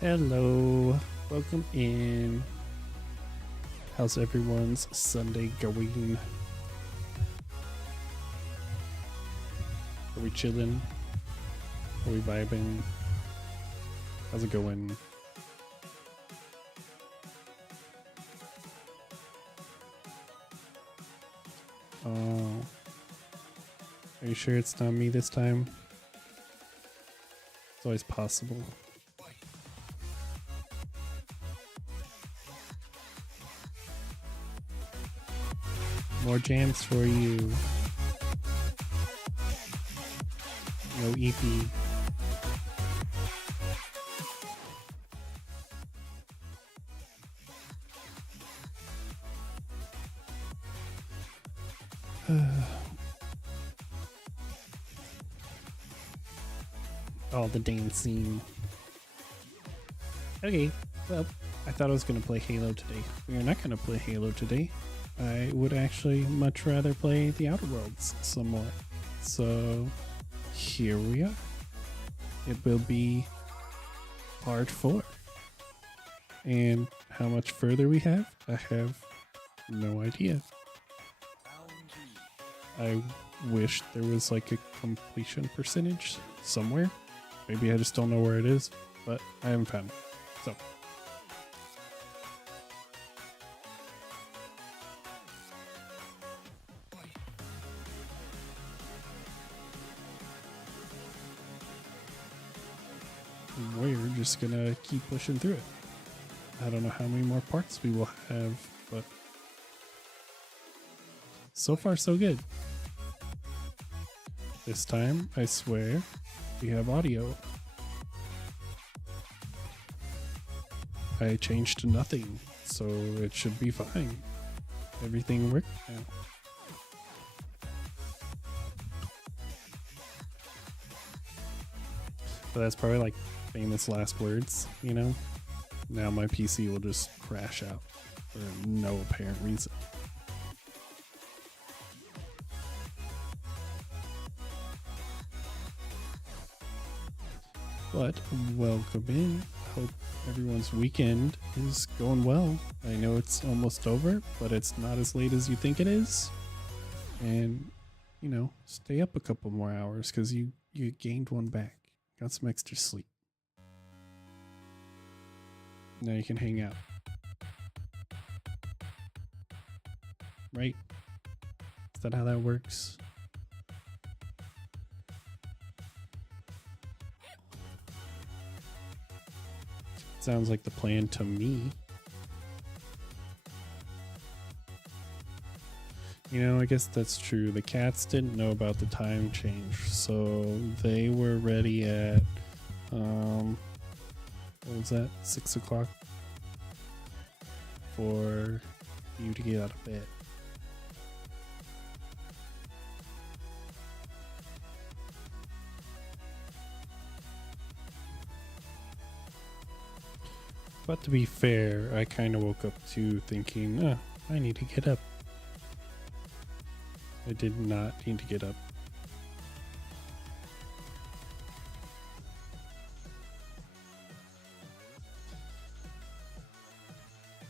Hello, welcome in. How's everyone's Sunday going? Are we chilling? Are we vibing? How's it going? Oh, are you sure it's not me this time? It's always possible. More jams for you. No EP. Oh, the dancing. Okay, well, I thought I was going to play Halo today. We are not going to play Halo today. I would actually much rather play the Outer Worlds some more. So here we are. It will be part 4. And how much further we have, I have no idea. I wish there was like a completion percentage somewhere. Maybe I just don't know where it is, but I haven't found it. So we're just gonna keep pushing through it. I don't know how many more parts we will have, but so far so good. This time, I swear, we have audio. I changed to nothing, so it should be fine. Everything worked now. But that's probably like famous last words, you know? Now my PC will just crash out for no apparent reason. But welcome in. Hope everyone's weekend is going well. I know it's almost over, but it's not as late as you think it is. And, you know, stay up a couple more hours because you gained one back. Got some extra sleep. Now you can hang out. Right? Is that how that works? Sounds like the plan to me. You know, I guess that's true. The cats didn't know about the time change, so they were ready at, what was that, 6 o'clock for you to get out of bed. But to be fair, I kind of woke up too thinking, I need to get up. I did not need to get up.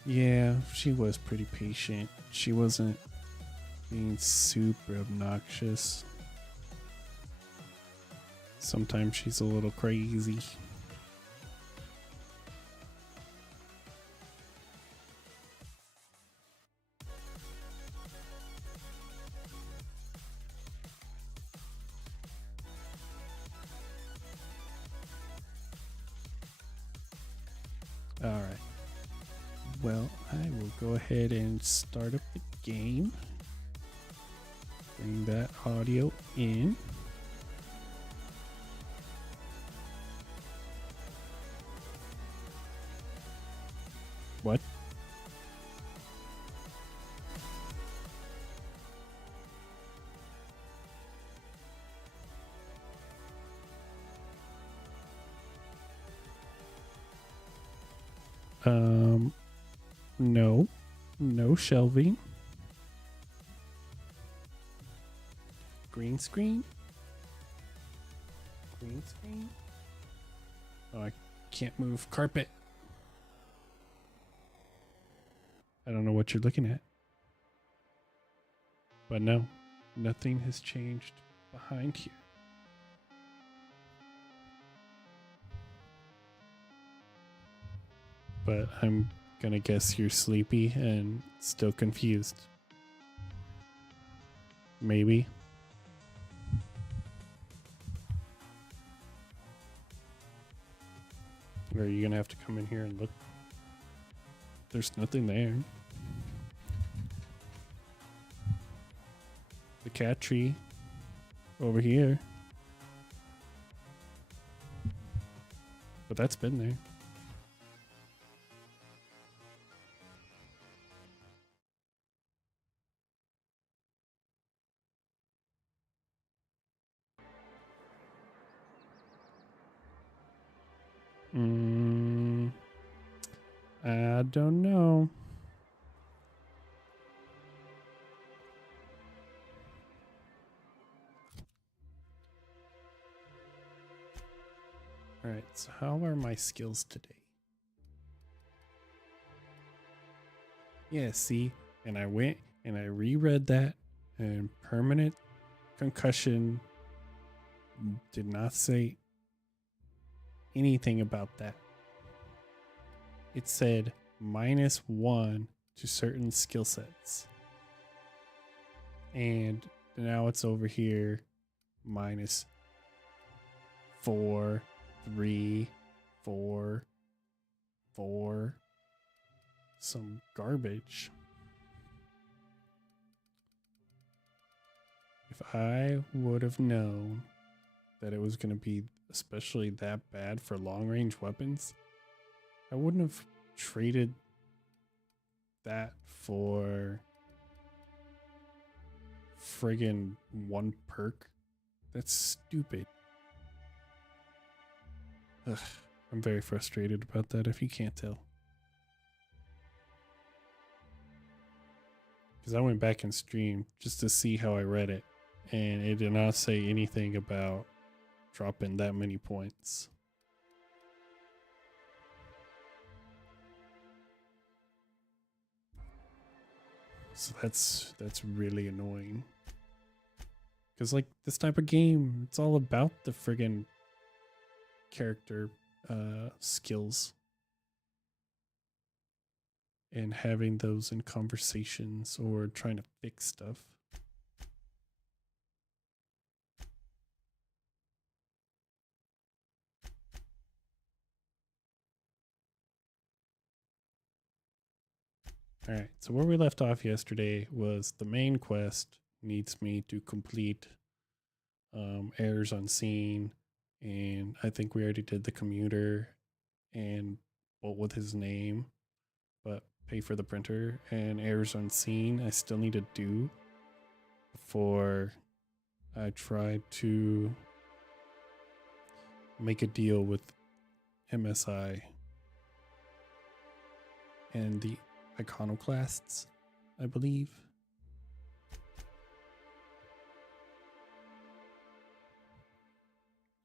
Yeah, she was pretty patient. She wasn't being super obnoxious. Sometimes she's a little crazy. Alright. Well, I will go ahead and start up the game. Bring that audio in. What? No. No shelving. Green screen? Green screen? Oh, Can't move. Carpet. I don't know what you're looking at. But no, nothing has changed behind here. But I'm gonna guess you're sleepy and still confused. Maybe. Or are you gonna have to come in here and look? There's nothing there. The cat tree over here. But that's been there. I don't know. All right, so how are my skills today? Yeah, see, and I went and I reread that, and permanent concussion did not say anything about that. It said -1 to certain skill sets. And now it's over here -4, 3, 4, 4. Some garbage. If I would have known that it was going to be especially that bad for long range weapons, I wouldn't have traded that for friggin' 1 perk. That's stupid. Ugh, I'm very frustrated about that if you can't tell. Because I went back and streamed just to see how I read it, and it did not say anything about dropping that many points. So that's really annoying. Because like this type of game, it's all about the friggin' character skills. And having those in conversations or trying to fix stuff. Alright, so where we left off yesterday was the main quest needs me to complete errors unseen, and I think we already did the commuter and what with his name, but pay for the printer and errors unseen I still need to do before I try to make a deal with MSI and the iconoclasts, I believe.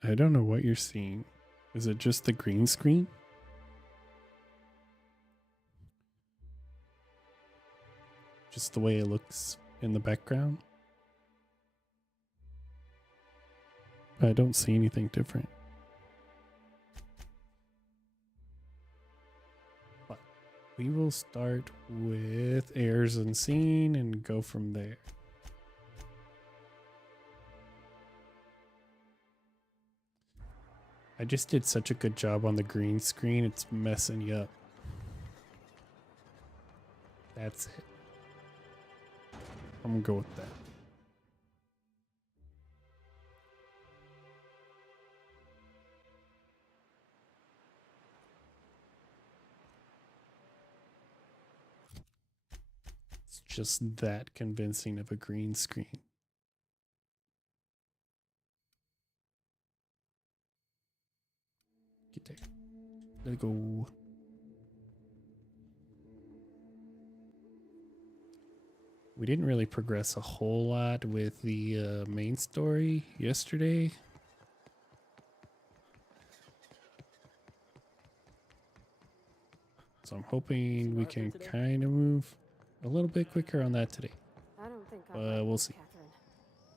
I don't know what you're seeing. Is it just the green screen? Just the way it looks in the background? I don't see anything different. But we will start with errors unseen and go from there. I just did such a good job on the green screen, it's messing you up. That's it. I'm gonna go with that. It's just that convincing of a green screen. Get there. Let it go. We didn't really progress a whole lot with the main story yesterday. So I'm hoping we can kind of move a little bit quicker on that today. I don't think We'll see. Catherine.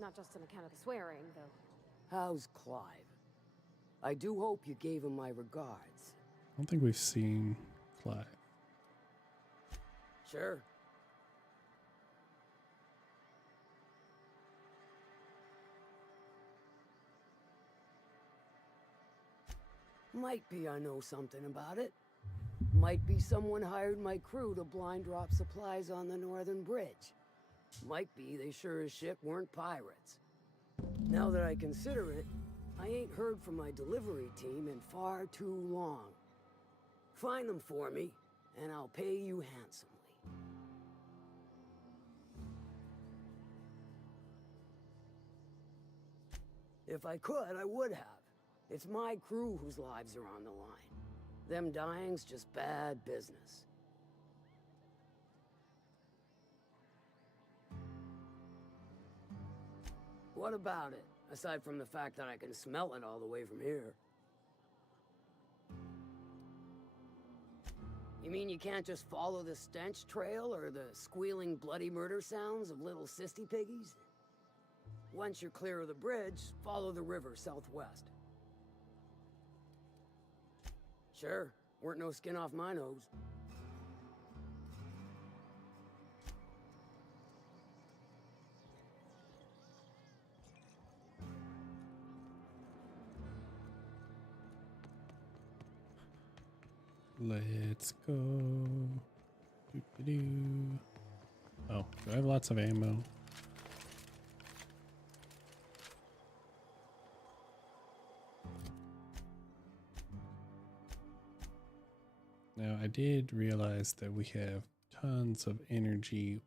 Not just on account of the swearing, though. How's Clive? I do hope you gave him my regards. I don't think we've seen Clive. Sure. Might be I know something about it. Might be someone hired my crew to blind drop supplies on the northern bridge. Might be they sure as shit weren't pirates. Now that I consider it, I ain't heard from my delivery team in far too long. Find them for me, and I'll pay you handsomely. If I could, I would have. It's my crew whose lives are on the line. Them dying's just bad business. What about it, aside from the fact that I can smell it all the way from here? You mean you can't just follow the stench trail or the squealing bloody murder sounds of little sissy piggies? Once you're clear of the bridge, follow the river southwest. Sure, weren't no skin off my nose. Let's go. Doo-doo-doo. Oh, do I have lots of ammo? Now, I did realize that we have tons of energy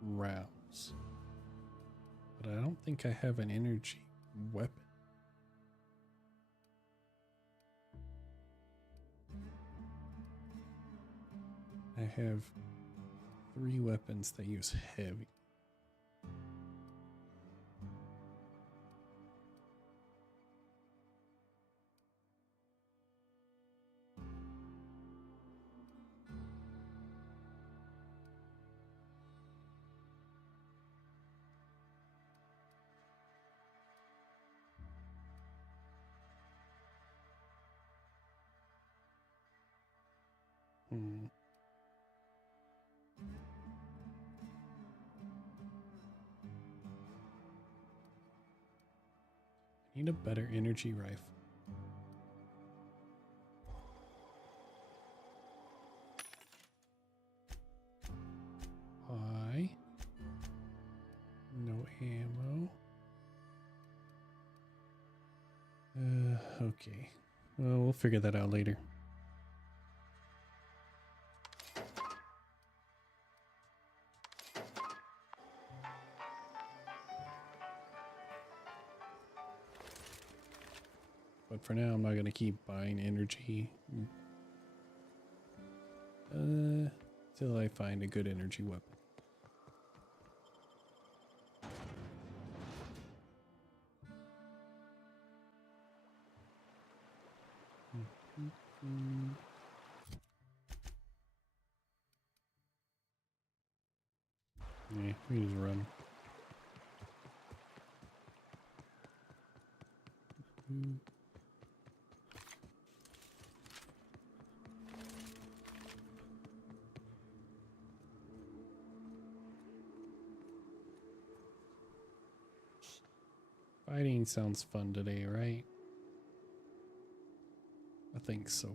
rounds, but I don't think I have an energy weapon. I have 3 weapons that use heavy. Need a better energy rifle. Why? No ammo. Okay. Well, we'll figure that out later. But for now, I'm not going to keep buying energy till I find a good energy weapon. Yeah, we just run. Fighting sounds fun today, right? I think so.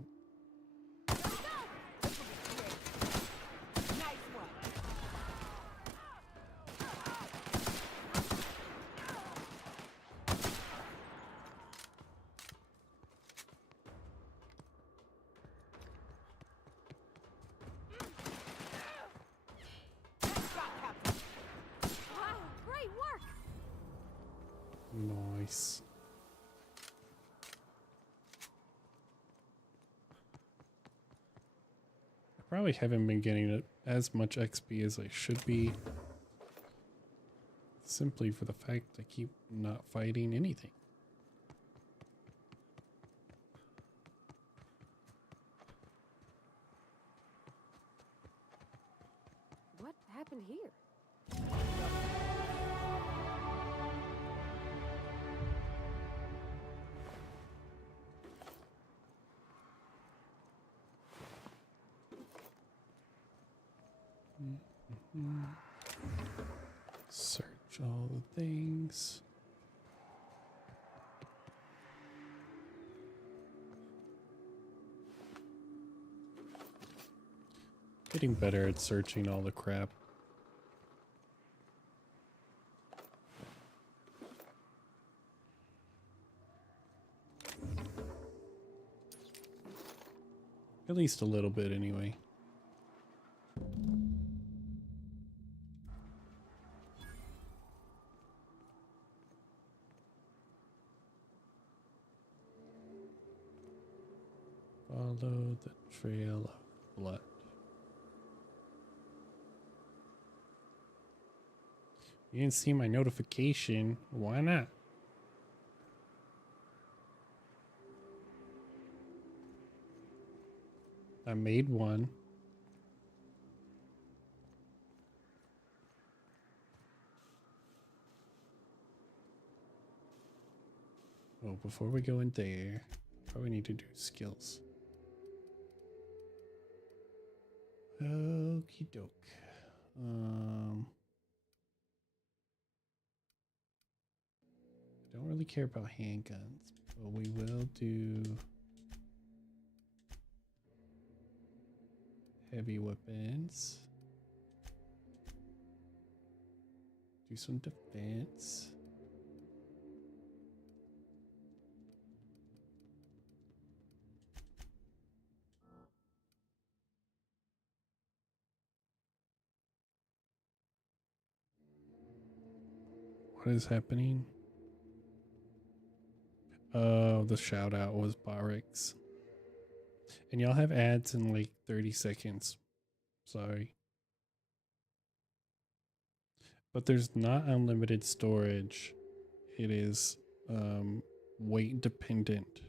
Nice. I probably haven't been getting as much XP as I should be, simply for the fact I keep not fighting anything. happened here? Search all the things. Getting better at searching all the crap. At least a little bit anyway. Follow the trail of blood. You didn't see my notification. Why not? I made one. Oh, before we go in there, probably need to do skills. Okie doke. Don't really care about handguns, but we will do heavy weapons. Do some defense. What is happening? Oh, the shout out was Barracks. And y'all have ads in like 30 seconds. Sorry. But there's not unlimited storage. It is weight dependent.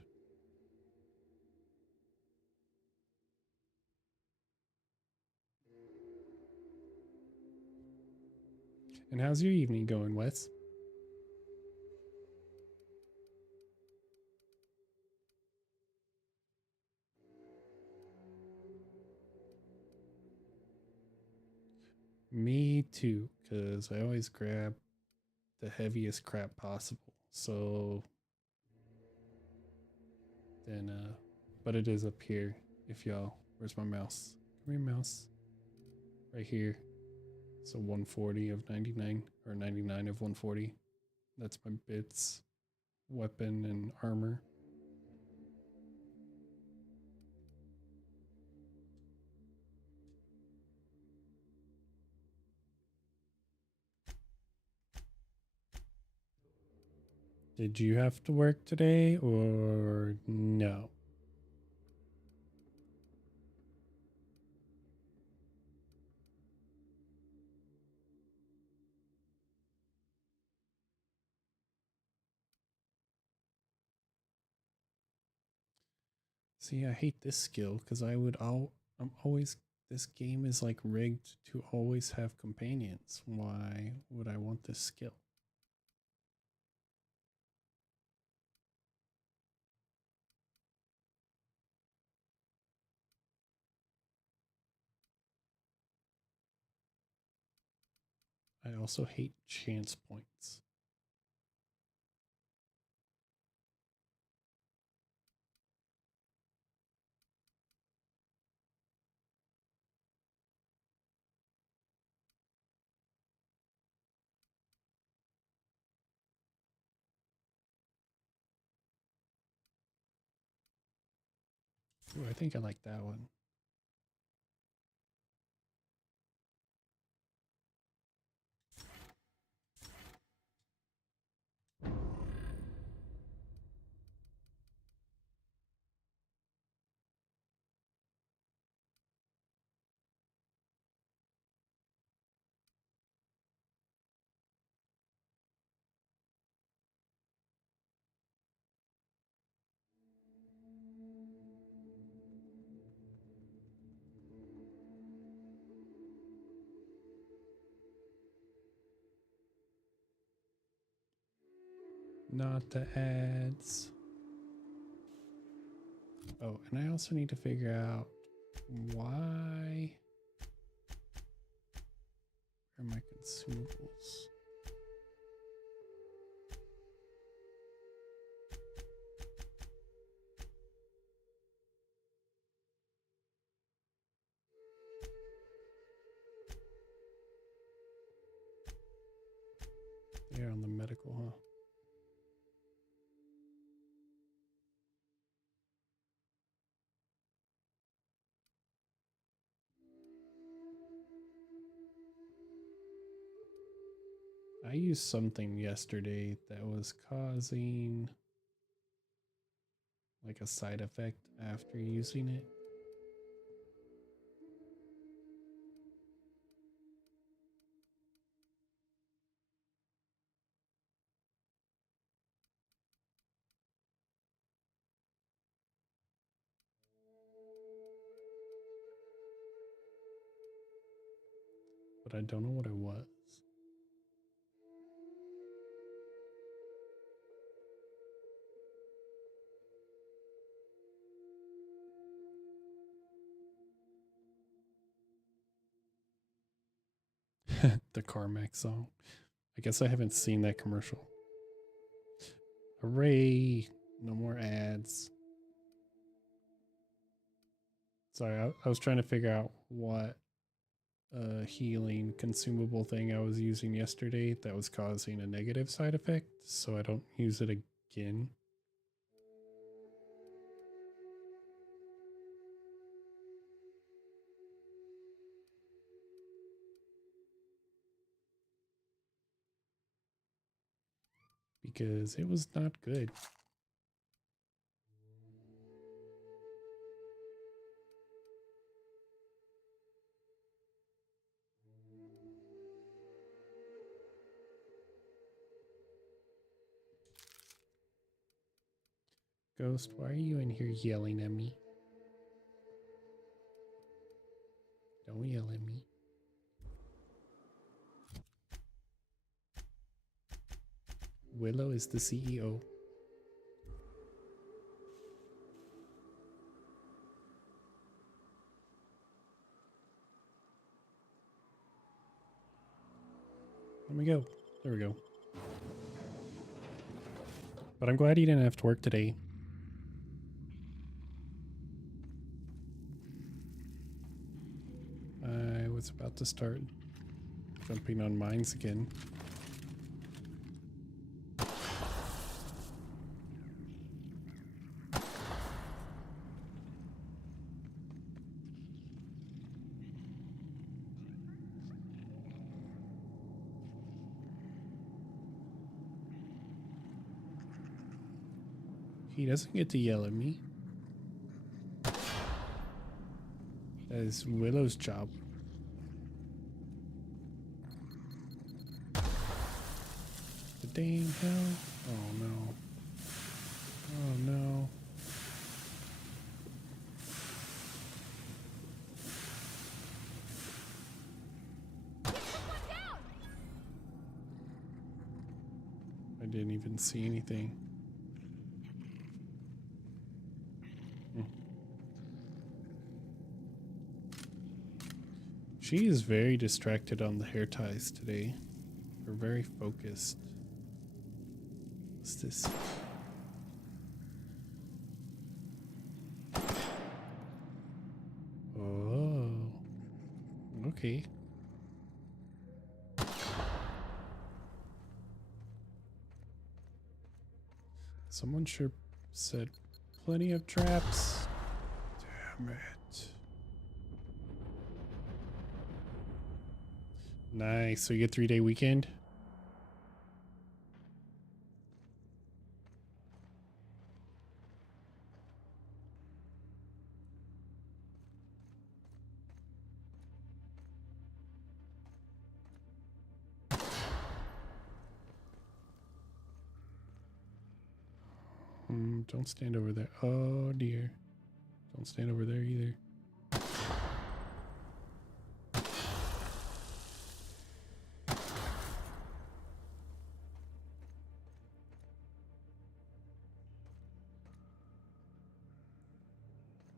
And how's your evening going, Wes? Me too, because I always grab the heaviest crap possible. So then, but it is up here. If y'all, where's my mouse? Come here, mouse. Right here. So 140 of 99, or 99 of 140. That's my bits, weapon, and armor. Did you have to work today or no? See, I hate this skill because I'm always, this game is like rigged to always have companions. Why would I want this skill? I also hate chance points. Ooh, I think I like that one. Not the ads. Oh, and I also need to figure out why. Where are my consumables? They're on the medical, huh? I used something yesterday that was causing like a side effect after using it. But I don't know what it was. The Carmack song. I guess I haven't seen that commercial. Hooray! No more ads. Sorry, I was trying to figure out what healing consumable thing I was using yesterday that was causing a negative side effect, so I don't use it again. Because it was not good. Ghost, why are you in here yelling at me? Don't yell at me. Willow is the CEO. Let me go. There we go. But I'm glad he didn't have to work today. I was about to start jumping on mines again. He doesn't get to yell at me. That is Willow's job. The dang hell? Oh no. Oh no. I didn't even see anything. She is very distracted on the hair ties today. We're very focused. What's this? Oh. Okay. Someone sure said plenty of traps. Damn it. Nice. So you get 3-day weekend? Don't stand over there. Oh dear. Don't stand over there either.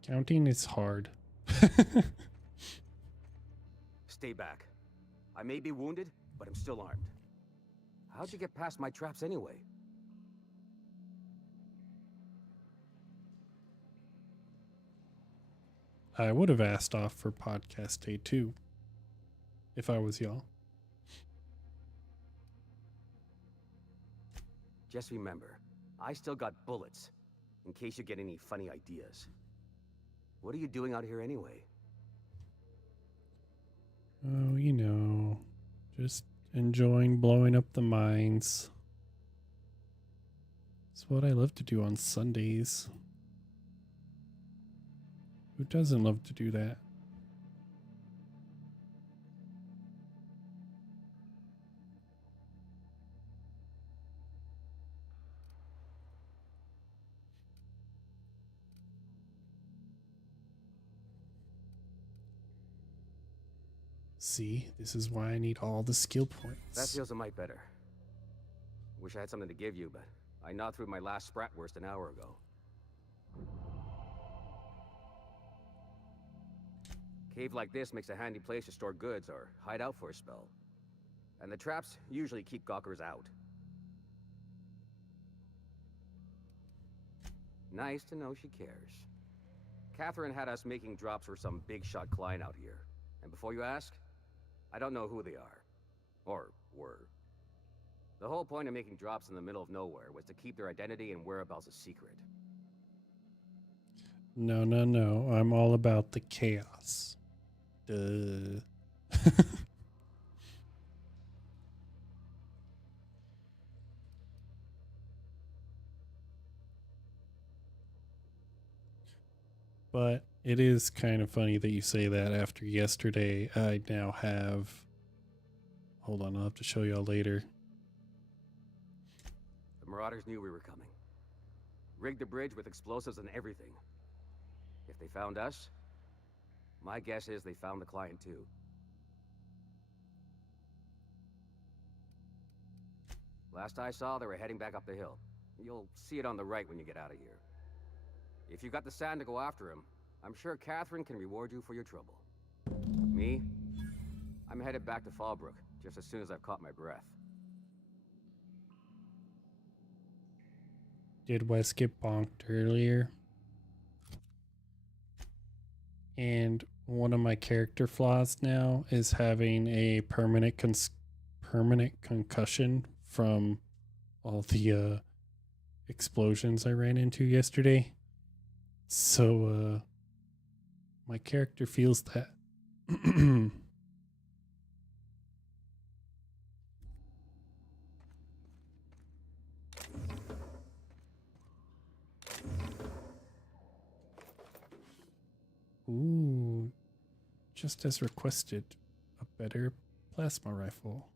Counting is hard. Stay back. I may be wounded, but I'm still armed. How'd you get past my traps anyway? I would have asked off for podcast day 2 if I was y'all. Just remember, I still got bullets, in case you get any funny ideas. What are you doing out here anyway? Oh, you know, just enjoying blowing up the mines. It's what I love to do on Sundays. Who doesn't love to do that? See, this is why I need all the skill points. That feels a mite better. Wish I had something to give you, but I gnawed through my last Spratwurst an hour ago. Cave like this makes a handy place to store goods or hide out for a spell. And the traps usually keep gawkers out. Nice to know she cares. Catherine had us making drops for some big shot client out here. And before you ask, I don't know who they are. Or were. The whole point of making drops in the middle of nowhere was to keep their identity and whereabouts a secret. No, no, no. I'm all about the chaos. Duh. But it is kind of funny that you say that after yesterday. I now have... Hold on, I'll have to show y'all later. The Marauders knew we were coming. Rigged the bridge with explosives and everything. If they found us, my guess is they found the client too. Last I saw, they were heading back up the hill. You'll see it on the right when you get out of here. If you got the sand to go after him, I'm sure Catherine can reward you for your trouble. Me? I'm headed back to Fallbrook, just as soon as I've caught my breath. Did Wes get bonked earlier? And one of my character flaws now is having a permanent concussion from all the explosions I ran into yesterday. So my character feels that. Ooh, just as requested, a better plasma rifle.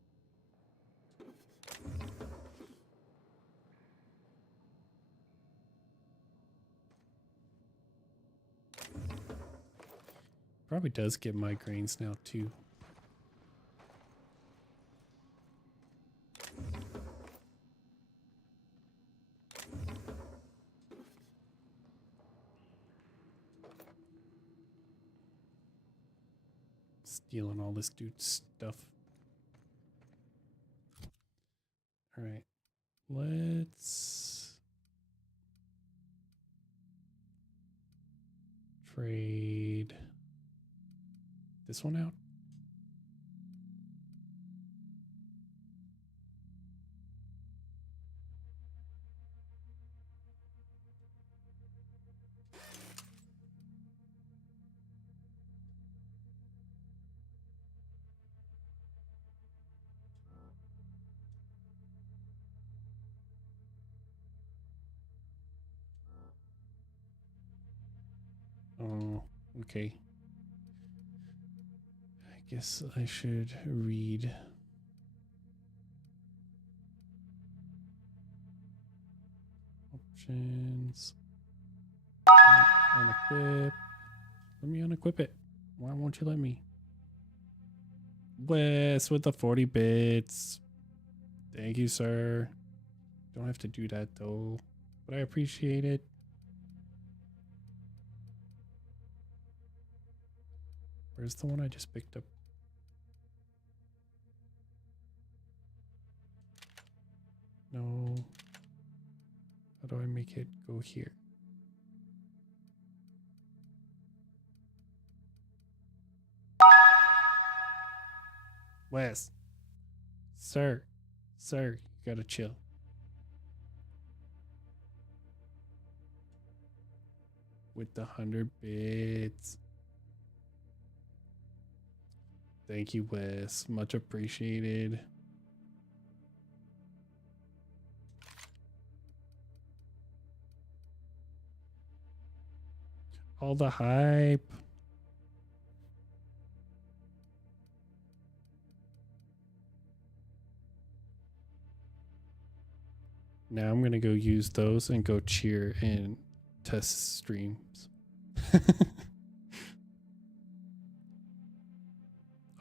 Probably does get migraines now too. Stealing all this dude's stuff. All right, let's trade this one out. Oh, okay. I guess I should read. Options. Unequip. Let me unequip it. Why won't you let me? Wes with the 40 bits. Thank you, sir. Don't have to do that though, but I appreciate it. Where's the one I just picked up? No. How do I make it go here? Wes. Sir. Sir, you gotta chill. With the 100 bits. Thank you, Wes. Much appreciated. All the hype. Now I'm going to go use those and go cheer and test streams.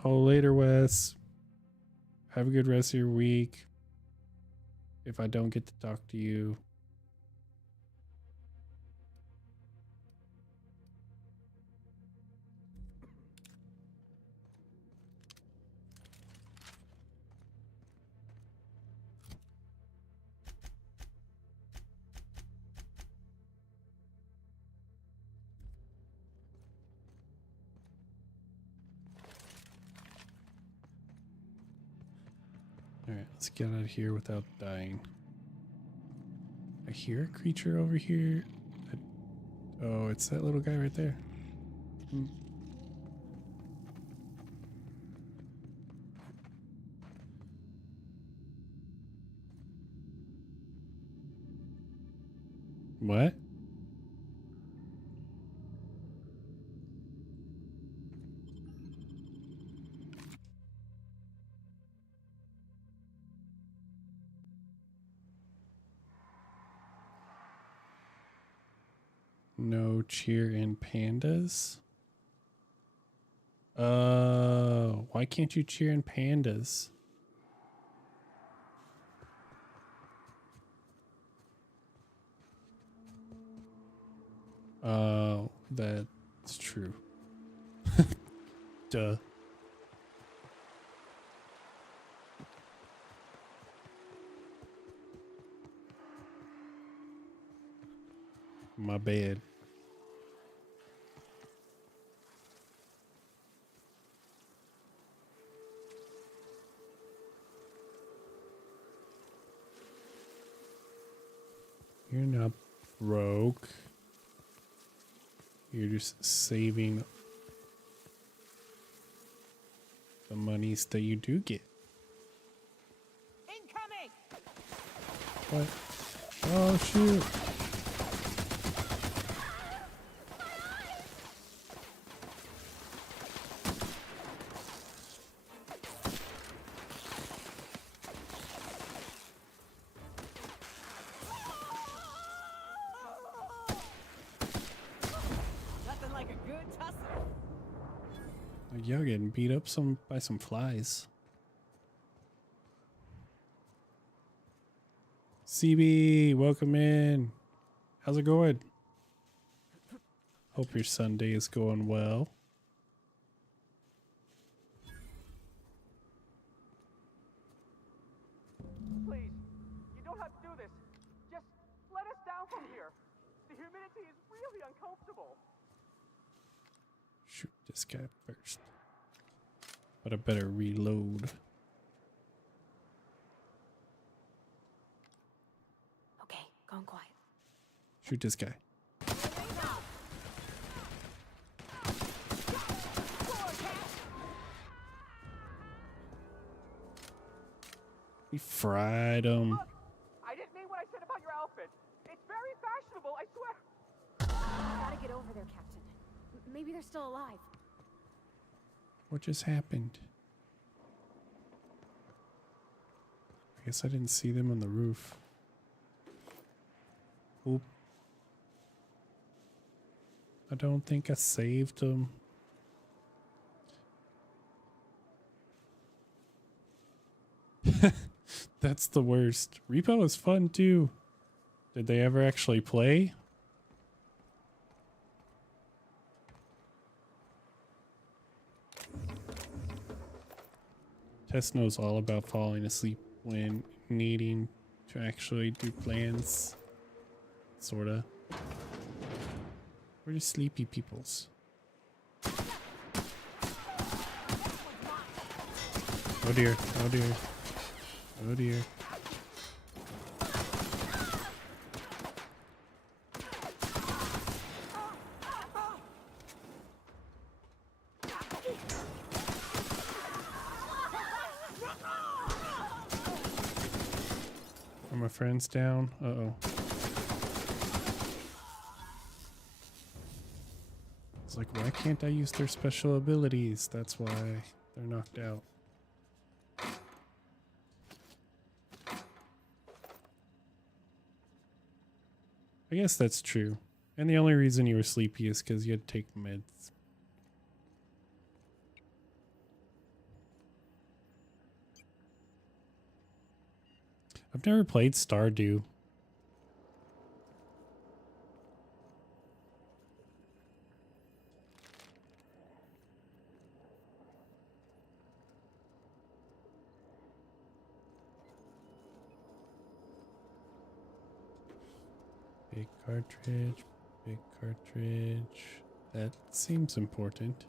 Oh, later, Wes. Have a good rest of your week. If I don't get to talk to you. Alright, let's get out of here without dying. I hear a creature over here. Oh, it's that little guy right there. What? No cheer in pandas? Why can't you cheer in pandas? Oh, that's true. Duh. My bad. You're not broke. You're just saving the monies that you do get. Incoming! What? Oh, shoot. Nothing like a good tussle. Y'all getting beat up by some flies. CB, welcome in. How's it going? Hope your Sunday is going well. Please, you don't have to do this. Just let us down from here. The humidity is really uncomfortable. Shoot this guy first. But I better reload. Okay, gone quiet. Shoot this guy. We fried him. Look, I didn't mean what I said about your outfit. It's very fashionable, I swear. Gotta get over there, Captain. Maybe they're still alive. What just happened? I guess I didn't see them on the roof. Oop. I don't think I saved them. That's the worst. Repo is fun too. Did they ever actually play? Tess knows all about falling asleep when needing to actually do plans. Sorta. We're just sleepy peoples. Oh dear, oh dear, oh dear. Are my friends down? Uh-oh. It's like, why can't I use their special abilities? That's why they're knocked out. I guess that's true. And the only reason you were sleepy is because you had to take meds. I've never played Stardew. Big cartridge, big cartridge. That seems important.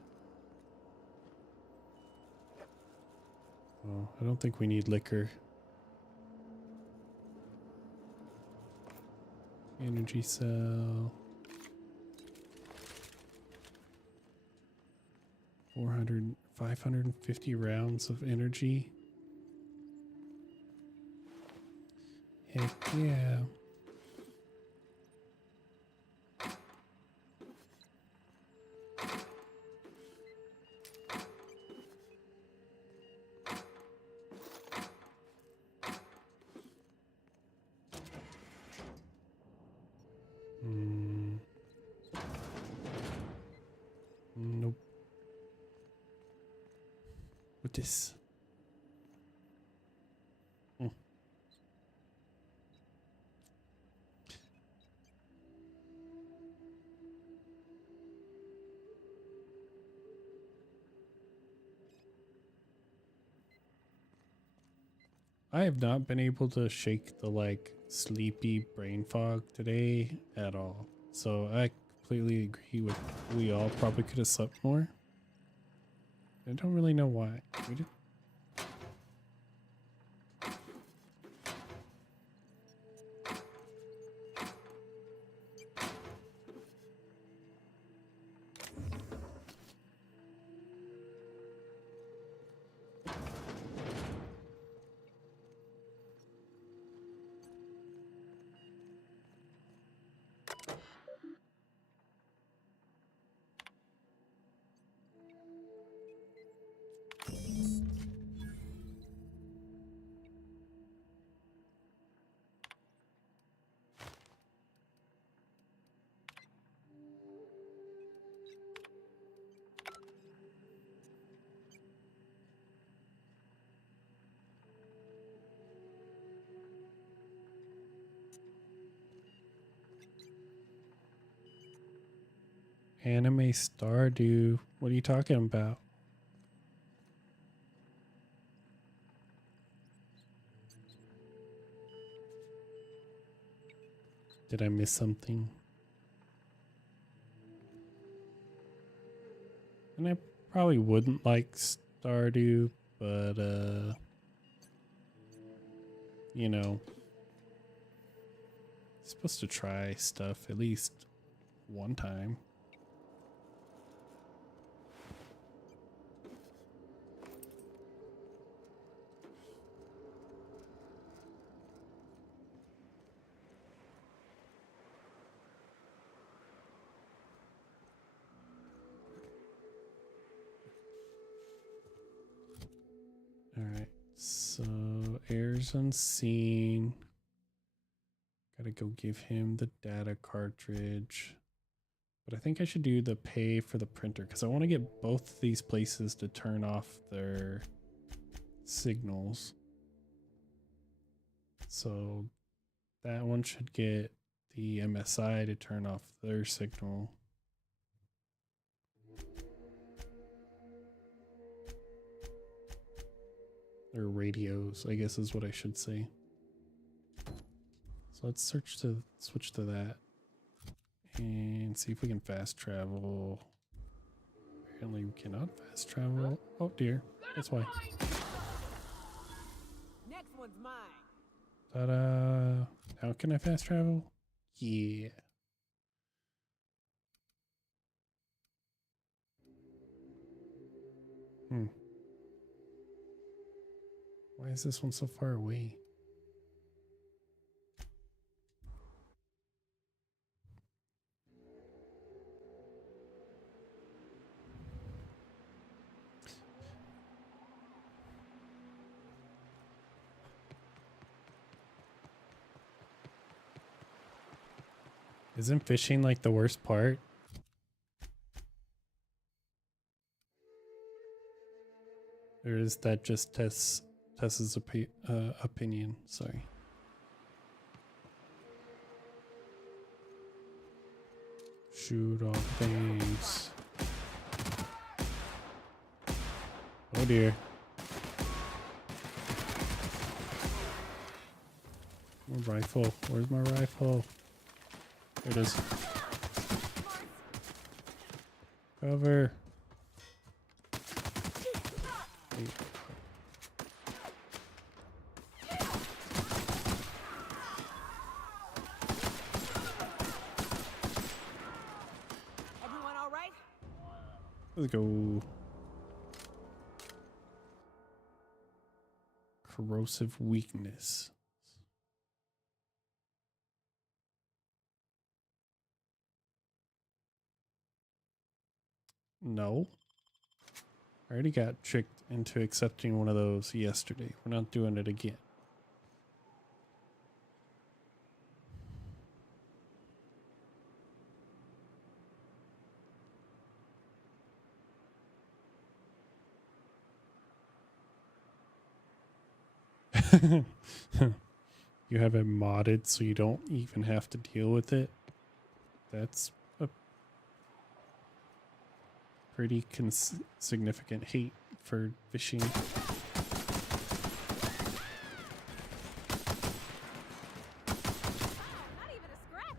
Oh, I don't think we need liquor. Energy cell. 550 rounds of energy. Heck yeah. Nope. What this? I have not been able to shake the like sleepy brain fog today at all. So I completely agree with we all probably could have slept more. I don't really know why. We did. Anime Stardew. What are you talking about? Did I miss something? And I probably wouldn't like Stardew, but you know, supposed to try stuff at least one time. Alright, so heirs unseen. Gotta go give him the data cartridge. But I think I should do the pay for the printer because I want to get both these places to turn off their signals. So that one should get the MSI to turn off their signal. Or radios, I guess is what I should say. So let's switch to that. And see if we can fast travel. Apparently we cannot fast travel. Oh dear, that's why. Next one's mine. Ta-da! Now can I fast travel? Yeah. Why is this one so far away? Isn't fishing like the worst part? Or is that just Tess's opinion? Sorry. Shoot off things. Oh dear. My rifle. Where's my rifle? There it is. Cover. Wait. Everyone all right? Let's go. Corrosive weakness. No. I already got tricked into accepting one of those yesterday. We're not doing it again. You have it modded so you don't even have to deal with it. That's a pretty significant hate for fishing. Not even a scratch.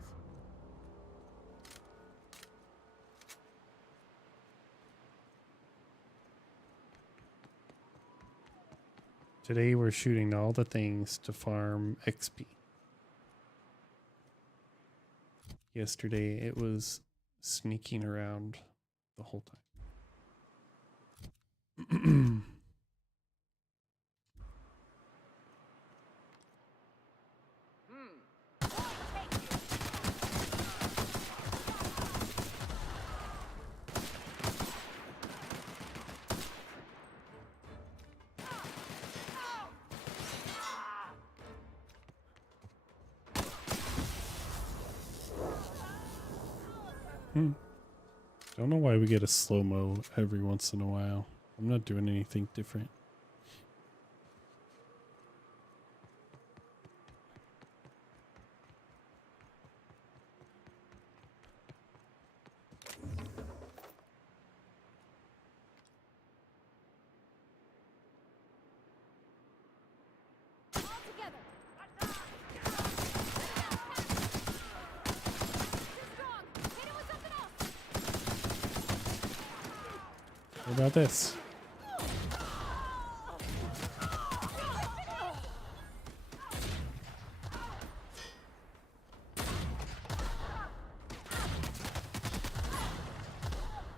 Today we're shooting all the things to farm XP. Yesterday it was sneaking around the whole time. Don't know why we get a slow-mo every once in a while. I'm not doing anything different. All together. Too strong. Hit it with something else. What about this?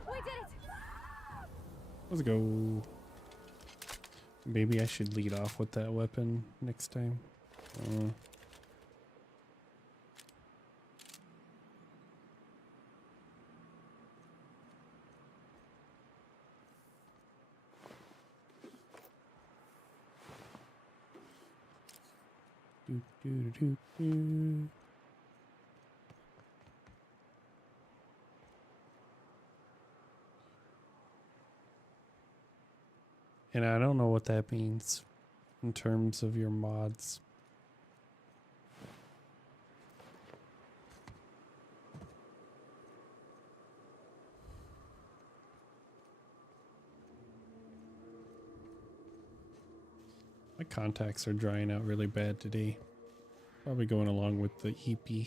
We did it. Let's go. Maybe I should lead off with that weapon next time. Do, do, do, do. And I don't know what that means in terms of your mods. My contacts are drying out really bad today. Probably going along with the EP.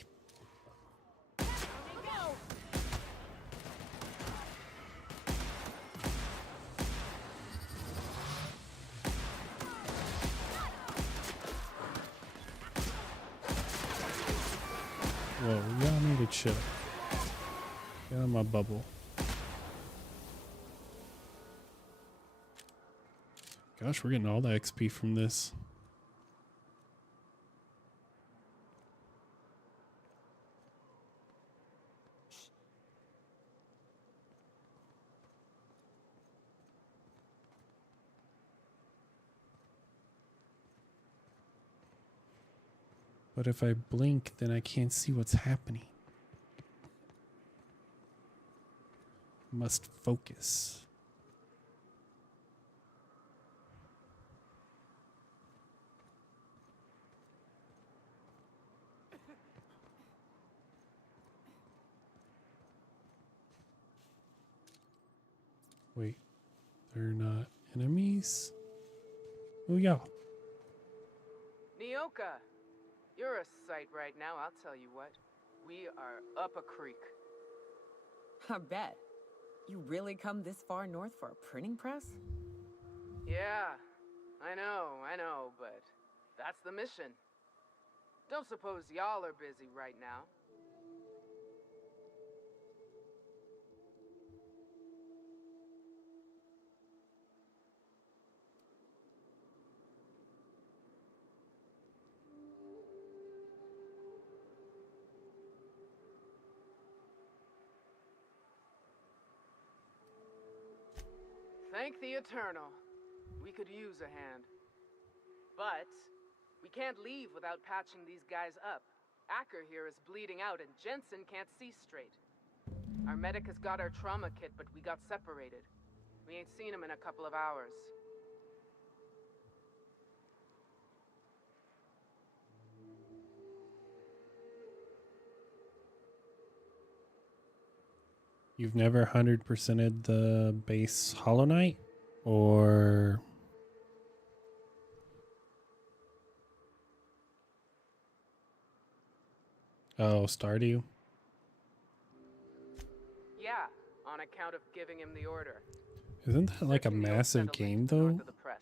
Whoa, y'all need to chill. Get on my bubble. Gosh, we're getting all the XP from this. But if I blink, then I can't see what's happening. Must focus. Wait, they're not enemies? Oh, yeah. Nyoka, you're a sight right now, I'll tell you what. We are up a creek. I bet. You really come this far north for a printing press? Yeah, I know, but that's the mission. Don't suppose y'all are busy right now. Thank the Eternal. We could use a hand. But we can't leave without patching these guys up. Acker here is bleeding out and Jensen can't see straight. Our medic has got our trauma kit, but we got separated. We ain't seen him in a couple of hours. You've never 100%ed the base Hollow Knight? Or... Oh, Stardew? Yeah, on account of giving him the order. Isn't that like a Searching the old massive settlements game, to the north though? of the press.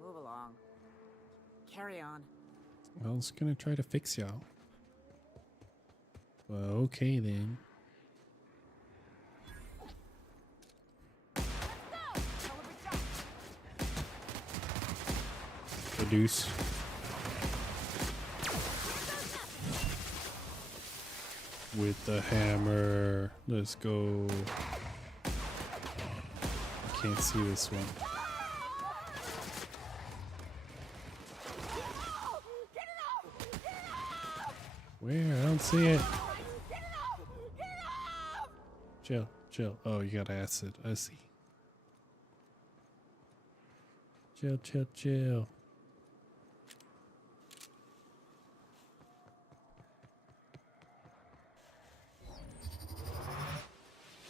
Move along. Carry on. I was gonna try to fix y'all. Well, okay then. The deuce. With the hammer. Let's go. I can't see this one. Where? I don't see it. Chill, chill. Oh, you got acid. I see. Chill, chill, chill.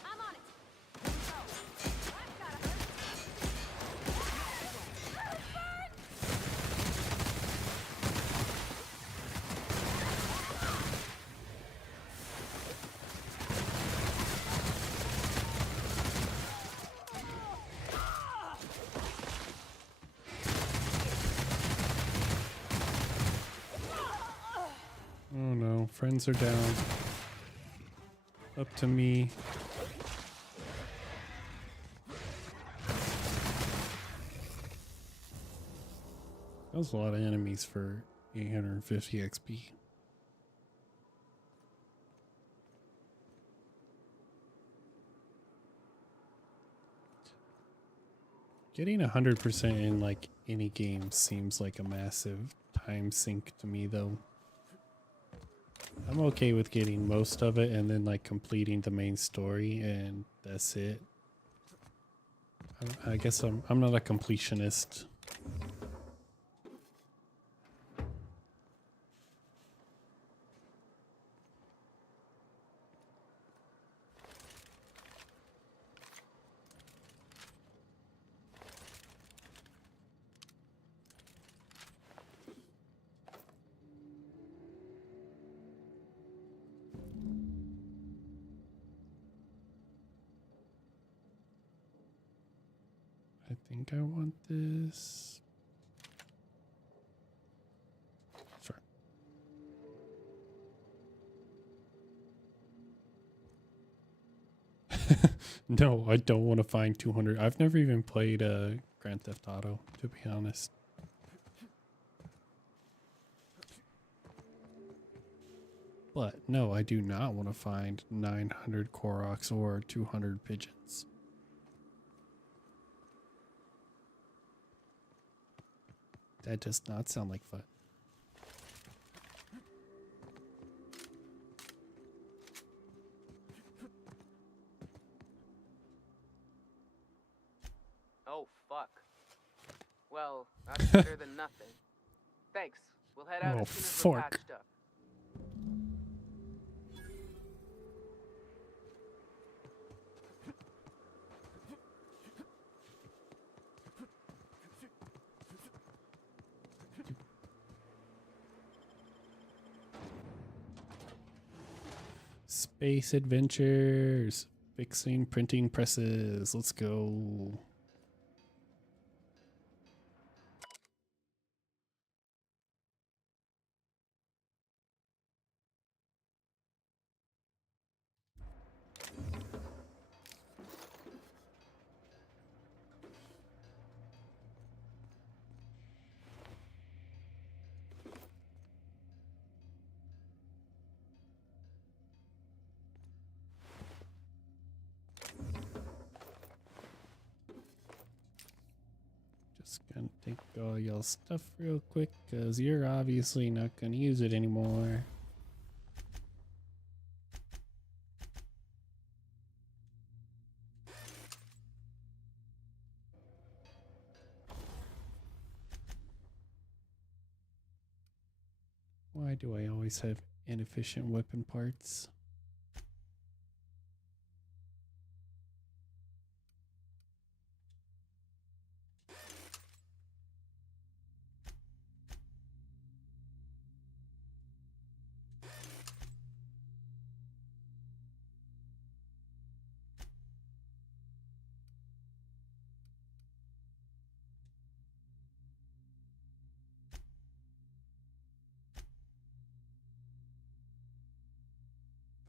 I'm on it. I've got a Oh no, friends are down. Up to me. That was a lot of enemies for 850 XP. Getting 100% in like any game seems like a massive time sink to me though. I'm okay with getting most of it and then like completing the main story and that's it. I guess I'm not a completionist. I think I want this. Sure. No, I don't want to find 200. I've never even played Grand Theft Auto, to be honest. But no, I do not want to find 900 Koroks or 200 pigeons. That does not sound like fun. Oh, fuck. Well, that's better than nothing. Thanks. We'll head out Oh, as soon as we're fork. patched up. Space adventures. Fixing printing presses. Let's go. Just gonna take all y'all stuff real quick because you're obviously not gonna use it anymore. Why do I always have inefficient weapon parts?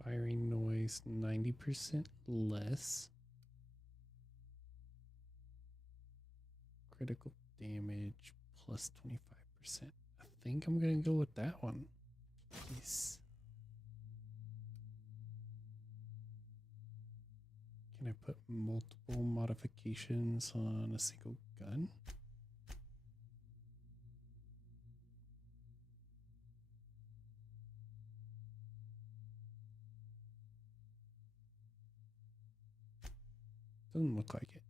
Firing noise 90% less. Critical damage plus 25%. I think I'm gonna go with that one. Yes. Can I put multiple modifications on a single gun? Doesn't look like it.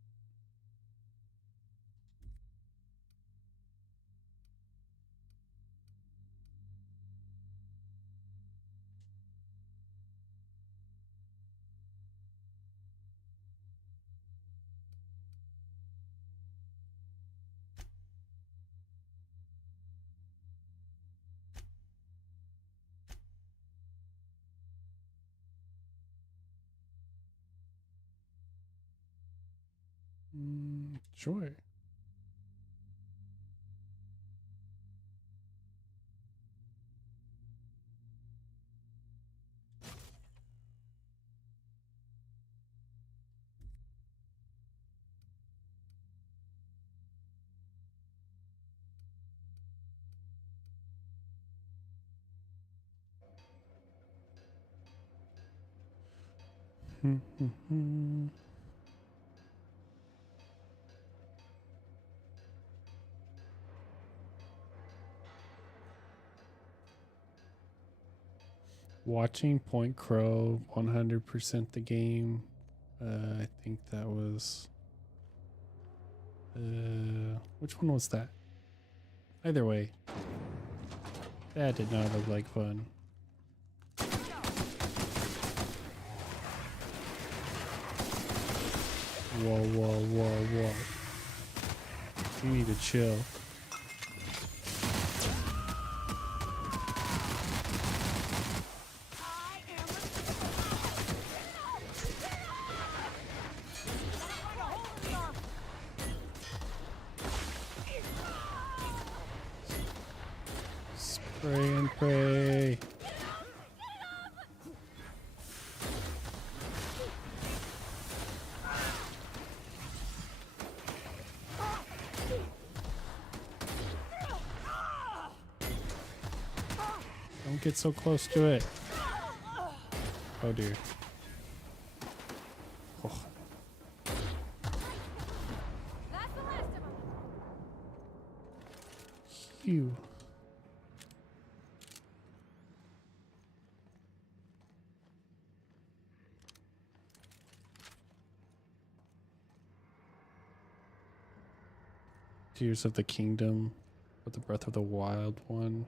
Sure. Watching Point Crow 100% the game. I think that was. Which one was that? Either way, that did not look like fun. Whoa, whoa, whoa, whoa. You need to chill. Spray and pray. Don't get so close to it. Oh dear. Oh. That's the last of them. Phew. Tears of the Kingdom with the Breath of the Wild one.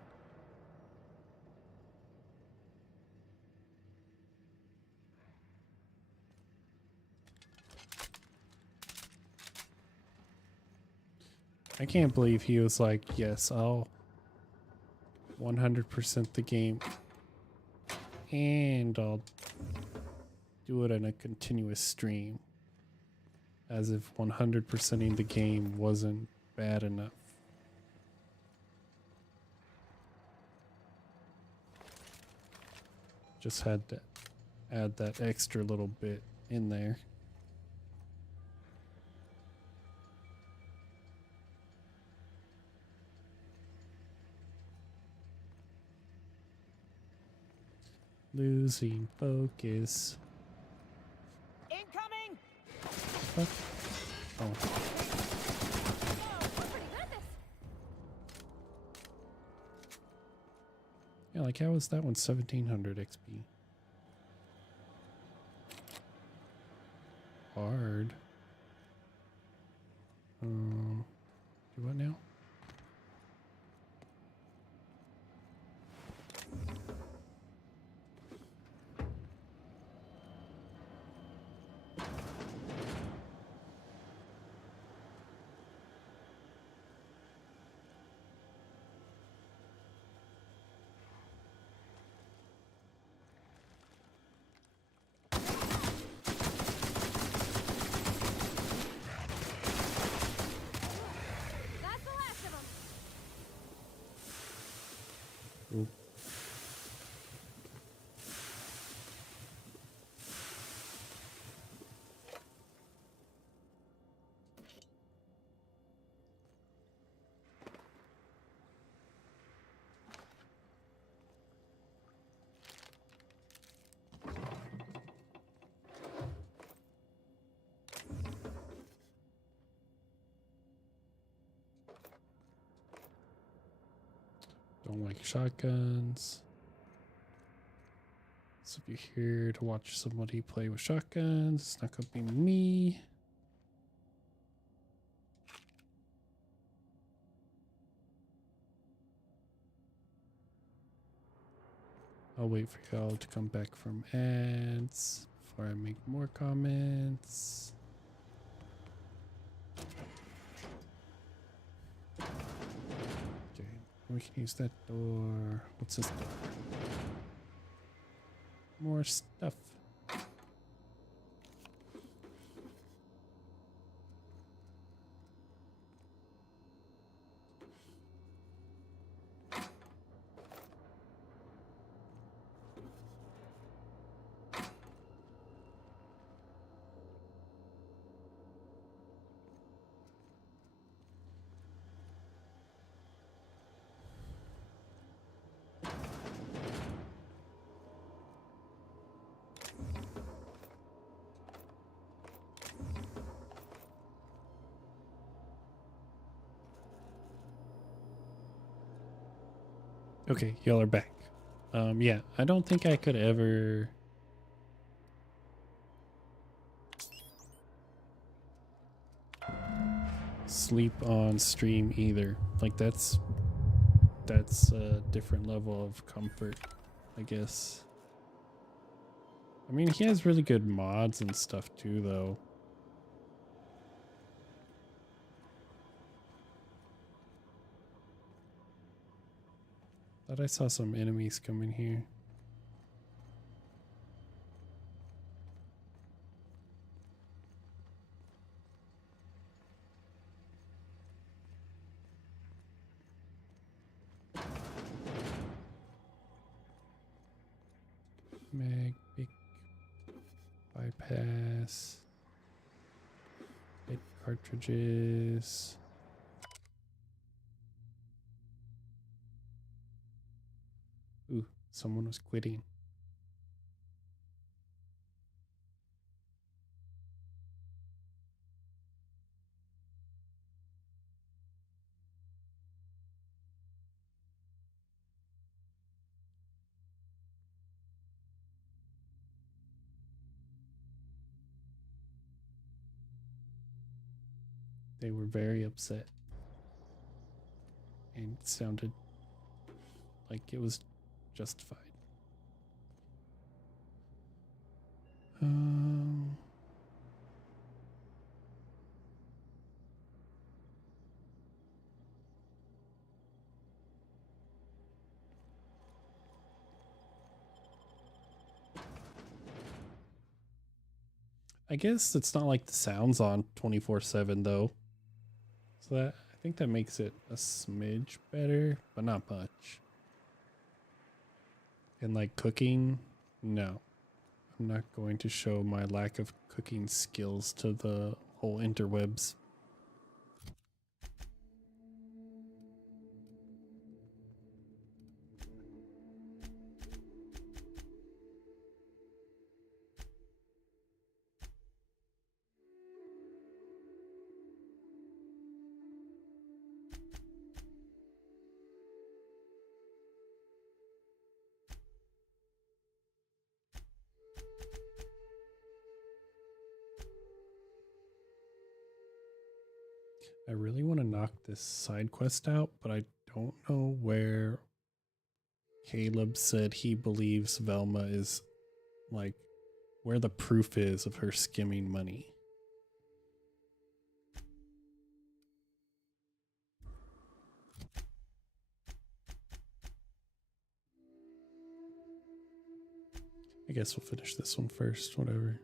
I can't believe he was like, yes, I'll 100% the game and I'll do it on a continuous stream. As if 100%ing the game wasn't bad enough. Just had to add that extra little bit in there. Losing focus. Incoming! What? Oh. We're pretty good at this. Yeah, like how was that one 1700 XP? Hard. Do what now? That's the last of them. Oop. Don't like shotguns. So if you're here to watch somebody play with shotguns, it's not gonna be me. I'll wait for y'all to come back from ads before I make more comments. Okay, we can use that door. What's this door? More stuff. Okay, y'all are back. Yeah, I don't think I could ever sleep on stream either. Like that's a different level of comfort, I guess. I mean, he has really good mods and stuff too, though. Thought I saw some enemies coming here. Mag, big bypass. Big cartridges. Ooh, someone was quitting. They were very upset. And it sounded like it was justified. I guess it's not like the sound's on 24/7 though. So that I think that makes it a smidge better, but not much. And like cooking, no. I'm not going to show my lack of cooking skills to the whole interwebs. I really want to knock this side quest out, but I don't know where Caleb said he believes Velma is, like, where the proof is of her skimming money. I guess we'll finish this one first, whatever.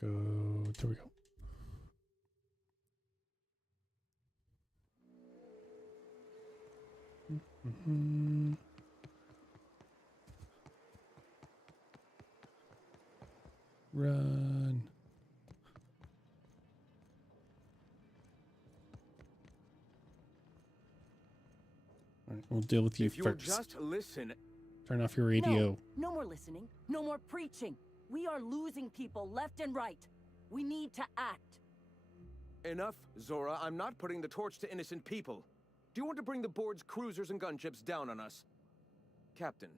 Go, there we go. Run. All right, we'll deal with you if first. You'll just listen. Turn off your radio. No more listening. No more preaching. We are losing people left and right. We need to act. Enough, Zora. I'm not putting the torch to innocent people. Do you want to bring the board's cruisers and gunships down on us? Captain,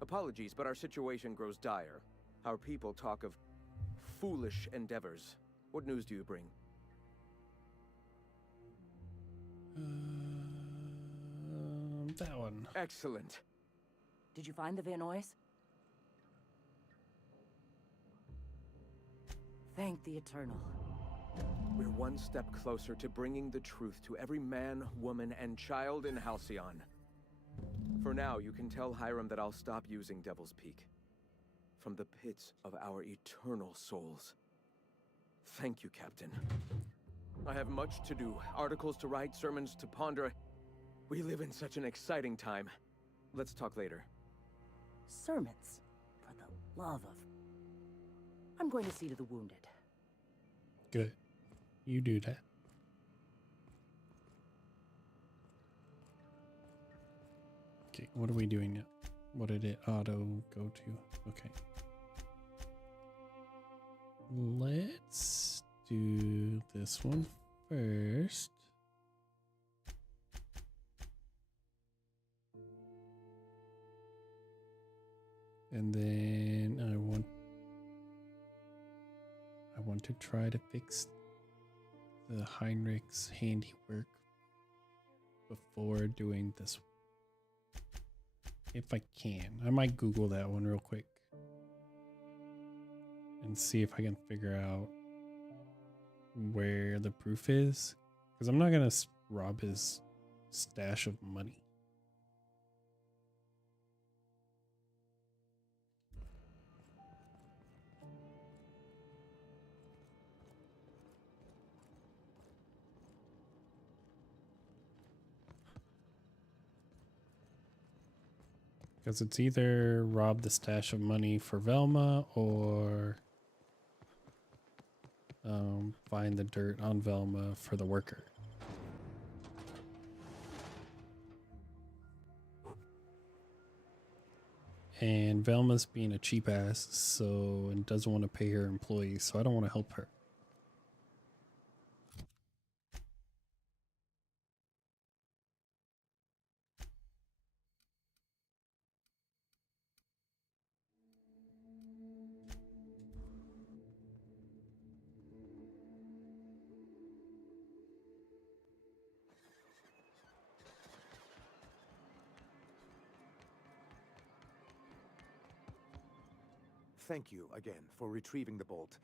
apologies, but our situation grows dire. Our people talk of foolish endeavors. What news do you bring? That one. Excellent. Did you find the Vanois? Thank the Eternal. We're one step closer to bringing the truth to every man, woman, and child in Halcyon. For now, you can tell Hiram that I'll stop using Devil's Peak. From the pits of our eternal souls. Thank you, Captain. I have much to do. Articles to write, sermons to ponder. We live in such an exciting time. Let's talk later. Sermons. For the love of... I'm going to see to the wounded. Good. You do that. Okay, what are we doing now? What did it auto go to? Okay. Let's do this one first. And then I want to try to fix the Heinrich's handiwork before doing this. If I can. I might Google that one real quick and see if I can figure out where the proof is, because I'm not gonna rob his stash of money. Because it's either rob the stash of money for Velma or find the dirt on Velma for the worker. And Velma's being a cheap ass, so, and doesn't want to pay her employees, so I don't want to help her. Thank you again for retrieving the bolt.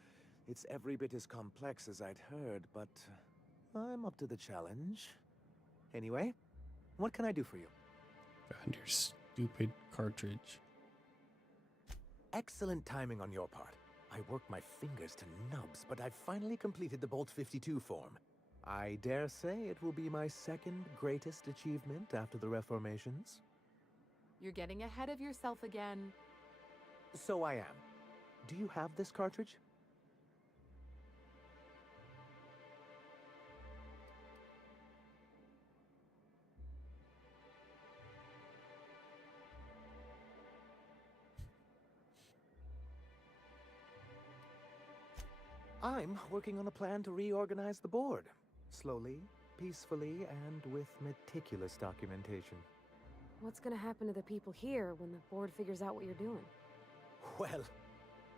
It's every bit as complex as I'd heard, but I'm up to the challenge. Anyway, what can I do for you? Found your stupid cartridge. Excellent timing on your part. I worked my fingers to nubs, but I've finally completed the Bolt 52 form. I dare say it will be my second greatest achievement after the Reformations. You're getting ahead of yourself again. So I am. Do you have this cartridge? I'm working on a plan to reorganize the board. Slowly, peacefully, and with meticulous documentation. What's gonna happen to the people here when the board figures out what you're doing? Well,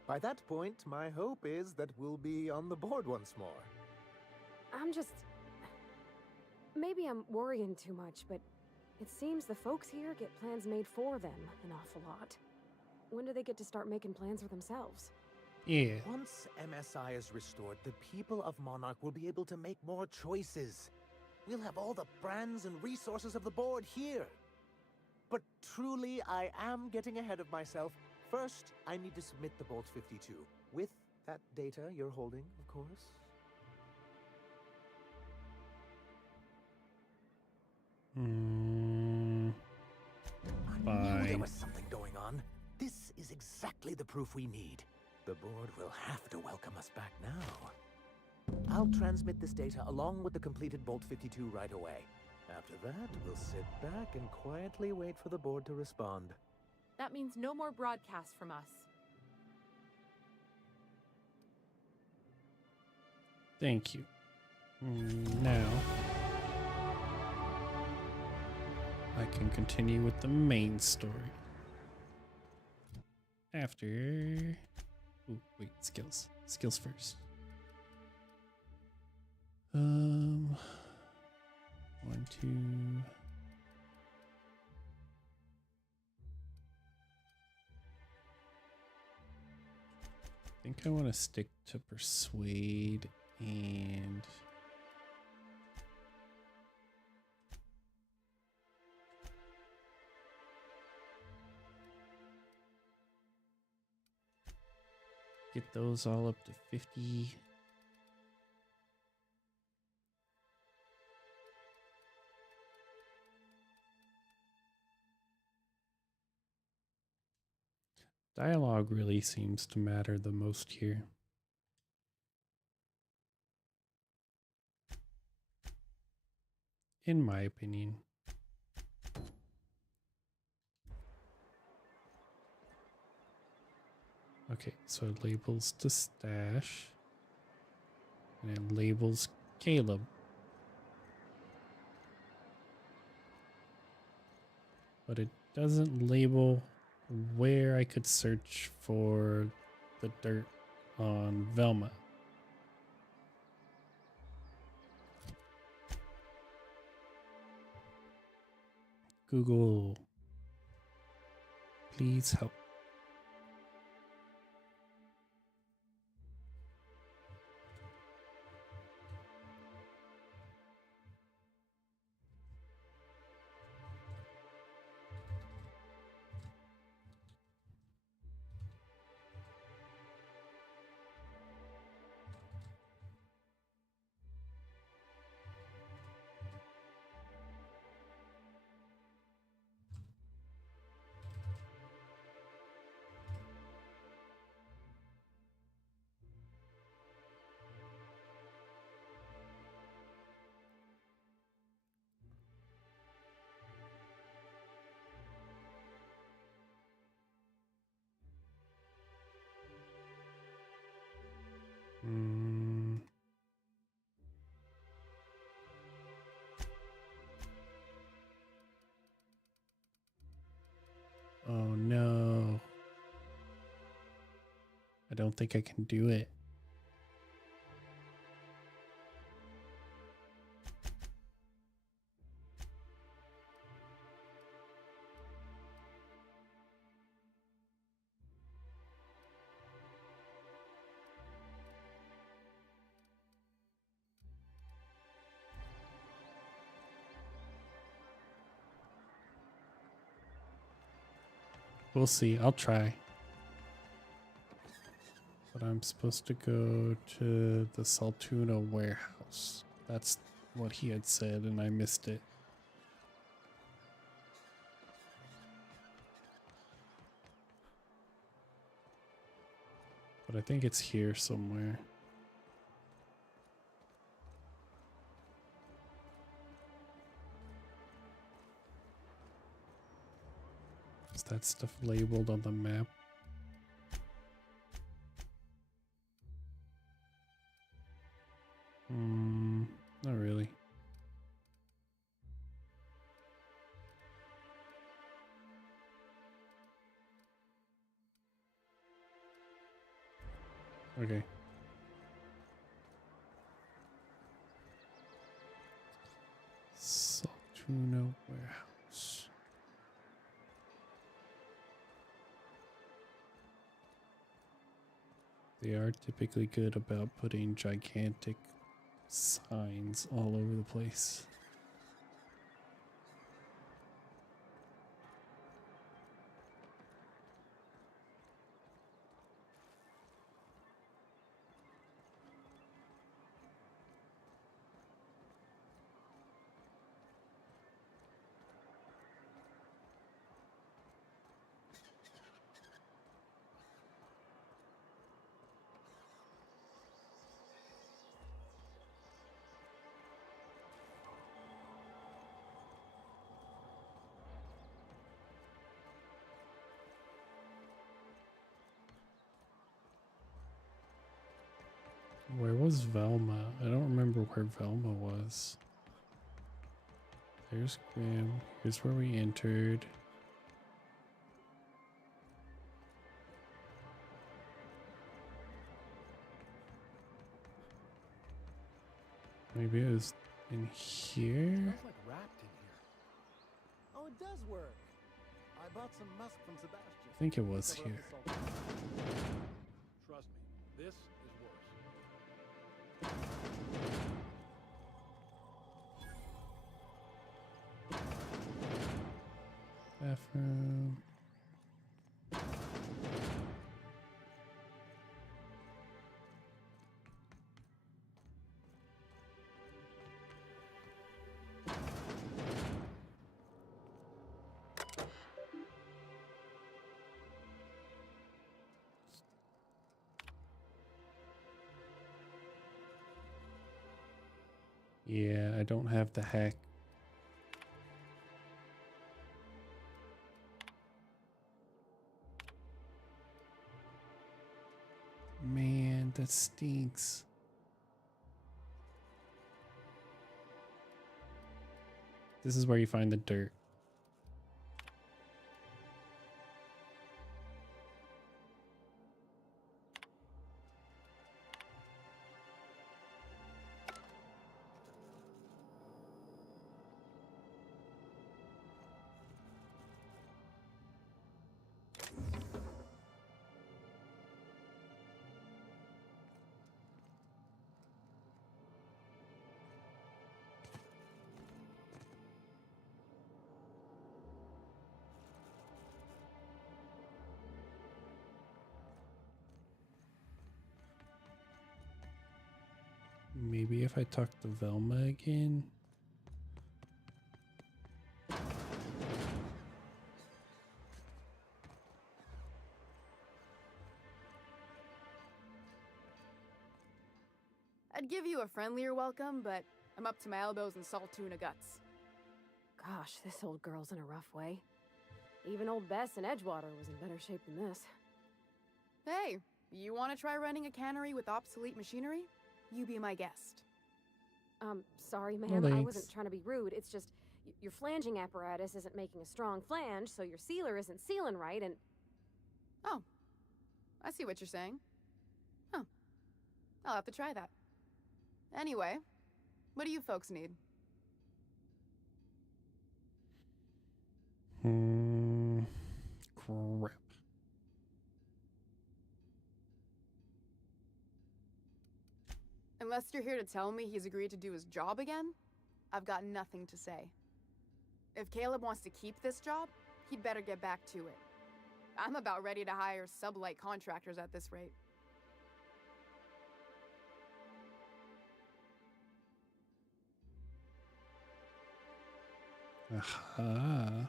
by that point, my hope is that we'll be on the board once more. Maybe I'm worrying too much, but it seems the folks here get plans made for them an awful lot. When do they get to start making plans for themselves? Yeah. Once MSI is restored, the people of Monarch will be able to make more choices. We'll have all the brands and resources of the board here. But truly, I am getting ahead of myself. First, I need to submit the Bolt 52. With that data you're holding, of course. I knew there was something going on. This is exactly the proof we need. The board will have to welcome us back now. I'll transmit this data along with the completed Bolt 52 right away. After that, we'll sit back and quietly wait for the board to respond. That means no more broadcasts from us. Thank you. Now, I can continue with the main story. After... Ooh, wait, skills. Skills first. 1, 2... I think I want to stick to persuade and get those all up to 50. Dialogue really seems to matter the most here. In my opinion. Okay, so it labels the stash. And it labels Caleb. But it doesn't label where I could search for the dirt on Velma. Google, please help. Oh no. I don't think I can do it. We'll see. I'll try. But I'm supposed to go to the Saltuna warehouse. That's what he had said, and I missed it. But I think it's here somewhere. Is that stuff labeled on the map? Not really. Okay. Saltuna warehouse. They are typically good about putting gigantic signs all over the place. Where was Velma? I don't remember where Velma was. There's Grim. Here's where we entered. Maybe it was in here? Smells like wrapped in here. Oh, it does work. I bought some musk from Sebastian. I think it was here. Trust me, this is worse. Bathroom. Yeah, I don't have the hack. Man, that stinks. This is where you find the dirt. Maybe if I talk to Velma again. I'd give you a friendlier welcome, but I'm up to my elbows in salt tuna guts. Gosh, this old girl's in a rough way. Even old Bess in Edgewater was in better shape than this. Hey, you want to try running a cannery with obsolete machinery? You be my guest. Sorry, No ma'am. I thanks. wasn't trying to be rude. It's just your flanging apparatus isn't making a strong flange, so your sealer isn't sealing right, and... Oh, I see what you're saying. Huh. I'll have to try that. Anyway, what do you folks need? Crap. Unless you're here to tell me he's agreed to do his job again, I've got nothing to say. If Caleb wants to keep this job, he'd better get back to it. I'm about ready to hire sublight contractors at this rate. Aha.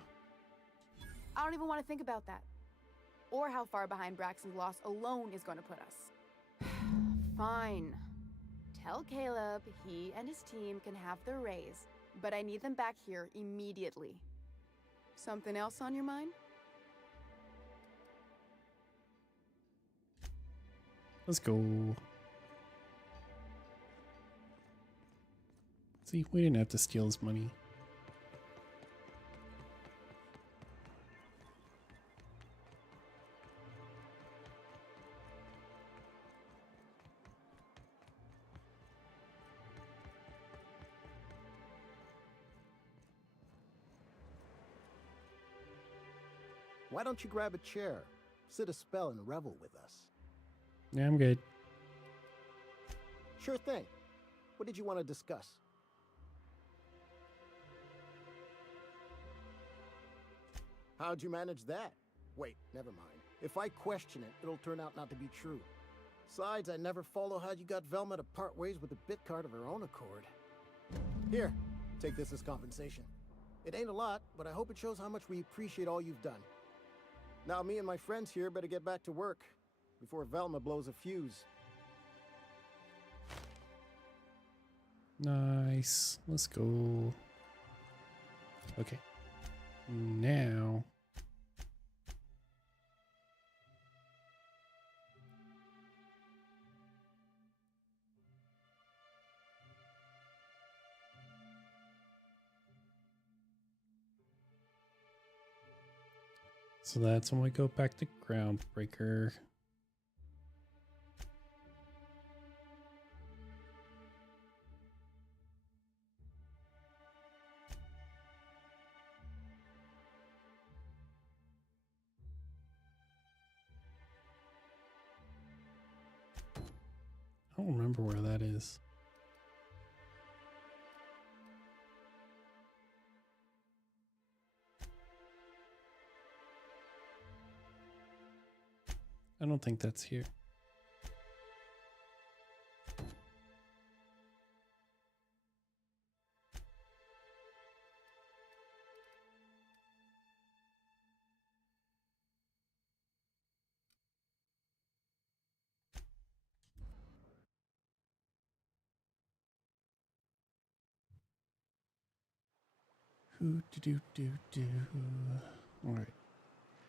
I don't even want to think about that. Or how far behind Braxton's loss alone is going to put us. Fine. Tell Caleb he and his team can have their raise, but I need them back here immediately. Something else on your mind? Let's go. See, we didn't have to steal his money. Why don't you grab a chair, sit a spell, and revel with us? Yeah, I'm good. Sure thing. What did you want to discuss? How'd you manage that? Wait, never mind. If I question it, it'll turn out not to be true. Besides, I never follow how you got Velma to part ways with the bit card of her own accord. Here, take this as compensation. It ain't a lot, but I hope it shows how much we appreciate all you've done. Now me and my friends here better get back to work before Velma blows a fuse. Nice. Let's go. Okay. Now. So that's when we go back to Groundbreaker. I don't remember where that is. I don't think that's here. Do. All right.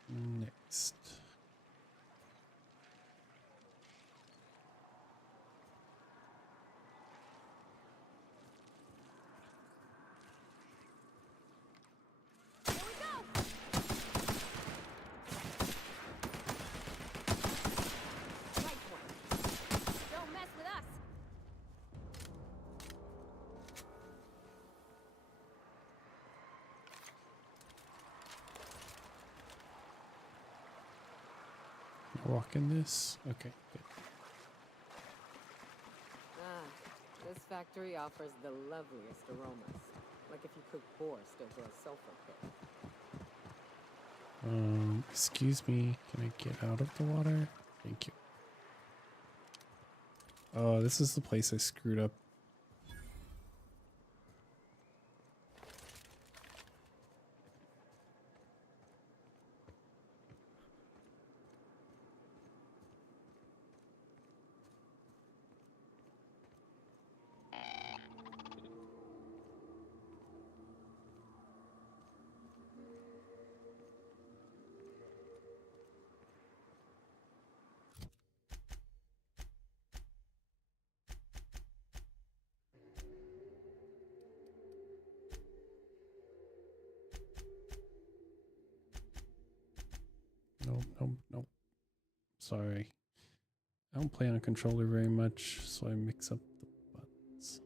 Next. Walking this? Okay, good. This factory offers the loveliest aromas. Like if you cook borscht over a sulfur pit. Excuse me. Can I get out of the water? Thank you. Oh, this is the place I screwed up Nope. Sorry. I don't play on a controller very much, so I mix up the buttons.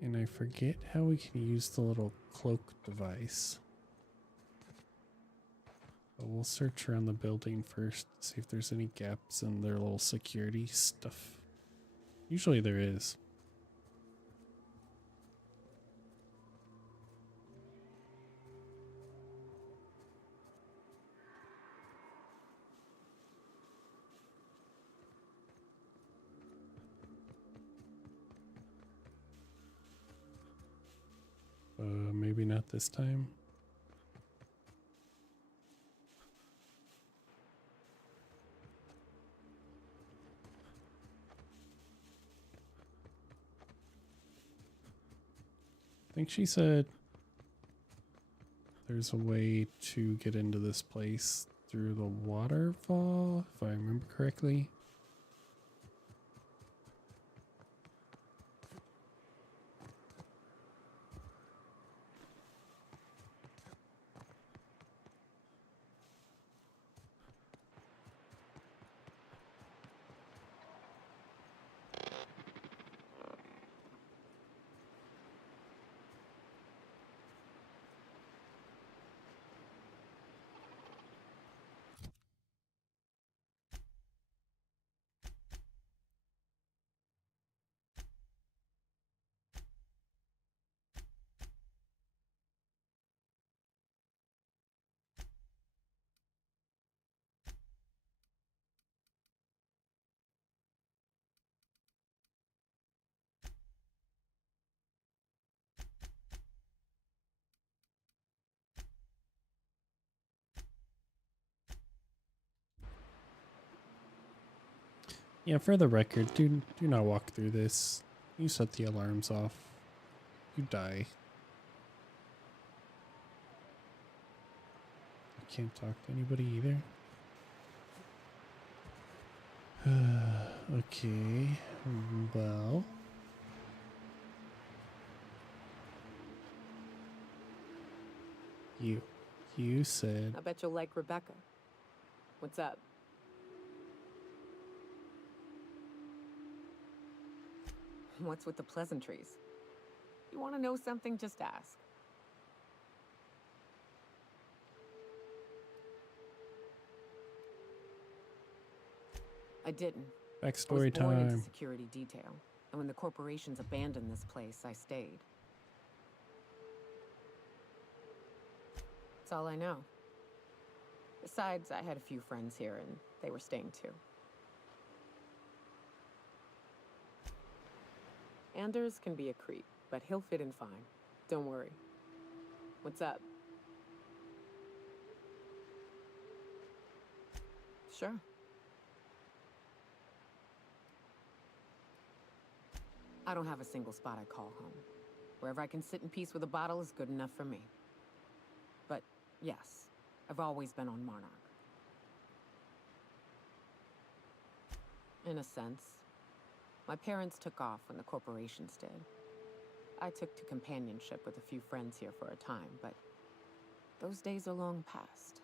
And I forget how we can use the little cloak device. But we'll search around the building first, see if there's any gaps in their little security stuff. Usually there is. Maybe not this time. I think she said there's a way to get into this place through the waterfall, if I remember correctly. Yeah, for the record, do not walk through this. You set the alarms off. You die. I can't talk to anybody either. Okay, well. You said... I bet you'll like Rebecca. What's up? What's with the pleasantries? You want to know something? Just ask. I didn't. Backstory I was born into time. security detail, and when the corporations abandoned this place, I stayed. That's all I know. Besides, I had a few friends here, and they were staying too. Anders can be a creep, but he'll fit in fine. Don't worry. What's up? Sure. I don't have a single spot I call home. Wherever I can sit in peace with a bottle is good enough for me. But yes, I've always been on Monarch. In a sense. My parents took off when the corporations did. I took to companionship with a few friends here for a time, but those days are long past.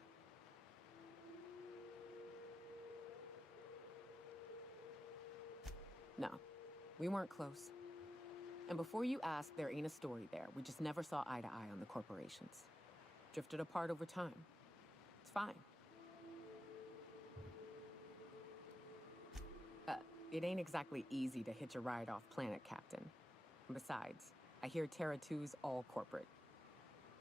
No, we weren't close. And before you ask, there ain't a story there. We just never saw eye to eye on the corporations. Drifted apart over time. It's fine. It ain't exactly easy to hitch a ride off planet, Captain. And besides, I hear Terra 2's all corporate.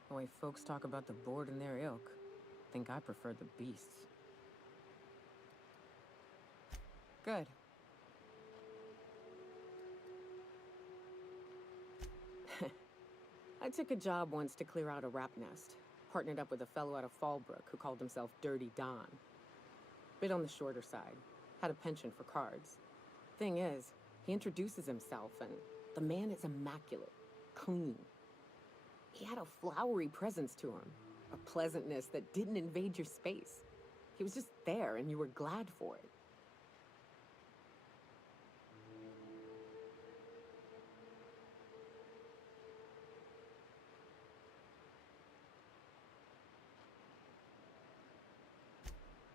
The way folks talk about the board and their ilk, I think I prefer the beasts. Good. I took a job once to clear out a rap nest. Partnered up with a fellow out of Fallbrook who called himself Dirty Don. Bit on the shorter side. Had a penchant for cards. Thing is, he introduces himself and the man is immaculate. Clean. He had a flowery presence to him. A pleasantness that didn't invade your space. He was just there and you were glad for it.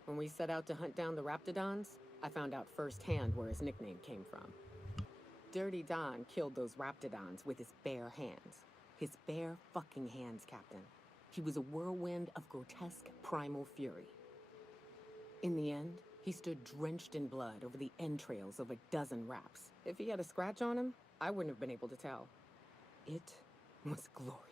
When we set out to hunt down the Raptidons, I found out firsthand where his nickname came from. Dirty Don killed those Raptidons with his bare hands. His bare fucking hands, Captain. He was a whirlwind of grotesque primal fury. In the end, he stood drenched in blood over the entrails of a dozen Raps. If he had a scratch on him, I wouldn't have been able to tell. It was glorious.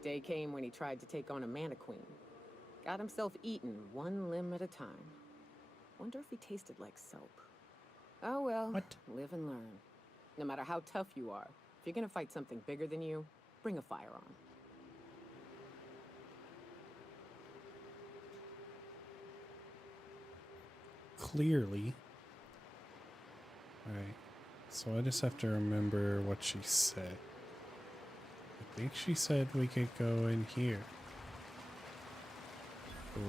Day came when he tried to take on a Mantiqueen. Got himself eaten one limb at a time. Wonder if he tasted like soap. Oh well, What? Live and learn. No matter how tough you are, if you're gonna fight something bigger than you, bring a firearm. Clearly. Alright. So I just have to remember what she said. I think she said we could go in here. Ooh.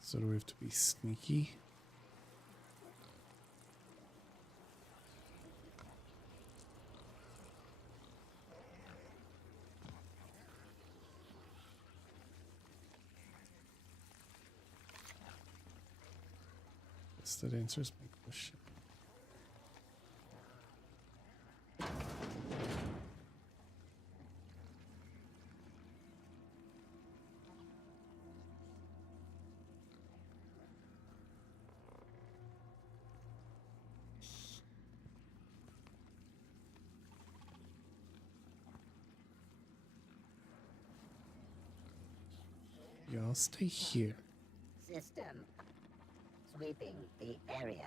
So do we have to be sneaky? Guess that answers my question. Y'all stay here. System. Sweeping the area.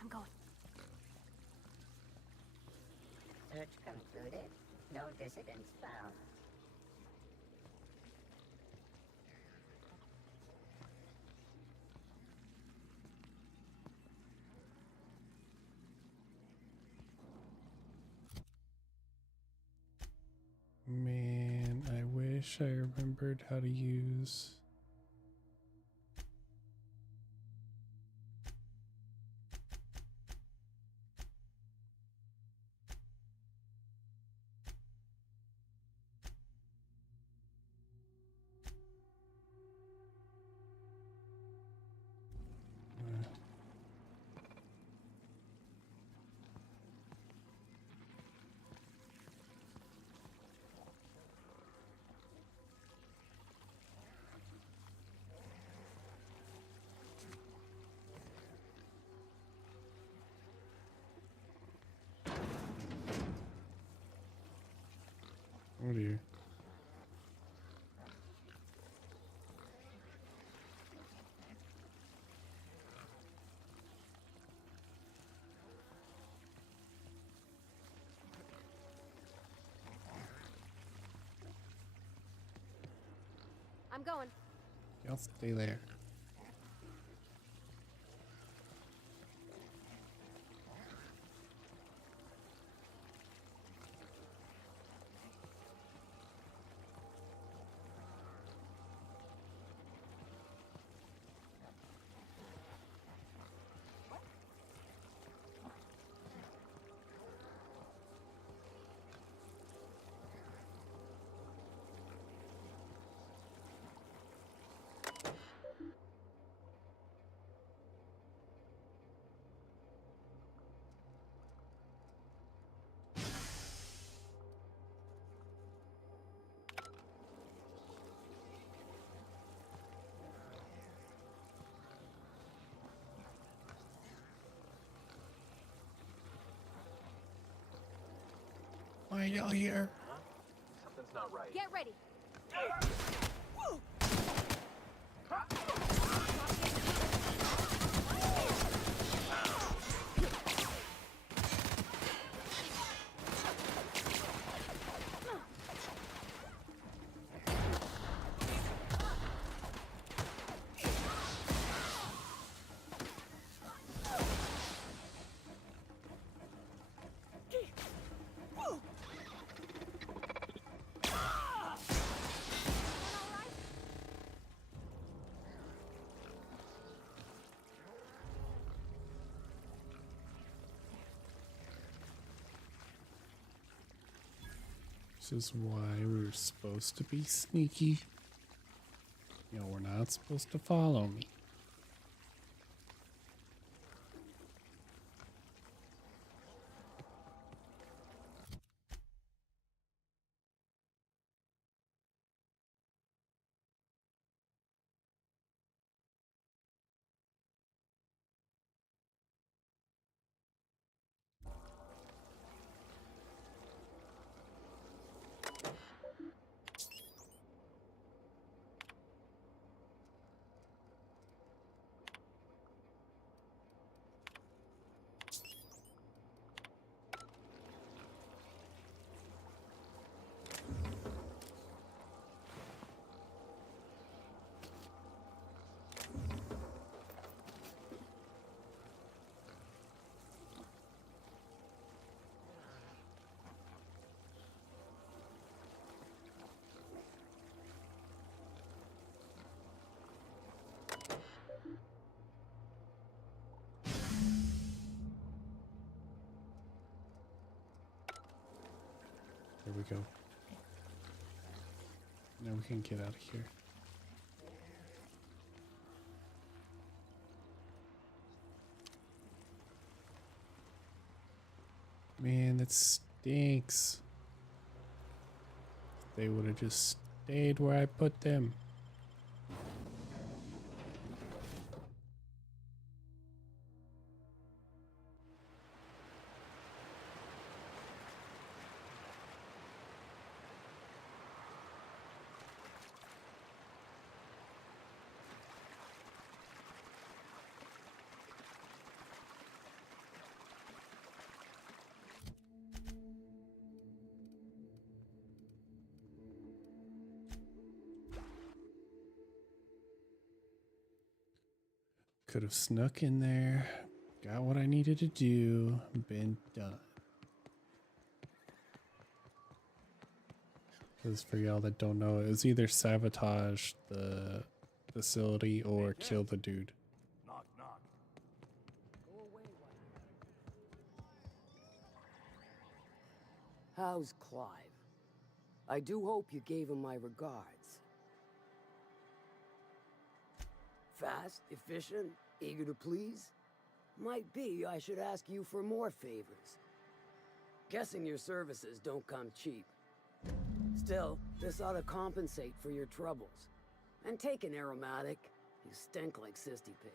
I'm going. Search concluded. No dissidents found. Man, I wish I remembered how to use... Oh dear. I'm going. Y'all stay there. Why are y'all here? Something's not right. Get ready. This is why we're supposed to be sneaky. You know, we're not supposed to follow me. There we go. Now we can get out of here. Man, that stinks. They would have just stayed where I put them. Could have snuck in there, got what I needed to do, been done. Because for y'all that don't know, it was either sabotage the facility or kill the dude. Knock, knock. How's Clive? I do hope you gave him my regards. Fast, efficient, eager to please? Might be I should ask you for more favors. Guessing your services don't come cheap. Still, this ought to compensate for your troubles. And take an aromatic. You stink like Sissy Pig.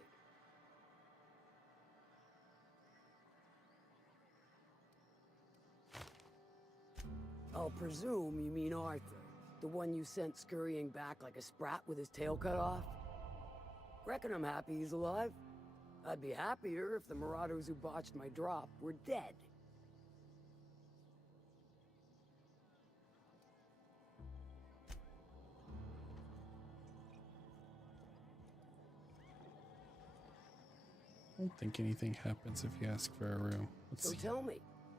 I'll presume you mean Arthur, the one you sent scurrying back like a sprat with his tail cut off? Reckon I'm happy he's alive. I'd be happier if the marauders who botched my drop were dead. I don't think anything happens if you ask for a room. Let's So see. tell me,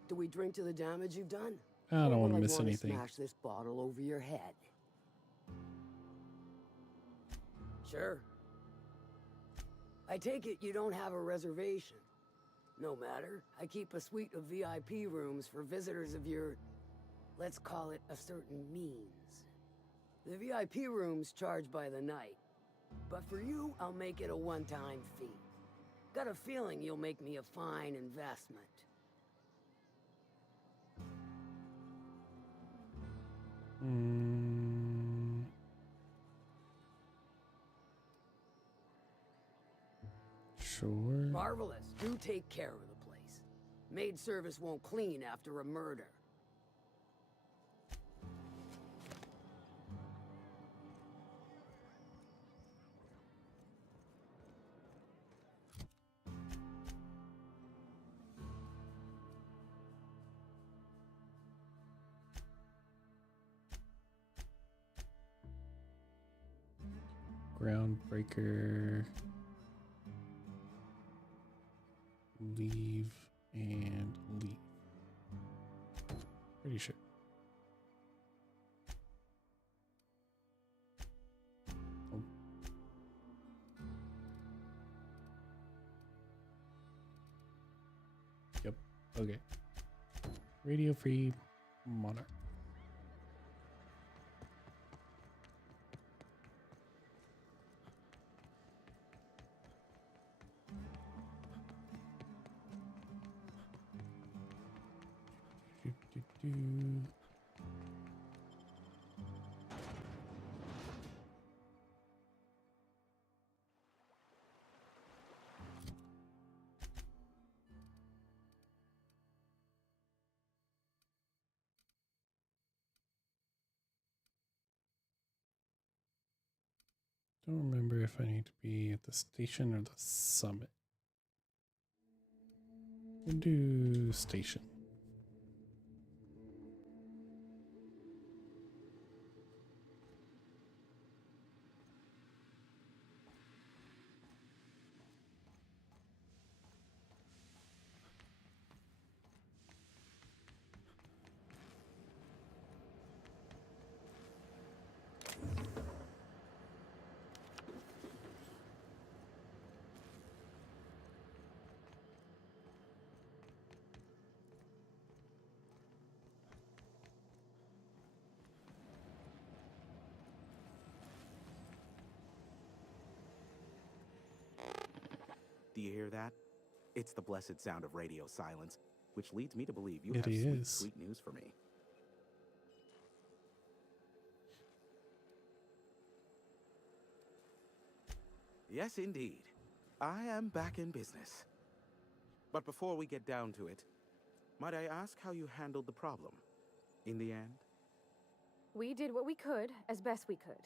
do we drink to the damage you've done? I don't Or want will to miss wanna anything. Smash this bottle over your head. Sure. I take it you don't have a reservation. No matter, I keep a suite of VIP rooms for visitors of your, let's call it a certain means. The VIP rooms charge by the night. But for you, I'll make it a one-time fee. Got a feeling you'll make me a fine investment. Sure. Marvelous. Do take care of the place. Maid service won't clean after a murder. Groundbreaker. Leave and leave. Pretty sure. Oh. Yep. Okay. Radio Free Monarch. Don't remember if I need to be at the station or the summit. We'll do station. Do you hear that? It's the blessed sound of radio silence, which leads me to believe you It have sweet, is. sweet news for me. Yes, indeed. I am back in business. But before we get down to it, might I ask how you handled the problem in the end? We did what we could, as best we could.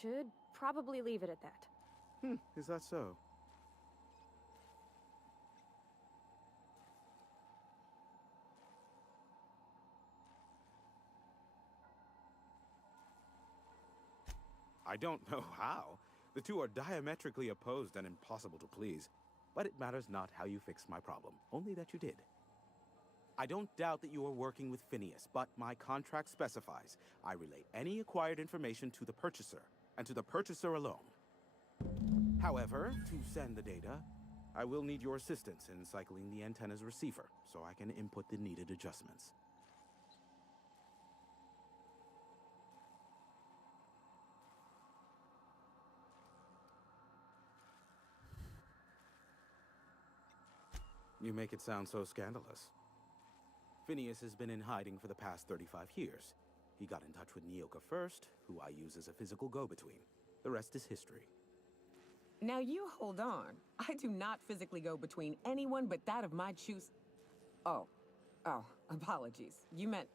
Should probably leave it at that. Is that so? I don't know how. The two are diametrically opposed and impossible to please. But it matters not how you fixed my problem, only that you did. I don't doubt that you are working with Phineas, but my contract specifies I relay any acquired information to the purchaser, and to the purchaser alone. However, to send the data, I will need your assistance in cycling the antenna's receiver, so I can input the needed adjustments. You make it sound so scandalous. Phineas has been in hiding for the past 35 years. He got in touch with Nyoka first, who I use as a physical go-between. The rest is history. Now you hold on. I do not physically go between anyone but that of my choose. Oh, apologies. You meant,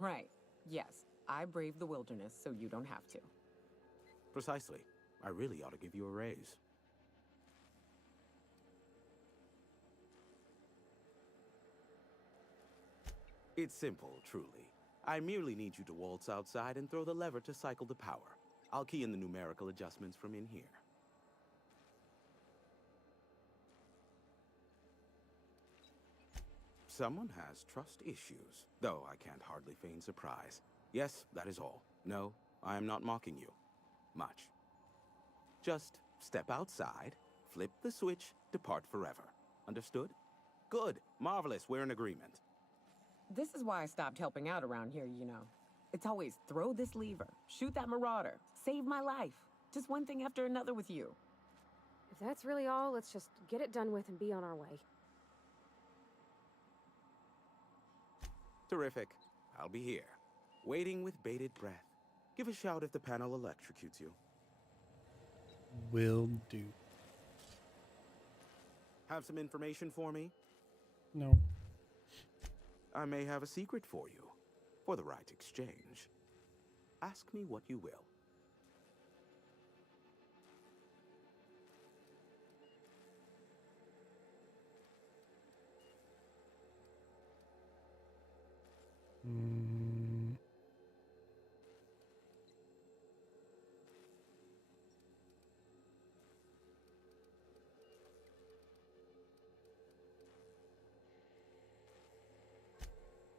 right. Yes, I braved the wilderness so you don't have to. Precisely. I really ought to give you a raise. It's simple, truly. I merely need you to waltz outside and throw the lever to cycle the power. I'll key in the numerical adjustments from in here. Someone has trust issues, though I can't hardly feign surprise. Yes, that is all. No, I am not mocking you. Much. Just step outside, flip the switch, depart forever. Understood? Good. Marvelous. We're in agreement. This is why I stopped helping out around here, you know. It's always throw this lever, shoot that marauder, save my life. Just one thing after another with you. If that's really all, let's just get it done with and be on our way. Terrific. I'll be here, waiting with bated breath. Give a shout if the panel electrocutes you. Will do. Have some information for me? No. I may have a secret for you, for the right exchange. Ask me what you will.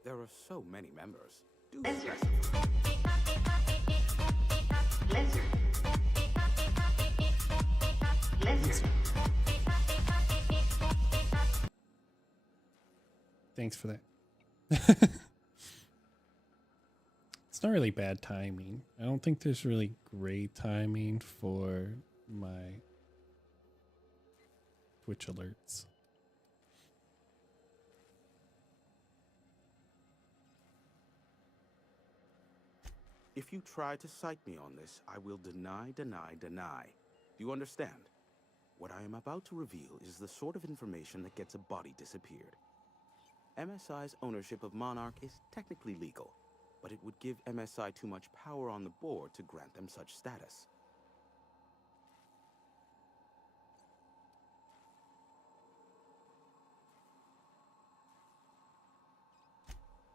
There are so many members. Do Lizard. specify. Lizard. Lizard. Thanks for that. It's not really bad timing. I don't think there's really great timing for my Twitch alerts. If you try to cite me on this, I will deny. Do you understand? What I am about to reveal is the sort of information that gets a body disappeared. MSI's ownership of Monarch is technically legal, but it would give MSI too much power on the board to grant them such status.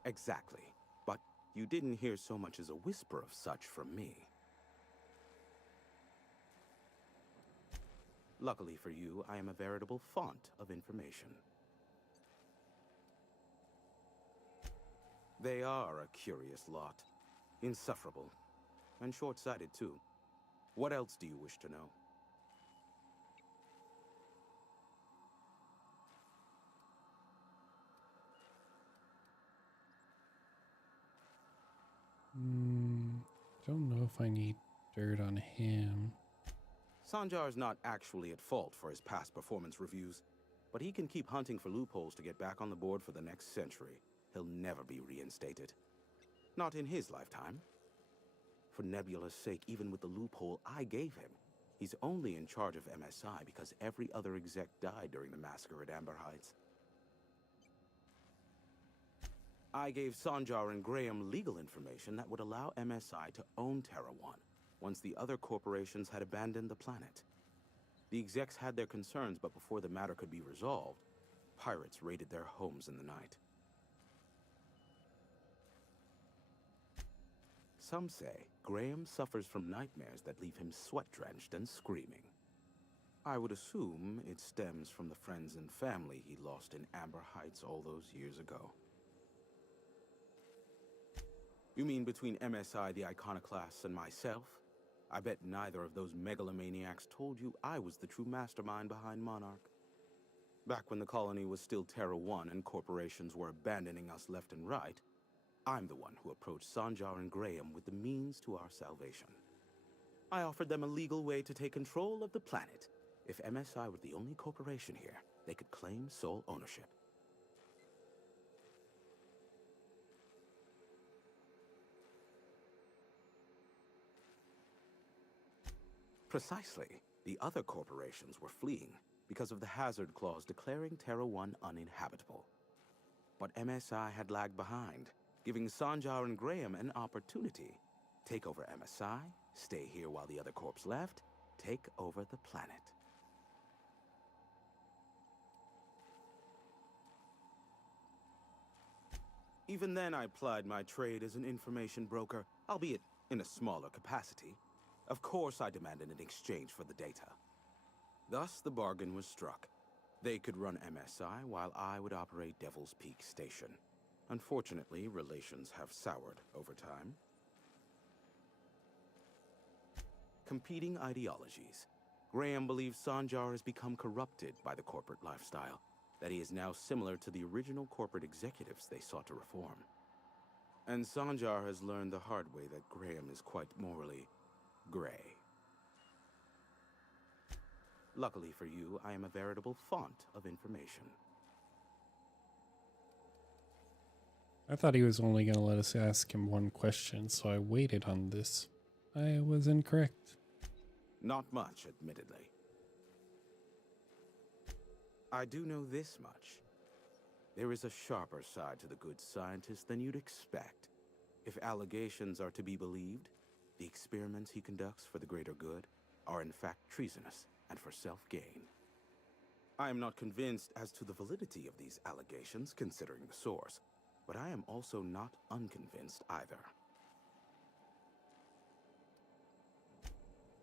Exactly. But you didn't hear so much as a whisper of such from me. Luckily for you, I am a veritable font of information. They are a curious lot. Insufferable. And short-sighted, too. What else do you wish to know? I don't know if I need dirt on him. Sanjar is not actually at fault for his past performance reviews, but he can keep hunting for loopholes to get back on the board for the next century. He'll never be reinstated. Not in his lifetime. For Nebula's sake, even with the loophole I gave him, he's only in charge of MSI because every other exec died during the massacre at Amber Heights. I gave Sanjar and Graham legal information that would allow MSI to own Terra 1 once the other corporations had abandoned the planet. The execs had their concerns, but before the matter could be resolved, pirates raided their homes in the night. Some say Graham suffers from nightmares that leave him sweat-drenched and screaming. I would assume it stems from the friends and family he lost in Amber Heights all those years ago. You mean between MSI the Iconoclasts and myself? I bet neither of those megalomaniacs told you I was the true mastermind behind Monarch. Back when the colony was still Terra 1 and corporations were abandoning us left and right, I'm the one who approached Sanjar and Graham with the means to our salvation. I offered them a legal way to take control of the planet. If MSI were the only corporation here, they could claim sole ownership. Precisely. The other corporations were fleeing because of the hazard clause declaring Terra 1 uninhabitable. But MSI had lagged behind, giving Sanjar and Graham an opportunity. Take over MSI, stay here while the other corps left, take over the planet. Even then I plied my trade as an information broker, albeit in a smaller capacity. Of course I demanded an exchange for the data. Thus the bargain was struck. They could run MSI while I would operate Devil's Peak Station. Unfortunately, relations have soured over time. Competing ideologies. Graham believes Sanjar has become corrupted by the corporate lifestyle, that he is now similar to the original corporate executives they sought to reform. And Sanjar has learned the hard way that Graham is quite morally gray. Luckily for you, I am a veritable font of information. I thought he was only going to let us ask him one question, so I waited on this. I was incorrect. Not much, admittedly. I do know this much. There is a sharper side to the good scientist than you'd expect. If allegations are to be believed, the experiments he conducts for the greater good are in fact treasonous and for self-gain. I am not convinced as to the validity of these allegations, considering the source, but I am also not unconvinced either.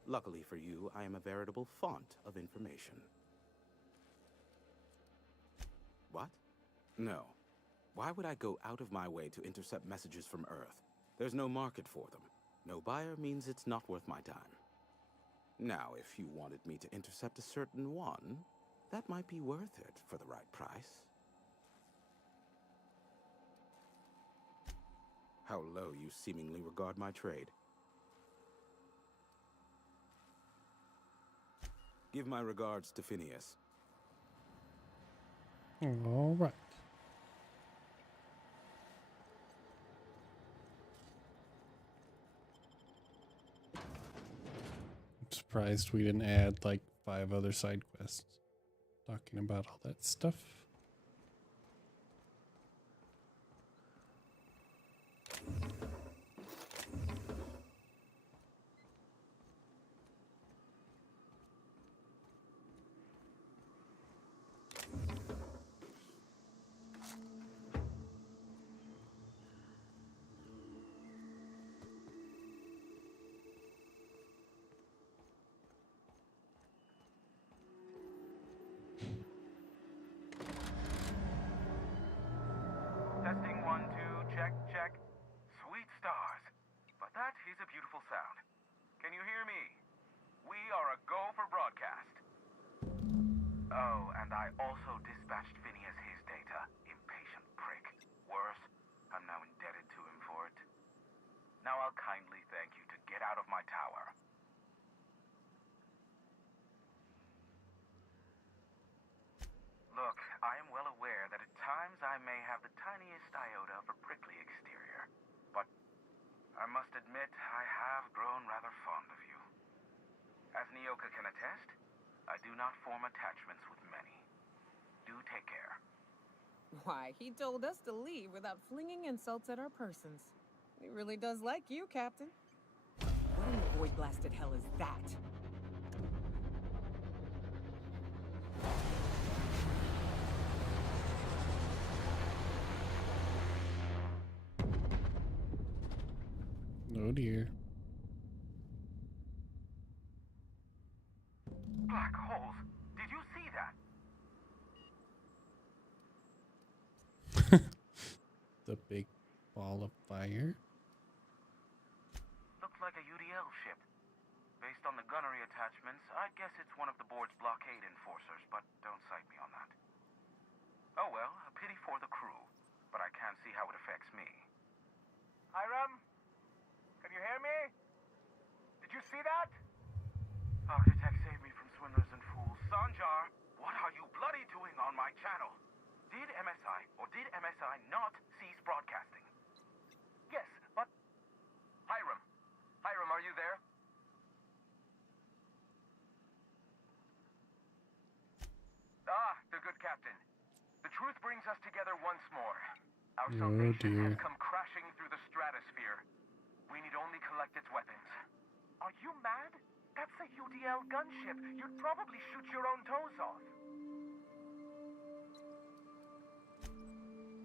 Luckily for you, I am a veritable font of information. What? No. Why would I go out of my way to intercept messages from Earth? There's no market for them. No buyer means it's not worth my time. Now, if you wanted me to intercept a certain one, that might be worth it for the right price. How low you seemingly regard my trade. Give my regards to Phineas. All right. I'm surprised we didn't add like 5 other side quests talking about all that stuff. Testing 1, 2, check, check. Sweet stars. But that is a beautiful sound. Can you hear me? We are a go for broadcast. Oh, and I also dispatched Phineas his data. Impatient prick. Worse, I'm now indebted to him for it. Now I'll kindly thank you to get out of my tower. Look, I am well aware that at times I may have the tiniest iota of a prickly exterior, but I must admit I have grown rather fond of you. As Nyoka can attest, I do not form attachments with many. Do take care. Why, he told us to leave without flinging insults at our persons. He really does like you, Captain. What in the void-blasted hell is that? Oh dear. Black holes. Did you see that? The big ball of fire. Looks like a UDL ship. Based on the gunnery attachments, I'd guess it's one of the board's blockade enforcers, but don't cite me on that. Oh well, a pity for the crew, but I can't see how it affects me. Hiram? Can you hear me? Did you see that? Architect, save me from swindlers and fools. Sanjar, what are you bloody doing on my channel? Did MSI or did MSI not cease broadcasting? Yes, but... Hiram. Hiram, are you there? Ah, the good captain. The truth brings us together once more. Our salvation has come crashing through the stratosphere. We need only collect its weapons. Are you mad? That's a UDL gunship. You'd probably shoot your own toes off.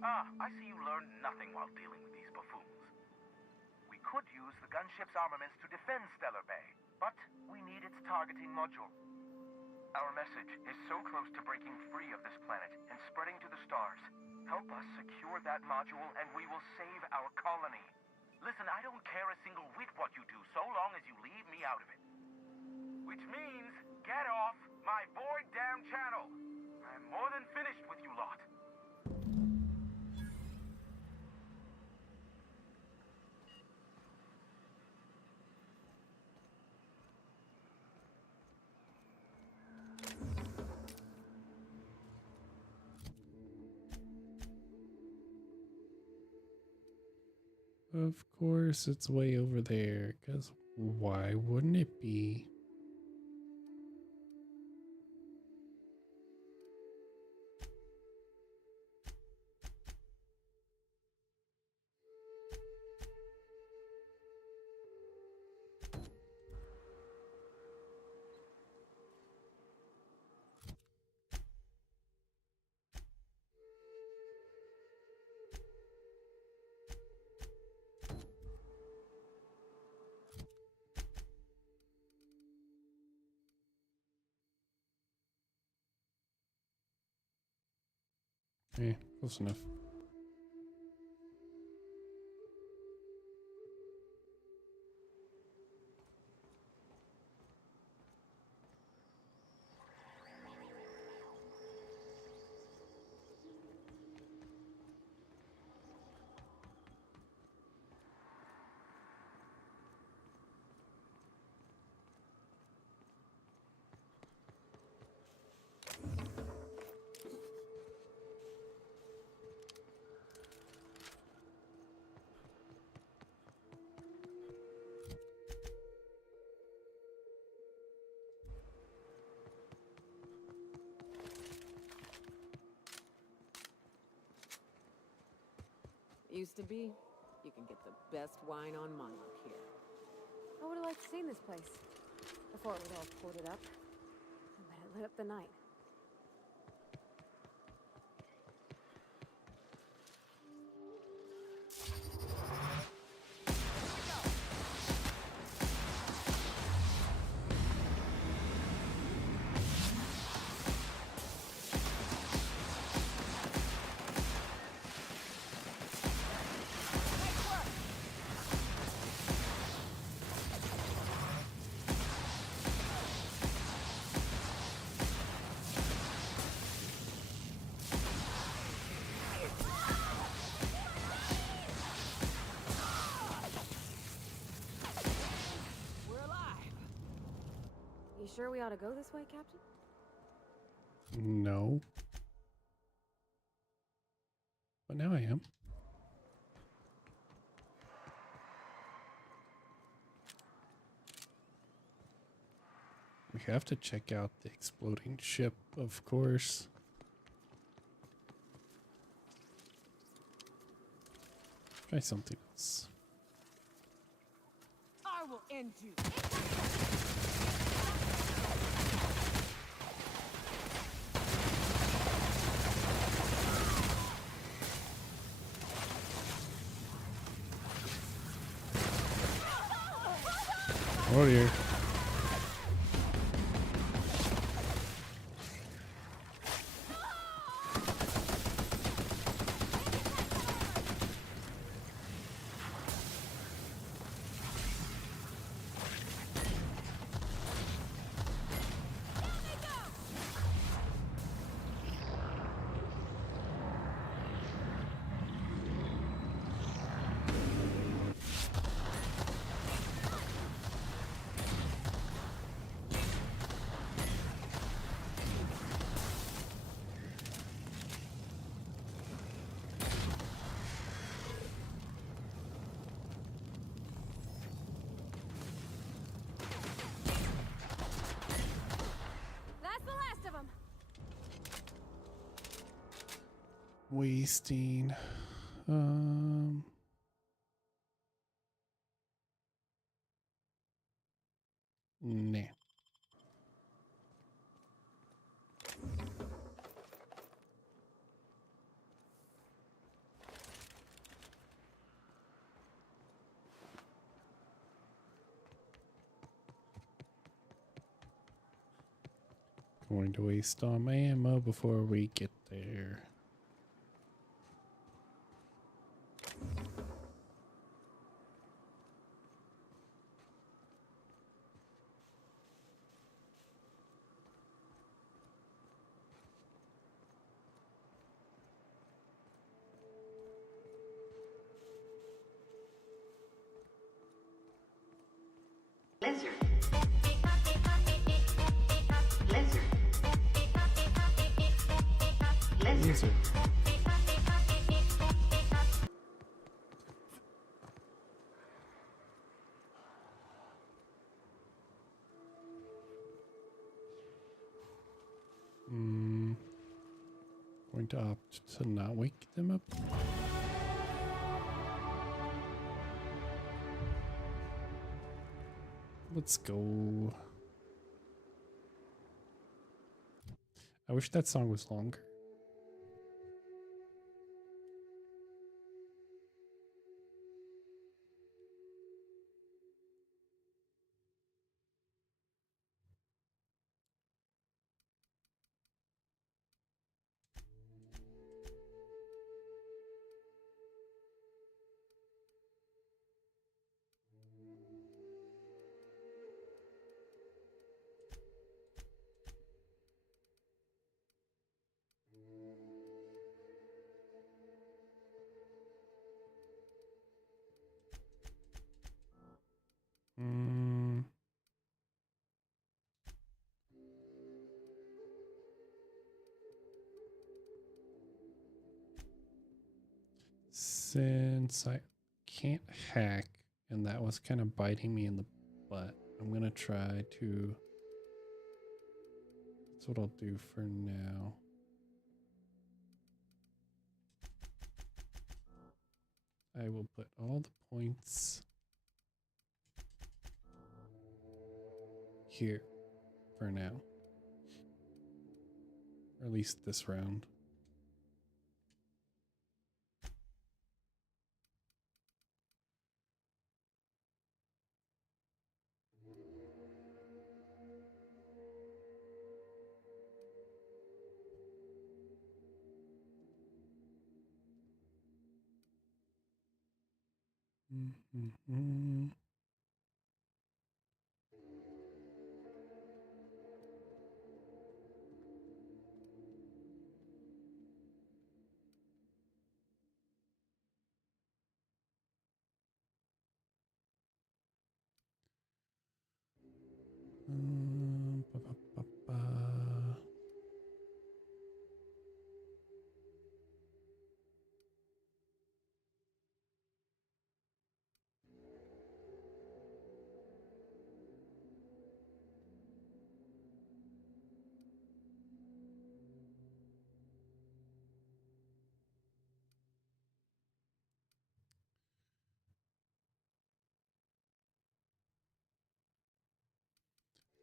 Ah, I see you learned nothing while dealing with these buffoons. We could use the gunship's armaments to defend Stellar Bay, but we need its targeting module. Our message is so close to breaking free of this planet and spreading to the stars. Help us secure that module and we will save our colony. Listen, I don't care a single whit what you do, so long as you leave me out of it. Which means, get off my void damn channel. I'm more than finished with you lot. Of course, it's way over there, because why wouldn't it be? Eh, close enough. Used to be. You can get the best wine on Monarch here. I would have liked to see this place before it was all ported up. I bet it lit up the night. You sure we ought to go this way, Captain? No. But now I am. We have to check out the exploding ship, of course. Try something else. I will end you. Oh dear. Wasting. Nah. Going to waste all my ammo before we get there. Lizard. Lizard. Lizard. Going to opt to not wake them up. Let's go. I wish that song was longer. Since I can't hack, and that was kind of biting me in the butt, I'm gonna try to. That's what I'll do for now. I will put all the points here for now. Or at least this round. Mm-hmm. Ba, ba, ba, ba.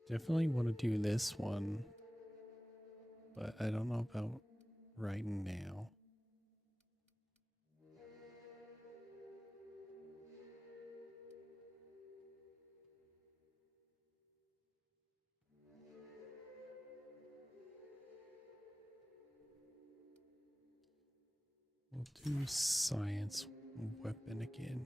Definitely want to do this one, but I don't know about right now. We'll do science weapon again.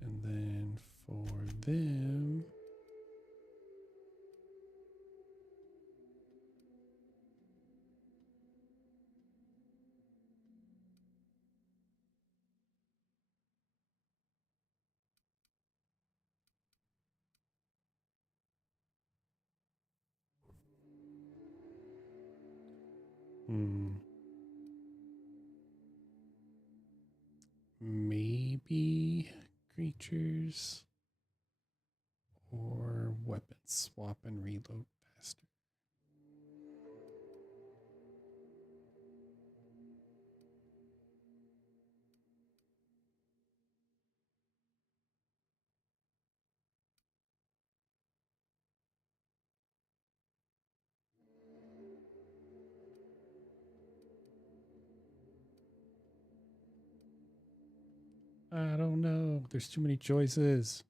And then for them, maybe creatures or weapons. Swap and reload faster. I don't know. There's too many choices.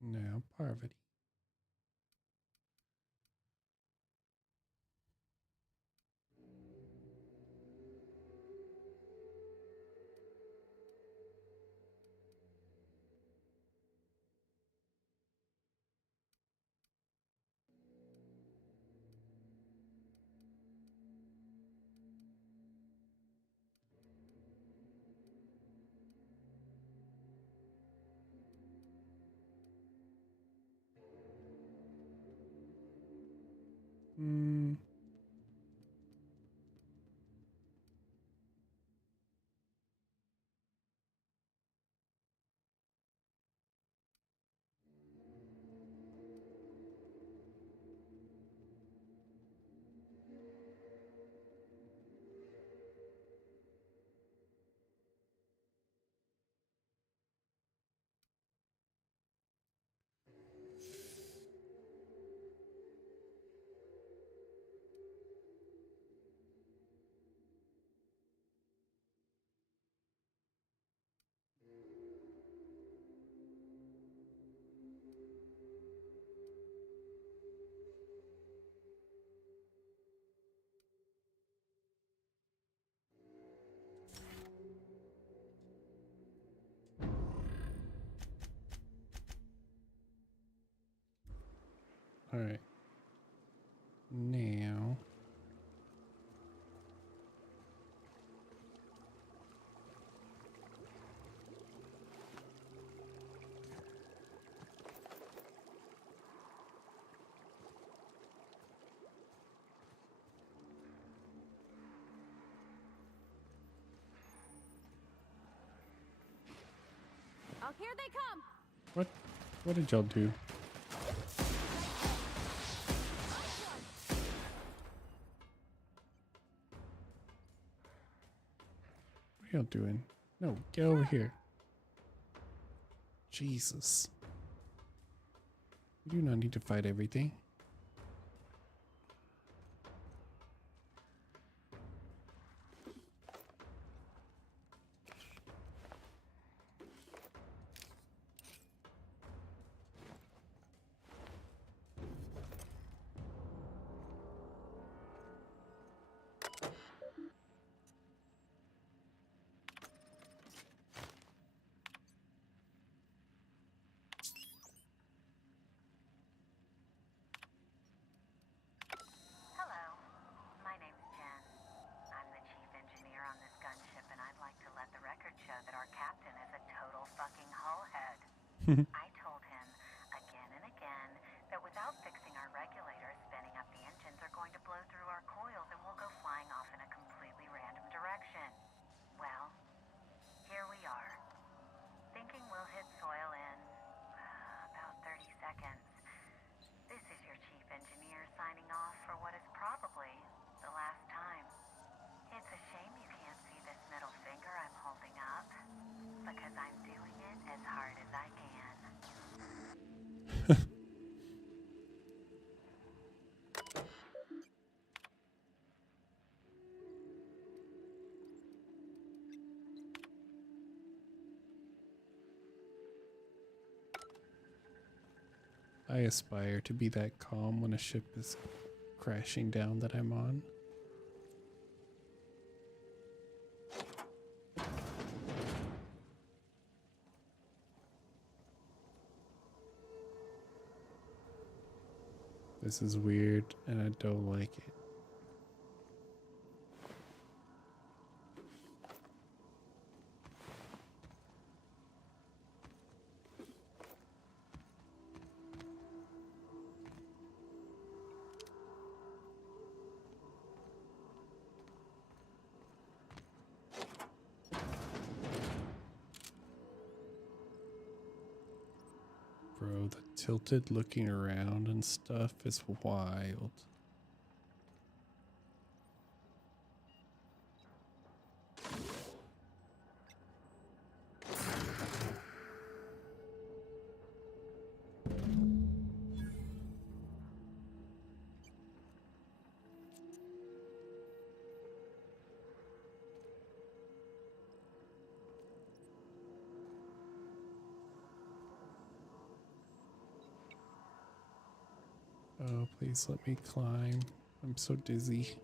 Now, Parvati. Hmm. All right. Now. Here they come! What? What did y'all do? What are y'all doing? No, get over here. Jesus. You do not need to fight everything. Hello, my name's Jen. I'm the chief engineer on this gunship, and I'd like to let the record show that our captain is a total fucking hullhead. I told him again and again that without fixing our regulators, spinning up the engines are going to blow through our coils and we'll go flying off in a completely random direction. Well, here we are. Thinking we'll hit soil in about 30 seconds. This is your chief engineer signing off for what is probably the last time. It's a shame you can't see this middle finger I'm holding up, because I'm doing it as hard as I can. I aspire to be that calm when a ship is crashing down that I'm on. This is weird and I don't like it. Bro, the tilted looking around and stuff is wild. Oh, please let me climb. I'm so dizzy.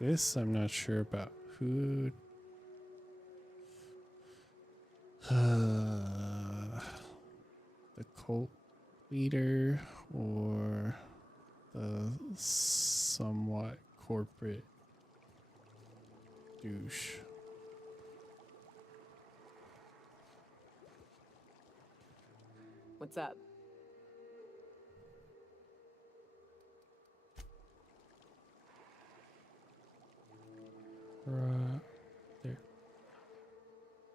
This I'm not sure about. Who? The cult leader or the somewhat corporate douche? What's up? There.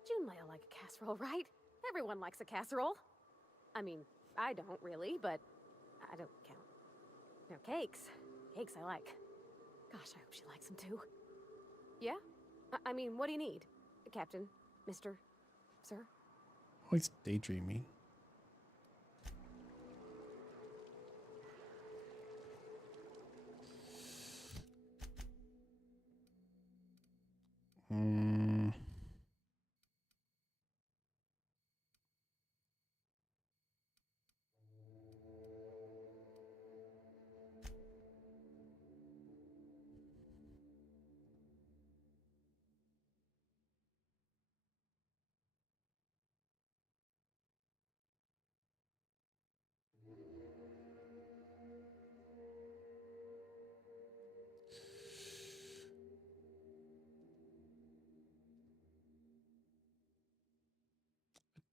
June might like a casserole, right? Everyone likes a casserole. I mean, I don't really, but I don't count. No, cakes. Cakes I like. Gosh, I hope she likes them too. Yeah? I mean, what do you need? Captain? Mr. Sir? Always daydreaming.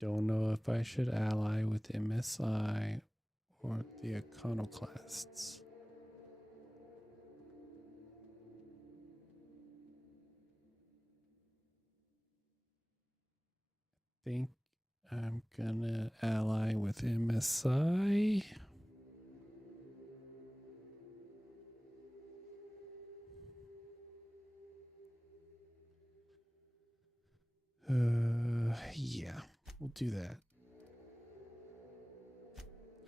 don't know if I should ally with MSI or the Iconoclasts. Think I'm gonna ally with MSI. Yeah, we'll do that.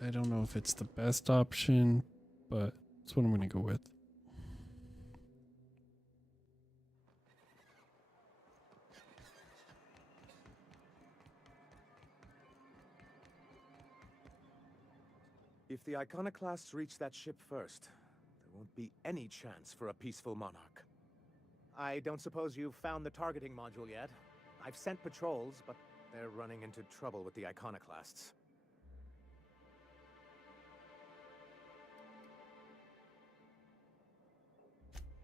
I don't know if it's the best option, but it's what I'm gonna go with. If the Iconoclasts reach that ship first, there won't be any chance for a peaceful monarch. I don't suppose you've found the targeting module yet. I've sent patrols, but they're running into trouble with the Iconoclasts.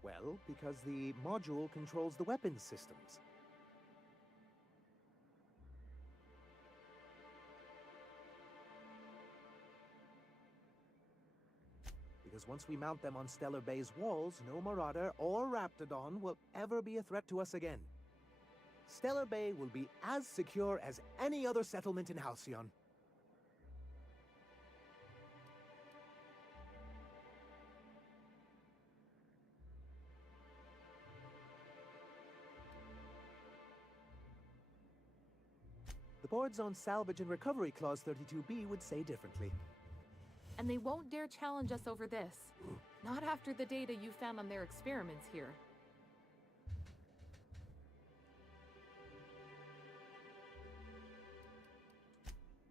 Well, because the module controls the weapons systems. Because once we mount them on Stellar Bay's walls, no Marauder or Raptidon will ever be a threat to us again. Stellar Bay will be as secure as any other settlement in Halcyon. The board's own Salvage and Recovery Clause 32B would say differently. And they won't dare challenge us over this. Not after the data you found on their experiments here.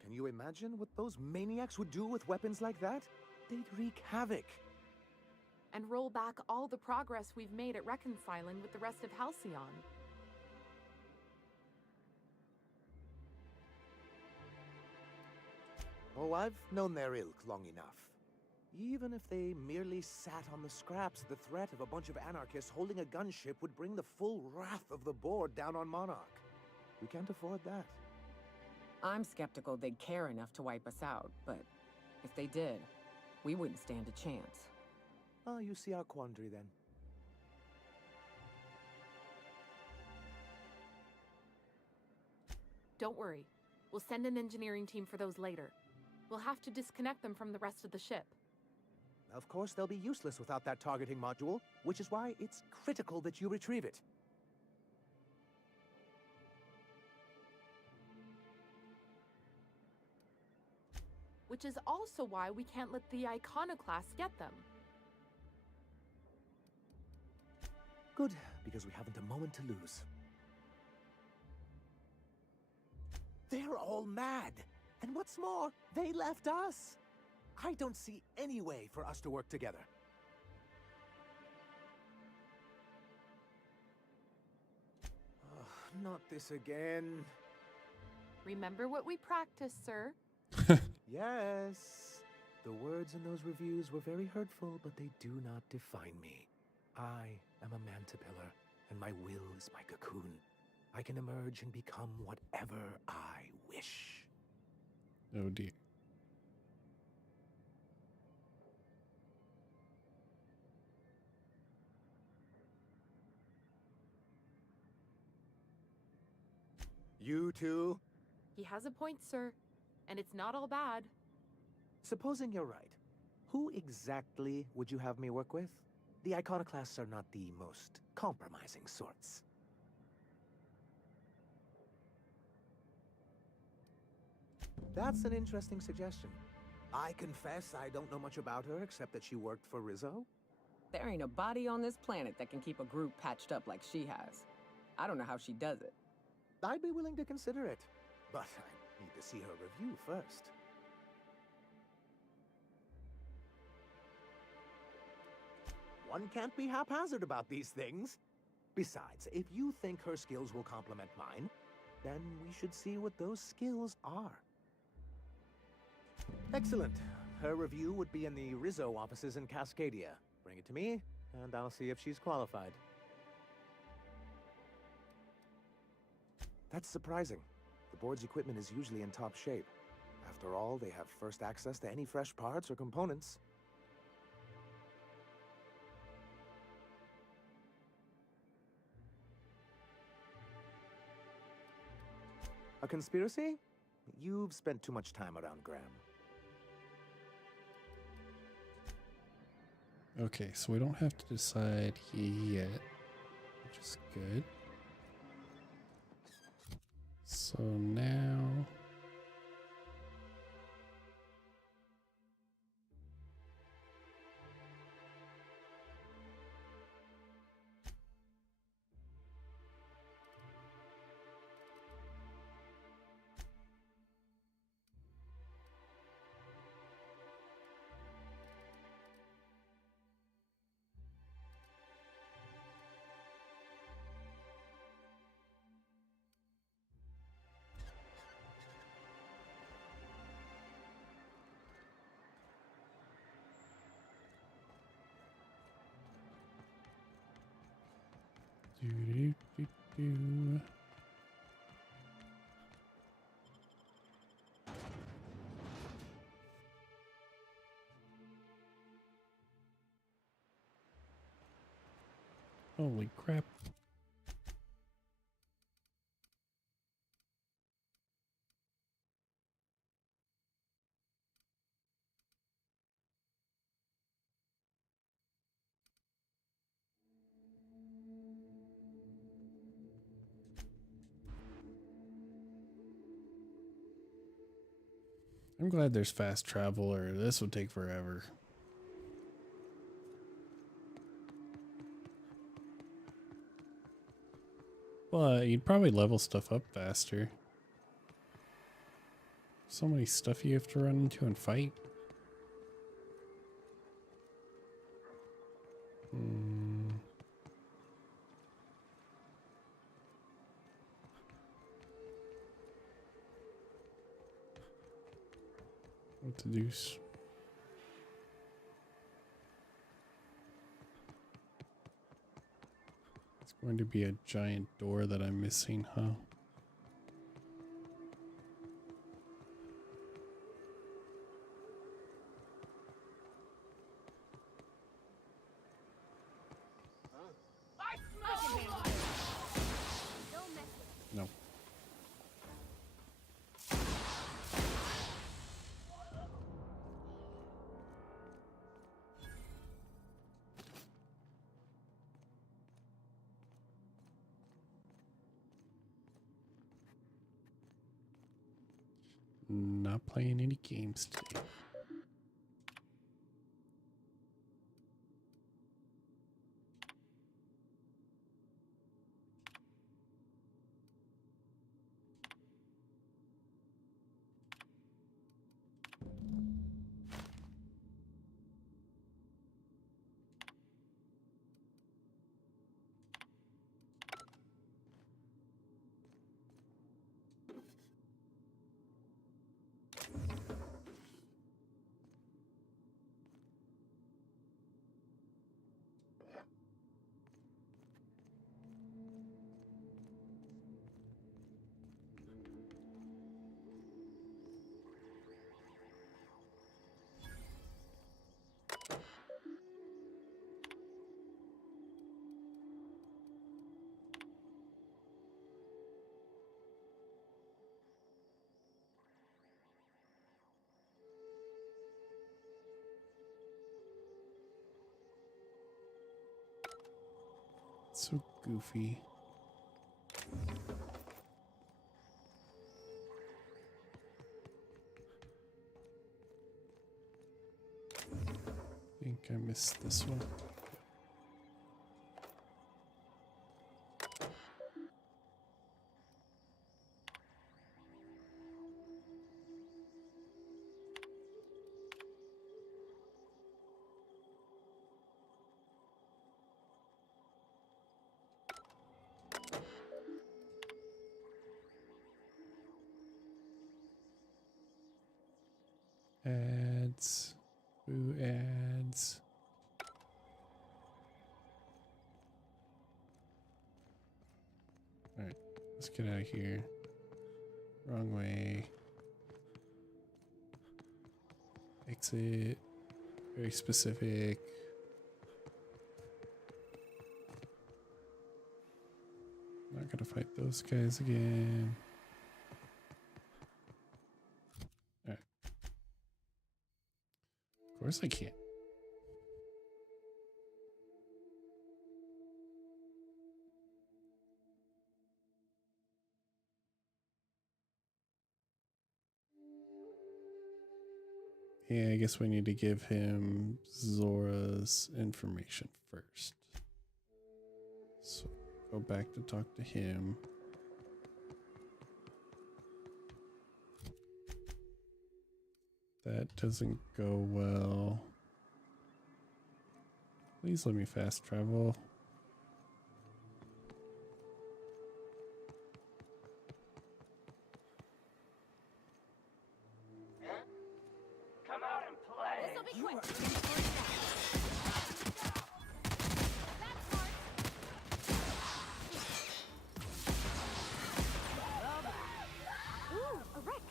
Can you imagine what those maniacs would do with weapons like that? They'd wreak havoc. And roll back all the progress we've made at reconciling with the rest of Halcyon. Oh, I've known their ilk long enough. Even if they merely sat on the scraps, the threat of a bunch of anarchists holding a gunship would bring the full wrath of the board down on Monarch. We can't afford that. I'm skeptical they'd care enough to wipe us out, but if they did, we wouldn't stand a chance. Oh, you see our quandary then. Don't worry. We'll send an engineering team for those later. We'll have to disconnect them from the rest of the ship. Of course, they'll be useless without that targeting module, which is why it's critical that you retrieve it. Which is also why we can't let the Iconoclasts get them. Good, because we haven't a moment to lose. They're all mad! And what's more, they left us! I don't see any way for us to work together. Not this again. Remember what we practiced, sir? Yes. The words in those reviews were very hurtful, but they do not define me. I am a Mantipillar, and my will is my cocoon. I can emerge and become whatever I wish. Oh dear. You too? He has a point, sir. And it's not all bad. Supposing you're right, who exactly would you have me work with? The Iconoclasts are not the most compromising sorts. That's an interesting suggestion. I confess I don't know much about her except that she worked for Rizzo. There ain't a body on this planet that can keep a group patched up like she has. I don't know how she does it. I'd be willing to consider it, but I need to see her review first. One can't be haphazard about these things. Besides, if you think her skills will complement mine, then we should see what those skills are. Excellent. Her review would be in the Rizzo offices in Cascadia. Bring it to me, and I'll see if she's qualified. That's surprising. The board's equipment is usually in top shape. After all, they have first access to any fresh parts or components. A conspiracy? You've spent too much time around Graham. Okay, so we don't have to decide yet, which is good. So now... Do. Holy crap. I'm glad there's fast travel, or this would take forever. But you'd probably level stuff up faster. So many stuff you have to run into and fight. What the deuce? It's going to be a giant door that I'm missing, huh? No. Not playing any games today. So goofy. I think I missed this one. Ads. Who ads? Alright, let's get out of here. Wrong way. Exit. Very specific. Not gonna fight those guys again. Alright. Of course I can't. Yeah, I guess we need to give him Zora's information first. So go back to talk to him. That doesn't go well. Please let me fast travel. Come out and play. This'll be quick. Ooh, a wreck.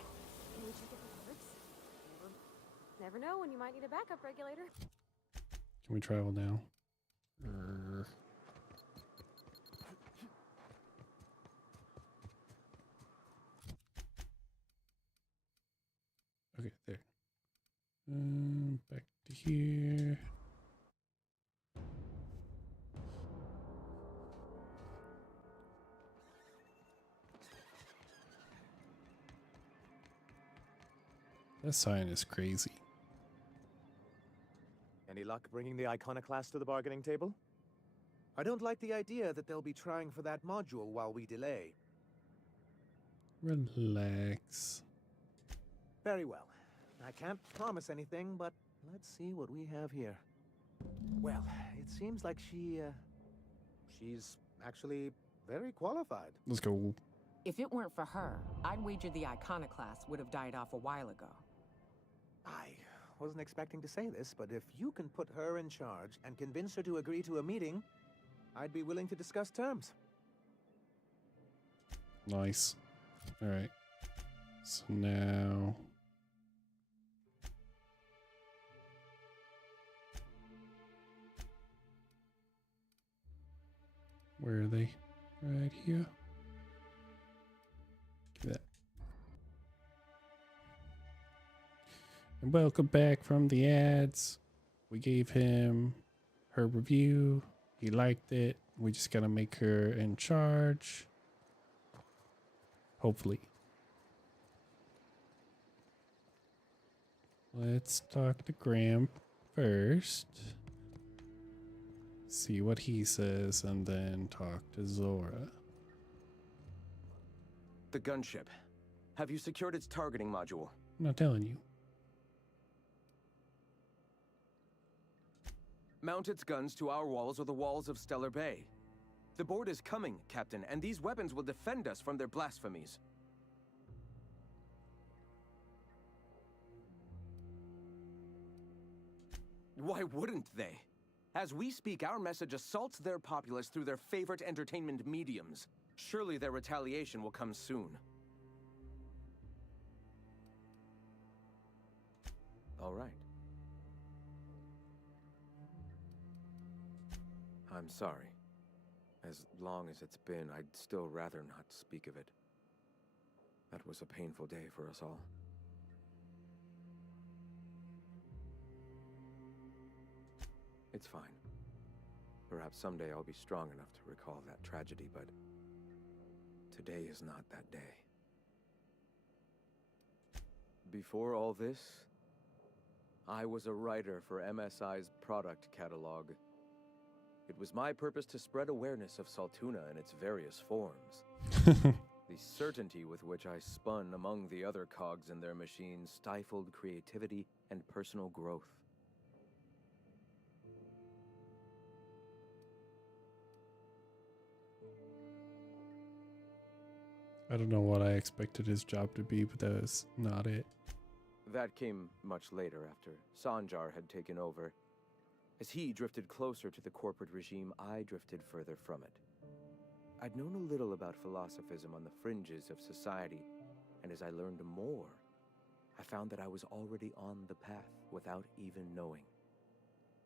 Can we check if it works? Never know when you might need a backup regulator. Can we travel now? Okay, there. Back to here. That sign is crazy. Any luck bringing the iconoclast to the bargaining table? I don't like the idea that they'll be trying for that module while we delay. Relax. Very well. I can't promise anything, but let's see what we have here. Well, it seems like she's actually very qualified. Let's go. If it weren't for her, I'd wager the iconoclast would have died off a while ago. I wasn't expecting to say this, but if you can put her in charge and convince her to agree to a meeting, I'd be willing to discuss terms. Nice. All right. So now... Where are they? Right here. Give me that. And welcome back from the ads. We gave him her review. He liked it. We just gotta make her in charge. Hopefully. Let's talk to Graham first. See what he says, and then talk to Zora. The gunship. Have you secured its targeting module? I'm not telling you. Mount its guns to our walls or the walls of Stellar Bay. The board is coming, Captain, and these weapons will defend us from their blasphemies. Why wouldn't they? As we speak, our message assaults their populace through their favorite entertainment mediums. Surely their retaliation will come soon. All right. I'm sorry. As long as it's been, I'd still rather not speak of it. That was a painful day for us all. It's fine. Perhaps someday I'll be strong enough to recall that tragedy, but today is not that day. Before all this, I was a writer for MSI's product catalog. It was my purpose to spread awareness of Saltuna in its various forms. The certainty with which I spun among the other cogs in their machine stifled creativity and personal growth. I don't know what I expected his job to be, but that was not it. That came much later, after Sanjar had taken over. As he drifted closer to the corporate regime, I drifted further from it. I'd known a little about philosophism on the fringes of society, And as I learned more, I found that I was already on the path without even knowing.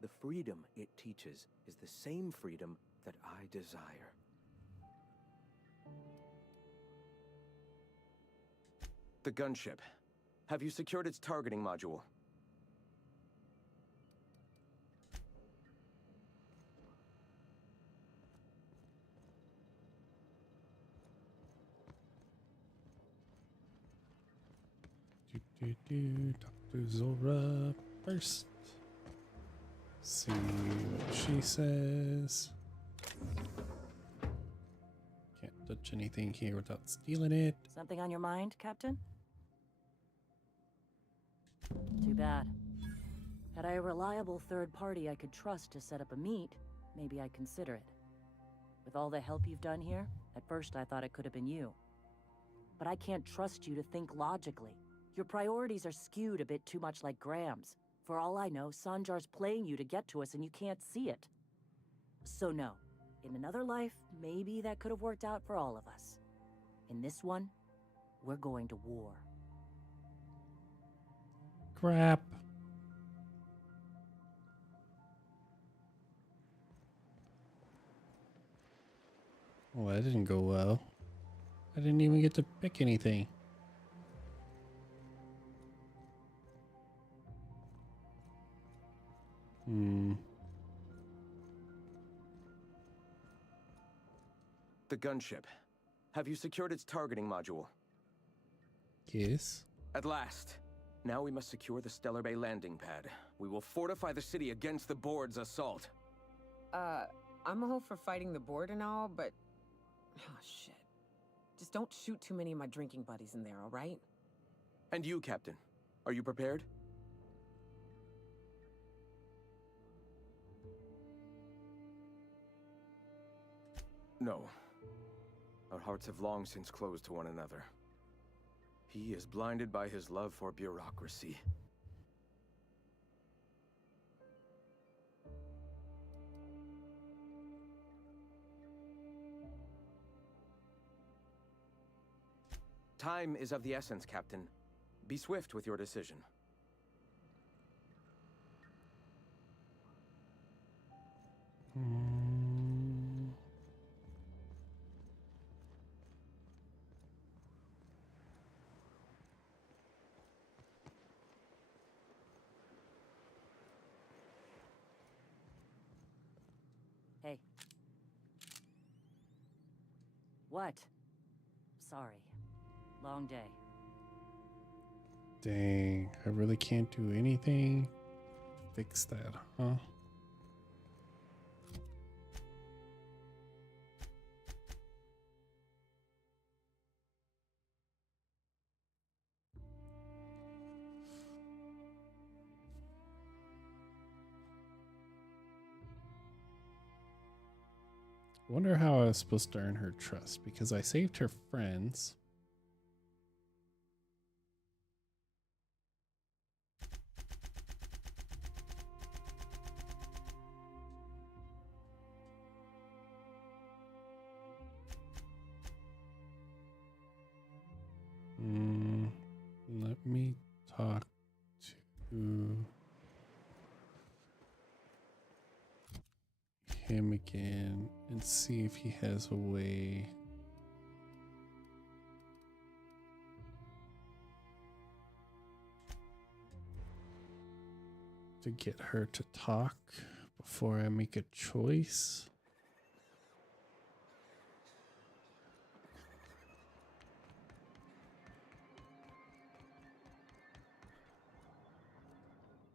The freedom it teaches is the same freedom that I desire. The gunship. Have you secured its targeting module? Talk to Zora first. See what she says. Can't touch anything here without stealing it. Something on your mind, Captain? Too bad. Had I a reliable third party I could trust to set up a meet, maybe I'd consider it. With all the help you've done here, at first I thought it could have been you. But I can't trust you to think logically. Your priorities are skewed a bit too much like Graham's. For all I know, Sanjar's playing you to get to us and you can't see it. So no. In another life, maybe that could have worked out for all of us. In this one, we're going to war. Crap. Well, that didn't go well. I didn't even get to pick anything. The gunship. Have you secured its targeting module? Yes. At last. Now we must secure the Stellar Bay landing pad. We will fortify the city against the board's assault. I'm all for fighting the board and all, but... Oh, shit. Just don't shoot too many of my drinking buddies in there, all right? And you, Captain. Are you prepared? No. Our hearts have long since closed to one another. He is blinded by his love for bureaucracy. Time is of the essence, Captain. Be swift with your decision. Hey. What? Sorry. Long day. Dang, I really can't do anything to fix that, huh? Wonder how I was supposed to earn her trust, because I saved her friends. Let me talk to him again and see if he has a way to get her to talk before I make a choice.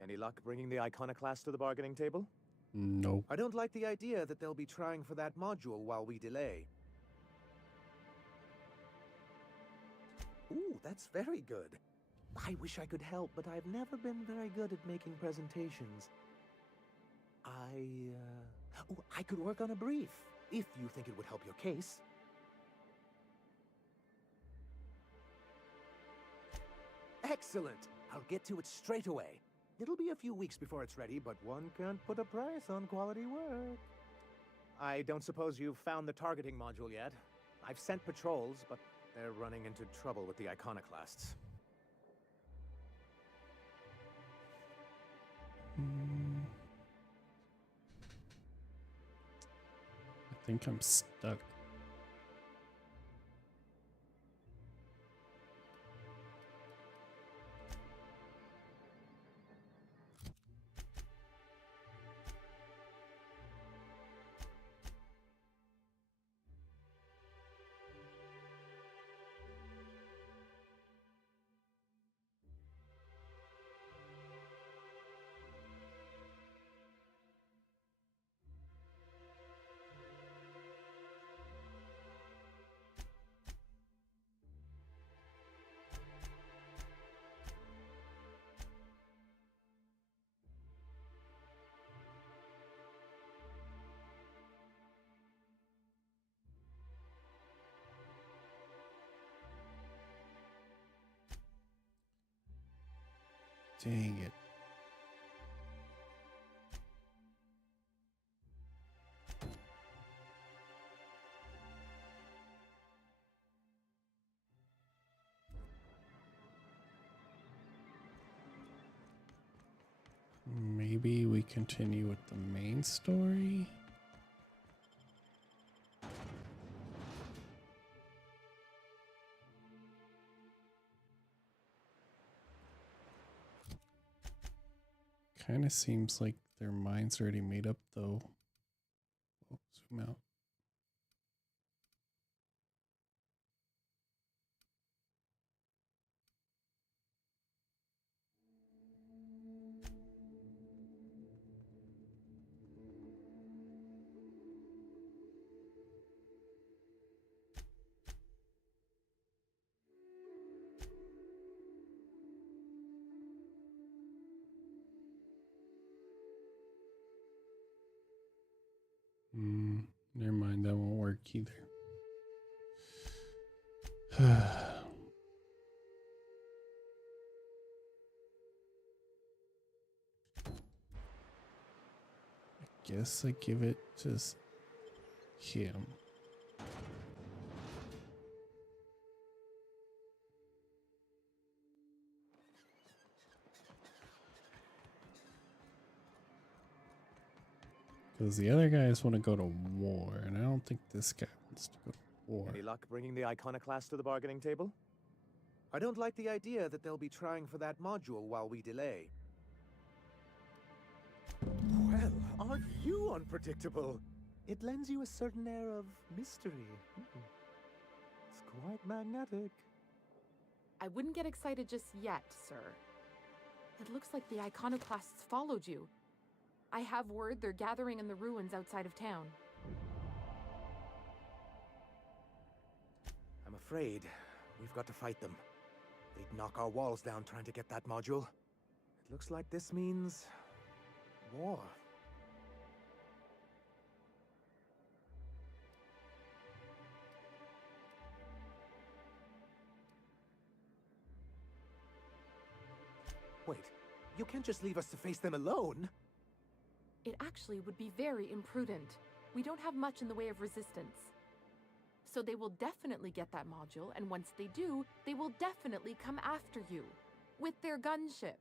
Any luck bringing the Iconoclast to the bargaining table? Nope. I don't like the idea that they'll be trying for that module while we delay. Ooh, that's very good. I wish I could help, but I've never been very good at making presentations. I could work on a brief, if you think it would help your case. Excellent! I'll get to it straight away. It'll be a few weeks before it's ready, but one can't put a price on quality work. I don't suppose you've found the targeting module yet. I've sent patrols, but They're running into trouble with the iconoclasts. I think I'm stuck. Dang it. Maybe we continue with the main story. Kind of seems like their mind's already made up, though. Oh, zoom out. Never mind, that won't work either. I guess I give it to him. Because the other guys want to go to war, and I don't think this guy wants to go to war. Any luck bringing the iconoclast to the bargaining table? I don't like the idea that they'll be trying for that module while we delay. Well, aren't you unpredictable? It lends you a certain air of mystery. It's quite magnetic. I wouldn't get excited just yet, sir. It looks like the iconoclasts followed you. I have word they're gathering in the ruins outside of town. I'm afraid we've got to fight them. They'd knock our walls down trying to get that module. It looks like this means war. Wait, you can't just leave us to face them alone. It actually would be very imprudent. We don't have much in the way of resistance. So they will definitely get that module, and once they do, they will definitely come after you. With their gunship.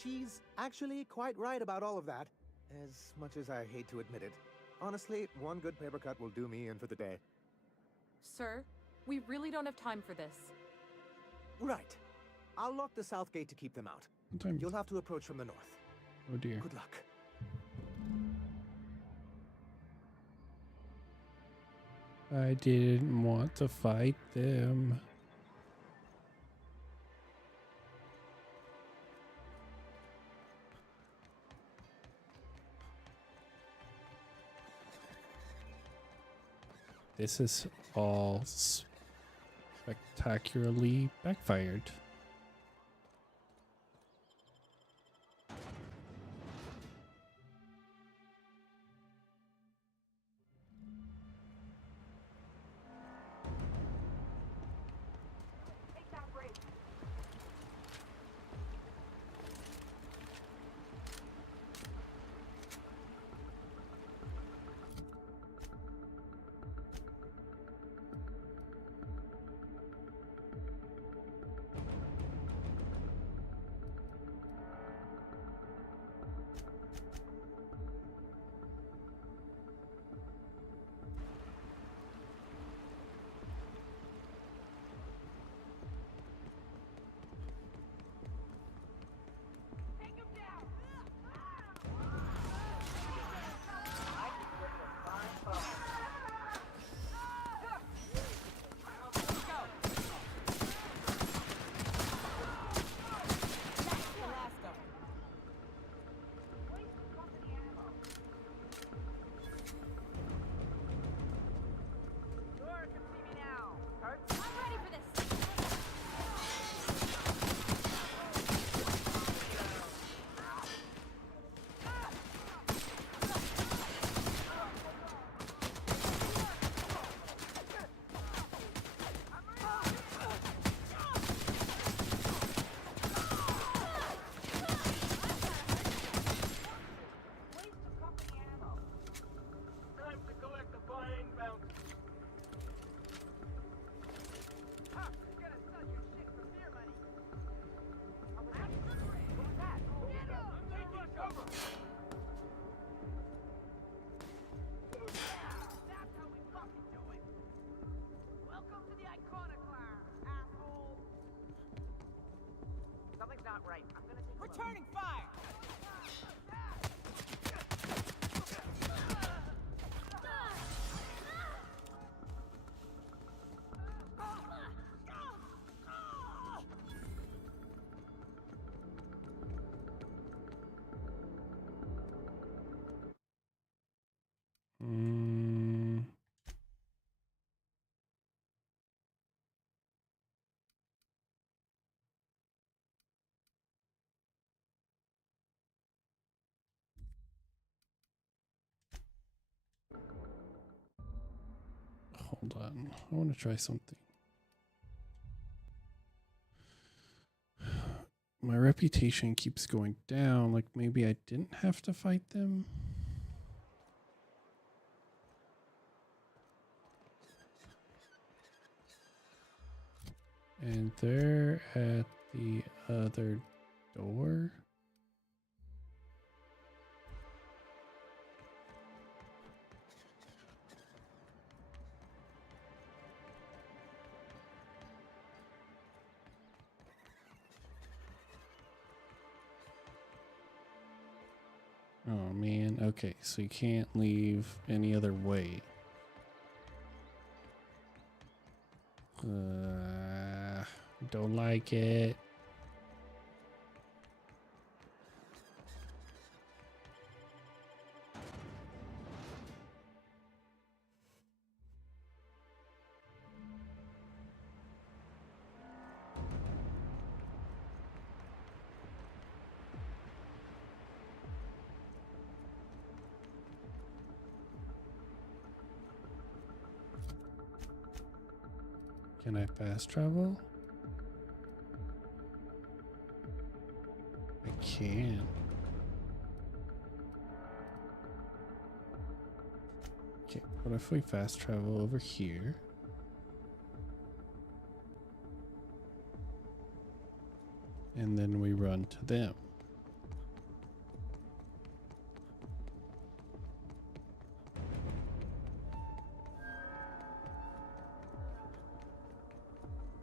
She's actually quite right about all of that, as much as I hate to admit it. Honestly, one good paper cut will do me in for the day. Sir, we really don't have time for this. Right. I'll lock the south gate to keep them out. You'll have to approach from the north. Oh dear. Good luck. I didn't want to fight them. This is all spectacularly backfired. Mm. Hold on. I want to try something. My reputation keeps going down. Like maybe I didn't have to fight them. And they're at the other door. Oh man, okay, so you can't leave any other way. Don't like it. Can I fast travel? I can. Okay, what if we fast travel over here? And then we run to them.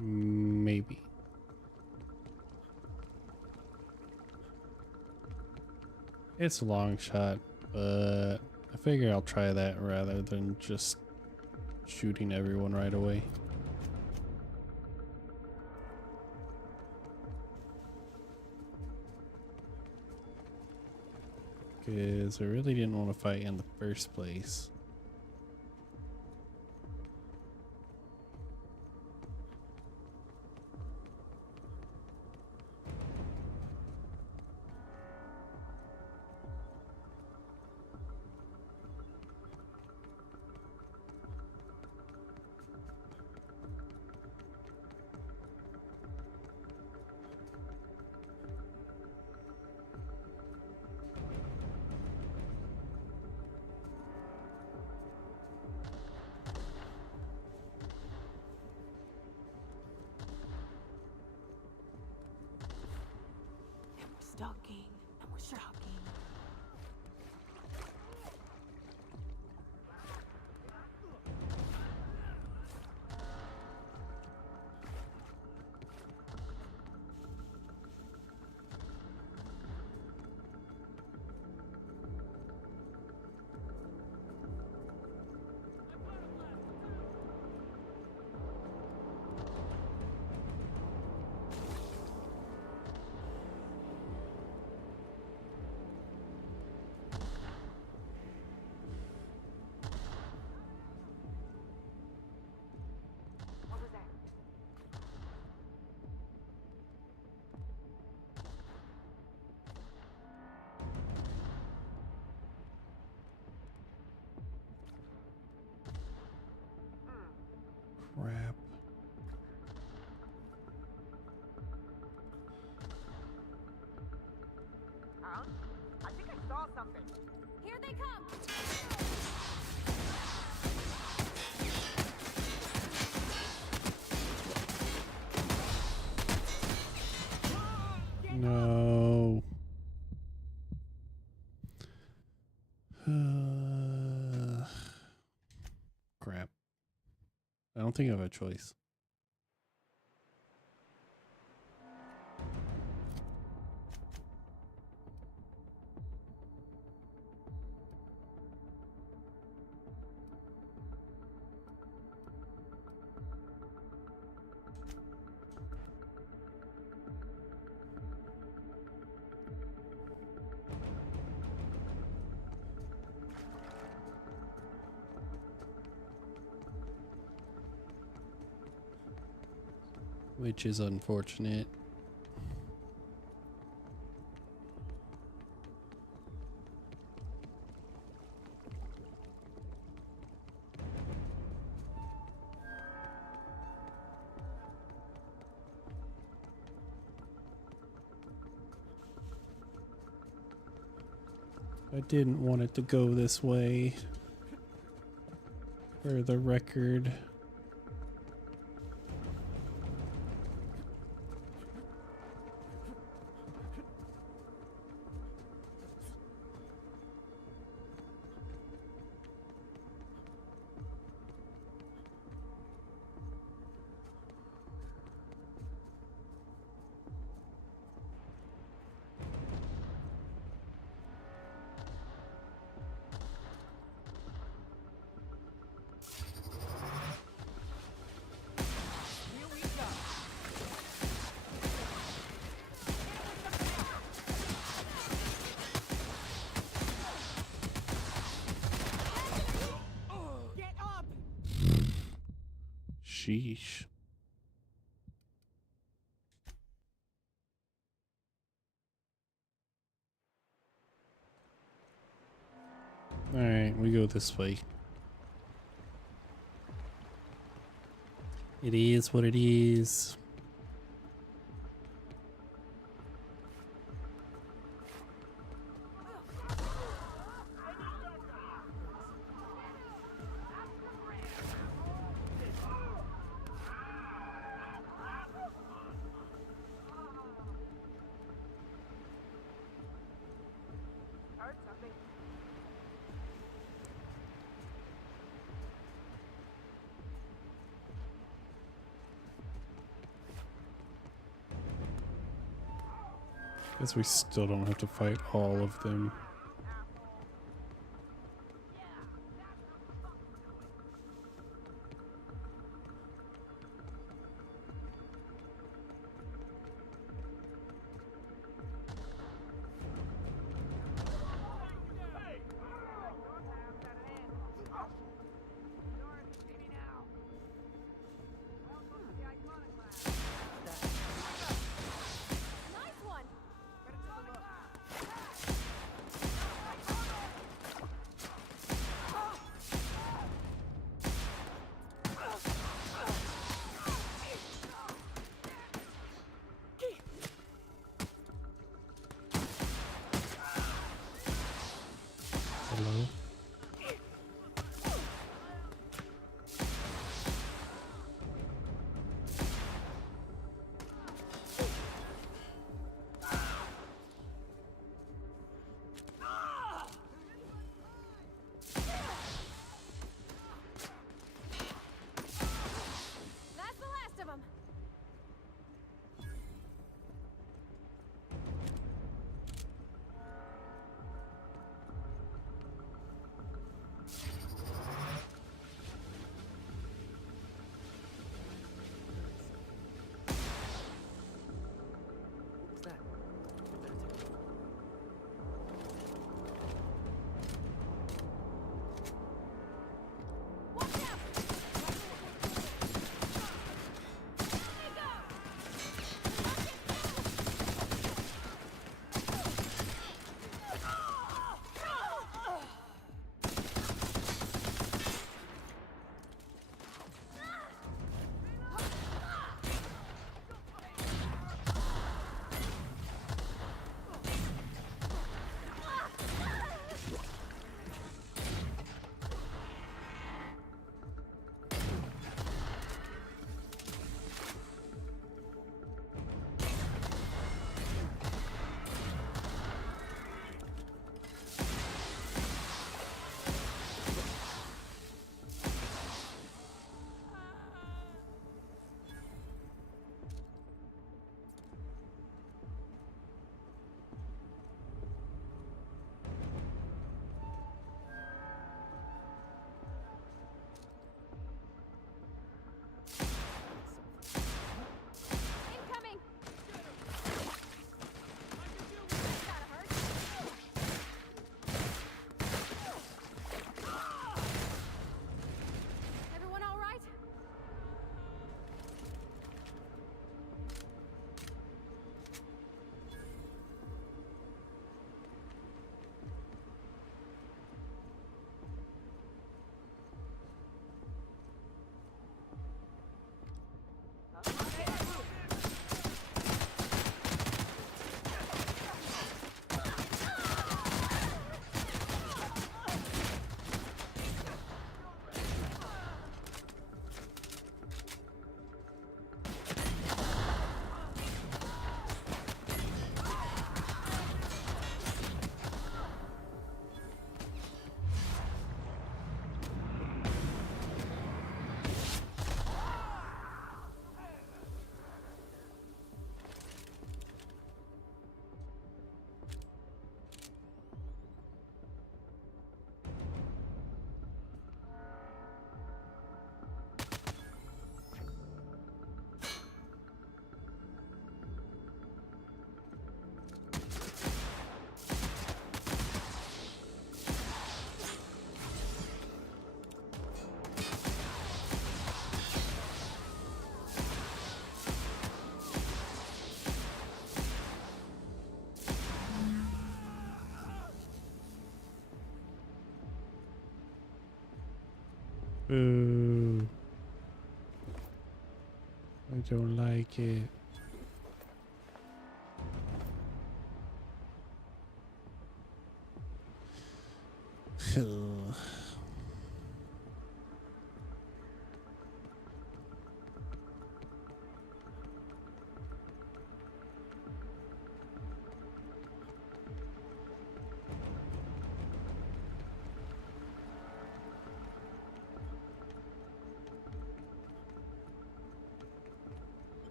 Maybe. It's a long shot, but I figure I'll try that rather than just shooting everyone right away. Because I really didn't want to fight in the first place. Stalking. And we're stalking. What was that? Crap. Huh? I think I saw something. Here they come! No. Crap. I don't think I have a choice. which is unfortunate. I didn't want it to go this way, for the record. Sheesh. Alright, we go this way. It is what it is. Guess we still don't have to fight all of them. Boo. I don't like it.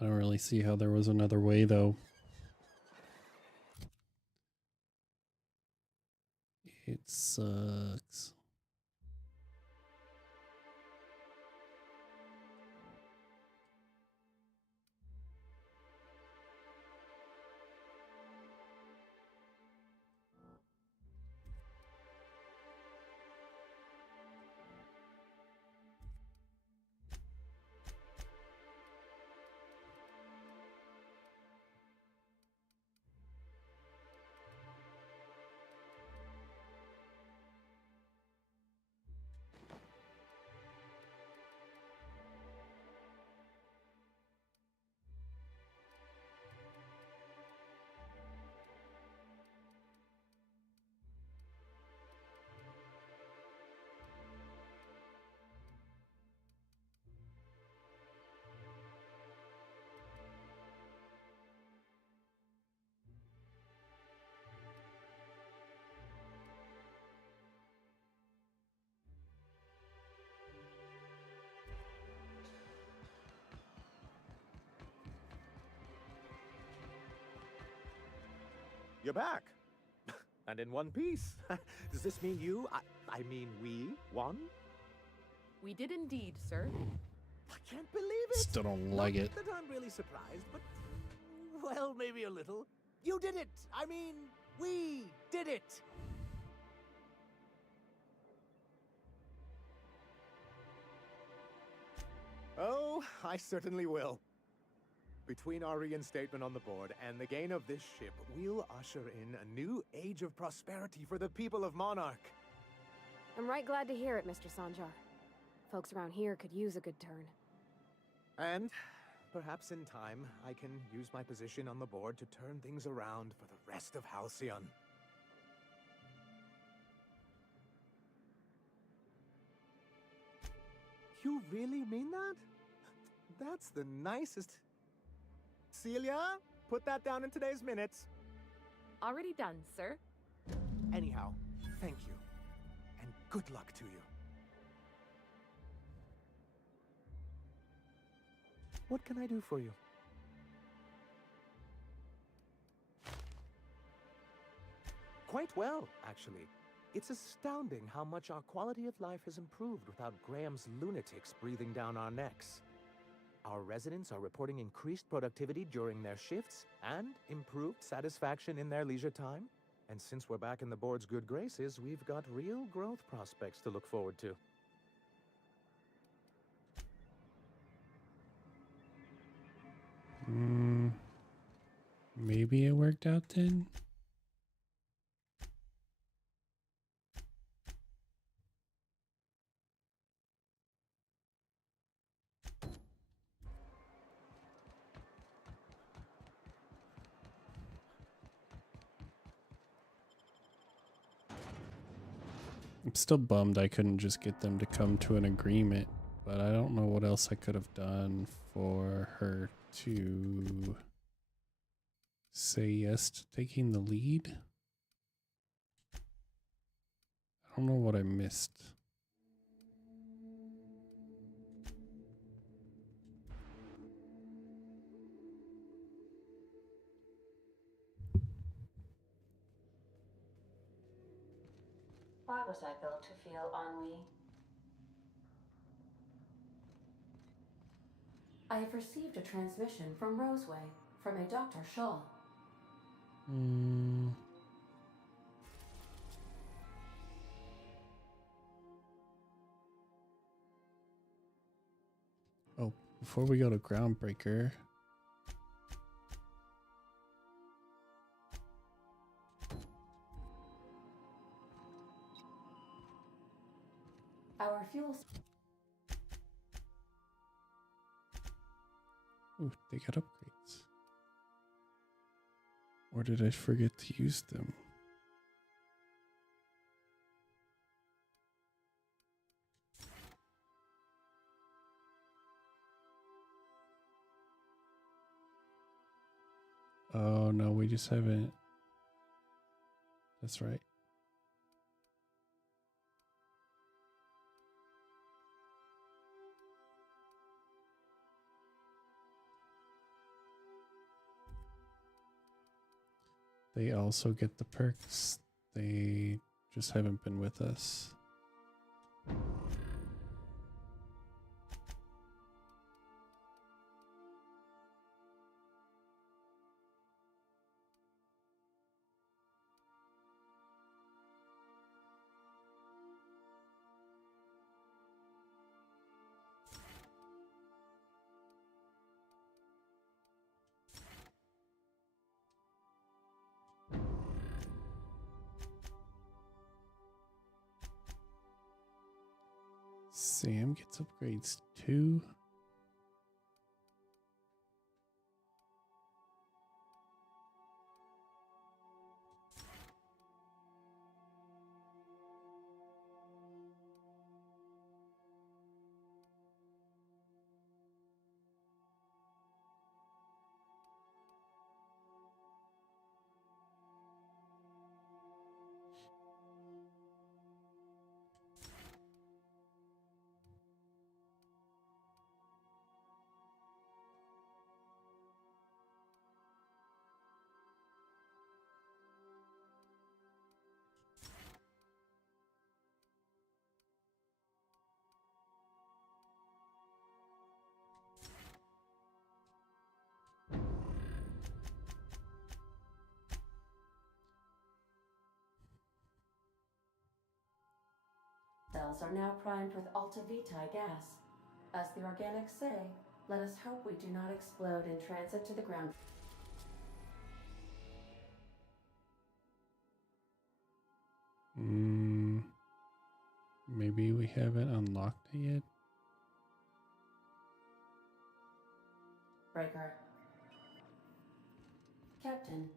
I don't really see how there was another way, though. It sucks. You're back. And in one piece. Does this mean I mean we won? We did indeed, sir. I can't believe it. Still don't like it. Not that I'm really surprised, but well, maybe a little. You did it. I mean, we did it. Oh, I certainly will. Between our reinstatement on the board and the gain of this ship, we'll usher in a new age of prosperity for the people of Monarch. I'm right glad to hear it, Mr. Sanjar. Folks around here could use a good turn. And perhaps in time, I can use my position on the board to turn things around for the rest of Halcyon. You really mean that? That's the nicest... Celia, put that down in today's minutes. Already done, sir. Anyhow, thank you. And good luck to you. What can I do for you? Quite well, actually. It's astounding how much our quality of life has improved without Graham's lunatics breathing down our necks. Our residents are reporting increased productivity during their shifts and improved satisfaction in their leisure time. And since we're back in the board's good graces, we've got real growth prospects to look forward to. Maybe it worked out then? I'm still bummed I couldn't just get them to come to an agreement, but I don't know what else I could have done for her to say yes to taking the lead. I don't know what I missed. Why was I built to feel ennui? I have received a transmission from Roseway, from a Dr. Shaw. Oh, before we go to Groundbreaker, Our fuel. Ooh, they got upgrades. Or did I forget to use them? Oh no, we just haven't. That's right. They also get the perks. They just haven't been with us. Sam gets upgrades too. Cells are now primed with Alta Vitae gas. As the organics say, let us hope we do not explode in transit to the ground. Maybe we haven't unlocked it yet. Breaker. Captain.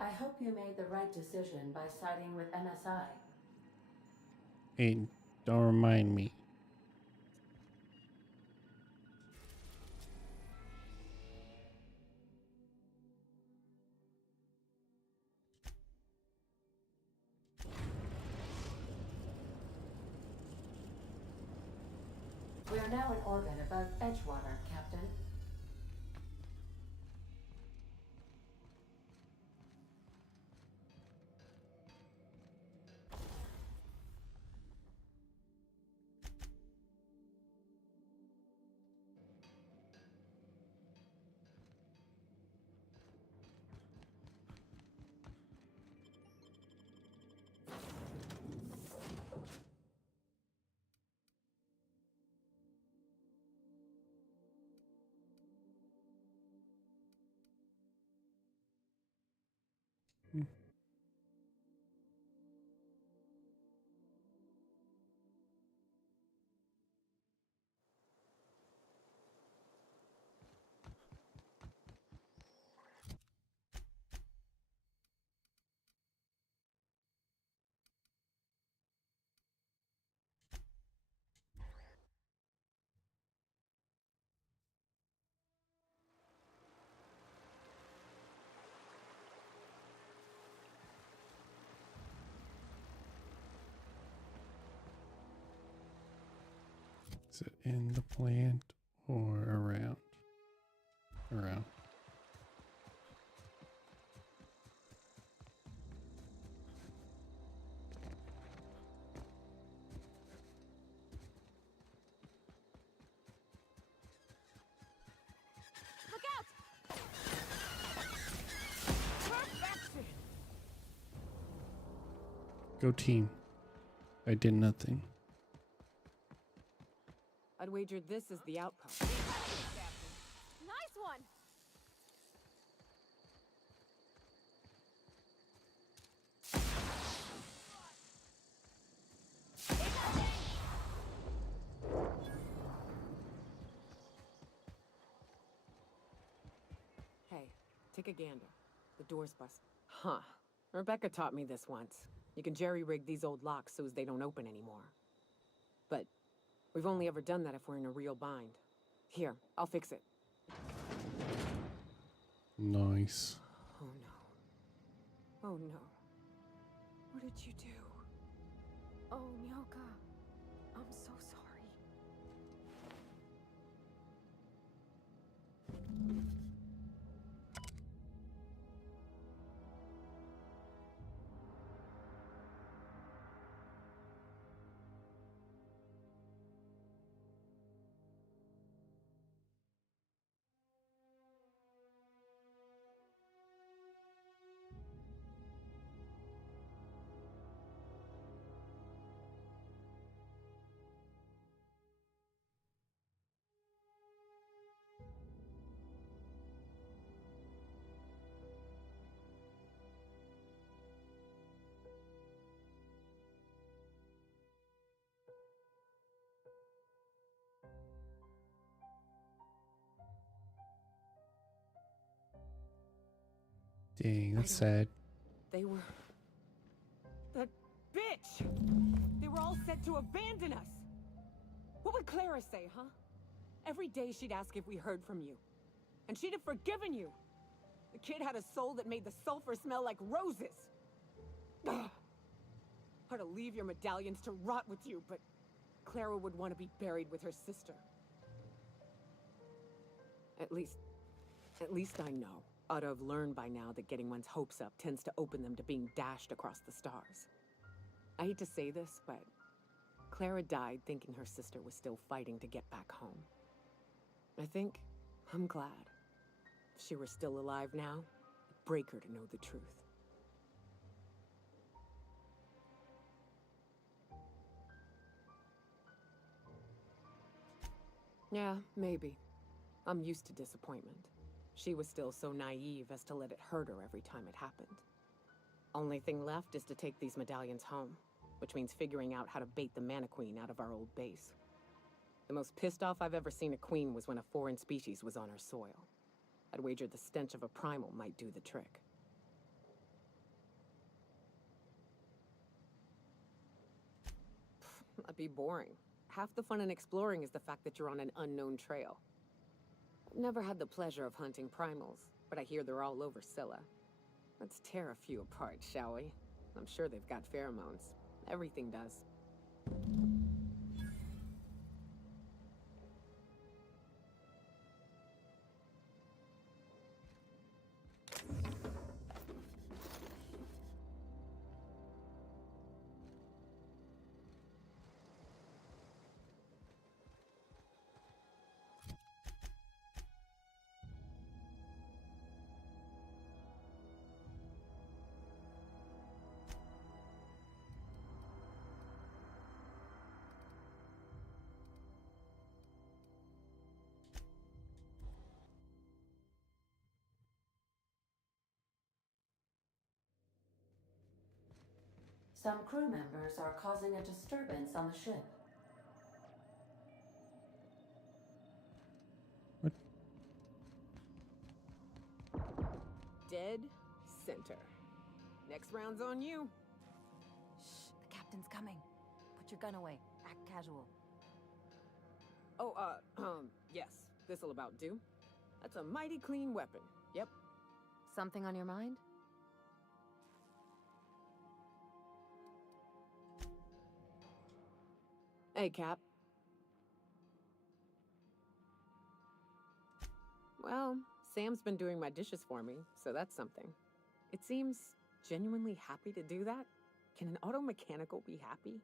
I hope you made the right decision by siding with MSI. Hey, don't remind me. We are now in orbit above Edgewater, Captain. Is it in the plant or around? Around. Go team. I did nothing. I'd wager this is the outpost. Nice one! Hey, take a gander. The door's busted. Huh. Rebecca taught me this once. You can jerry-rig these old locks so as they don't open anymore. But we've only ever done that if we're in a real bind. Here, I'll fix it. Nice. Oh no. Oh no. What did you do? Oh, Nyoka. I'm so sorry. Dang, that's sad. They were... That bitch! They were all set to abandon us! What would Clara say, huh? Every day she'd ask if we heard from you. And she'd have forgiven you. The kid had a soul that made the sulfur smell like roses. Ugh. Or to leave your medallions to rot with you, but Clara would want to be buried with her sister. At least I know. Ought to have learned by now that getting one's hopes up tends to open them to being dashed across the stars. I hate to say this, but Clara died thinking her sister was still fighting to get back home. I'm glad. If she were still alive now, it'd break her to know the truth. Yeah, maybe. I'm used to disappointment. She was still so naive as to let it hurt her every time it happened. Only thing left is to take these medallions home, which means figuring out how to bait the Mana Queen out of our old base. The most pissed off I've ever seen a queen was when a foreign species was on her soil. I'd wager the stench of a primal might do the trick. That'd be boring. Half the fun in exploring is the fact that you're on an unknown trail. I've never had the pleasure of hunting primals, but I hear they're all over Scylla. Let's tear a few apart, shall we? I'm sure they've got pheromones. Everything does. Some crew members are causing a disturbance on the ship. What? Dead center. Next round's on you. Shh, the captain's coming. Put your gun away. Act casual. Oh, yes. This'll about do. That's a mighty clean weapon. Yep. Something on your mind? Hey, Cap. Well, Sam's been doing my dishes for me, so that's something. It seems genuinely happy to do that. Can an auto mechanical be happy?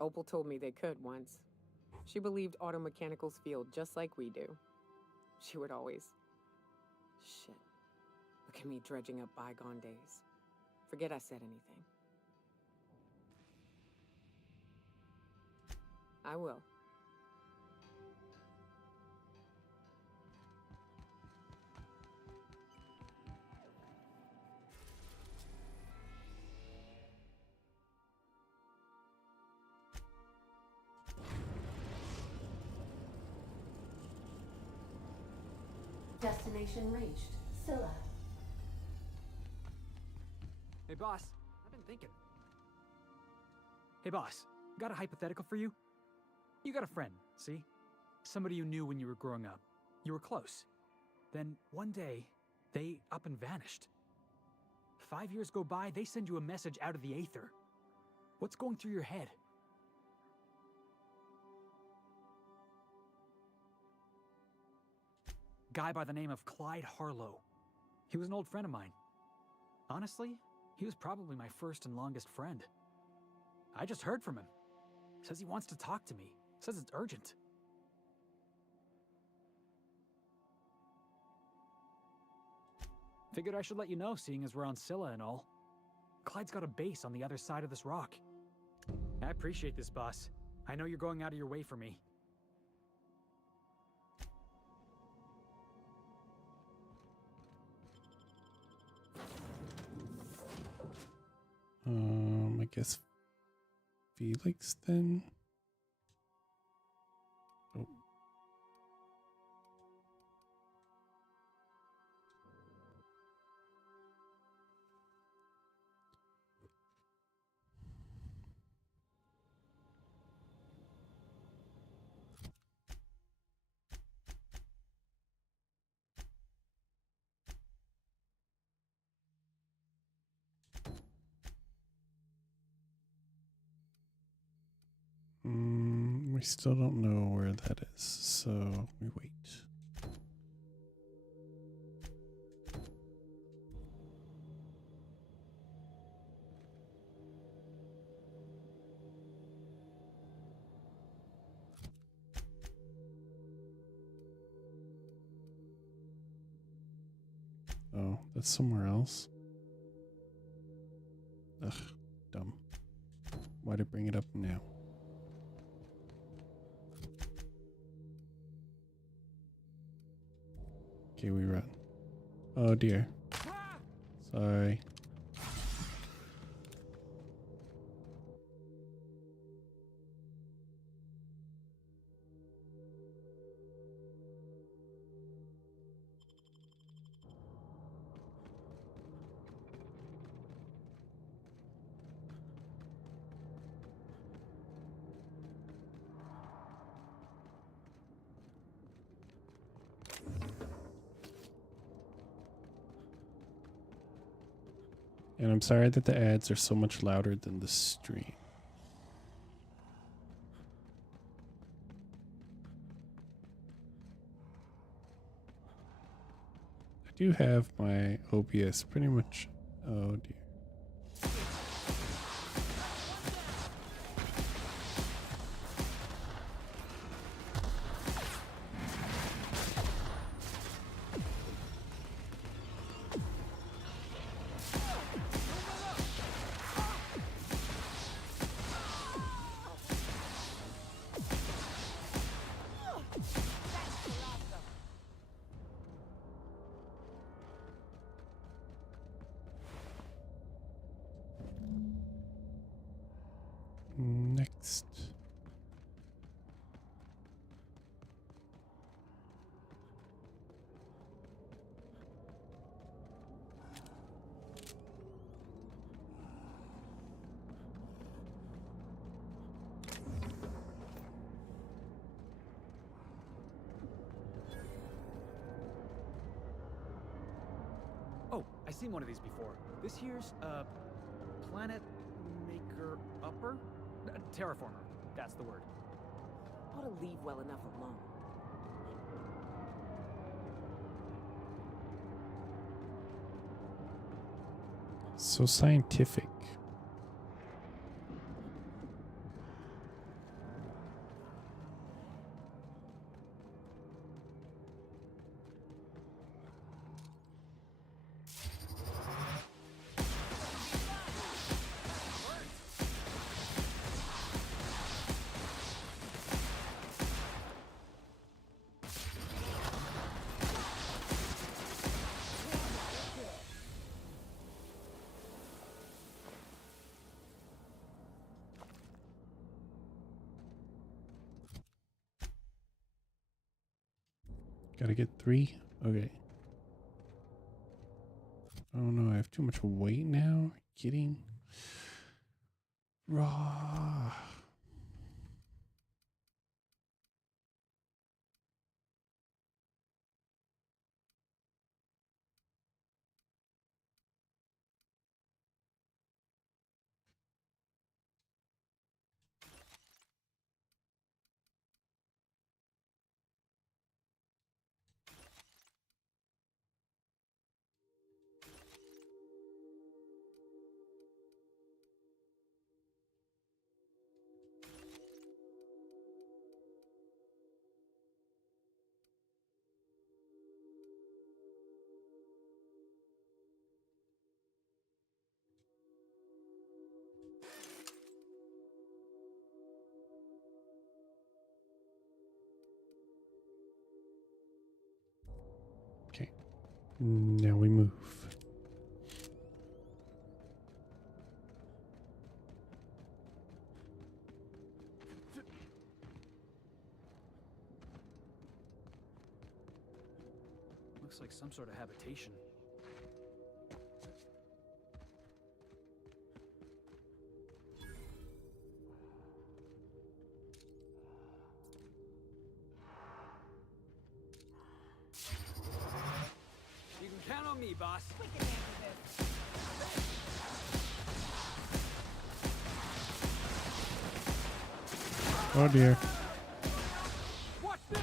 Opal told me they could once. She believed auto mechanicals feel just like we do. She would always... Shit. Look at me dredging up bygone days. Forget I said anything. I will. Destination reached. Scylla. Hey, boss. I've been thinking. Hey, boss. Got a hypothetical for you? You got a friend, see? Somebody you knew when you were growing up. You were close. Then, one day, they up and vanished. 5 years go by, they send you a message out of the aether. What's going through your head? Guy by the name of Clyde Harlow. He was an old friend of mine. Honestly, he was probably my first and longest friend. I just heard from him. Says he wants to talk to me. Says it's urgent. Figured I should let you know, seeing as we're on Scylla and all. Clyde's got a base on the other side of this rock. I appreciate this, boss. I know you're going out of your way for me. I guess Felix then? Oh. We still don't know where that is, so we wait. Oh, that's somewhere else. Ugh, dumb. Why'd it bring it up now? Okay, we run. Oh dear. Sorry. And I'm sorry that the ads are so much louder than the stream. I do have my OBS pretty much. Oh dear. Next. Oh, I've seen one of these before. This here's, Planet Maker Upper? Terraformer, that's the word. Ought to leave well enough alone. So scientific. Gotta get 3. Okay. Oh no, I have too much weight now. Kidding. Raw. Okay. Now we move. Looks like some sort of habitation. You can count on me, boss. Oh dear. Watch this!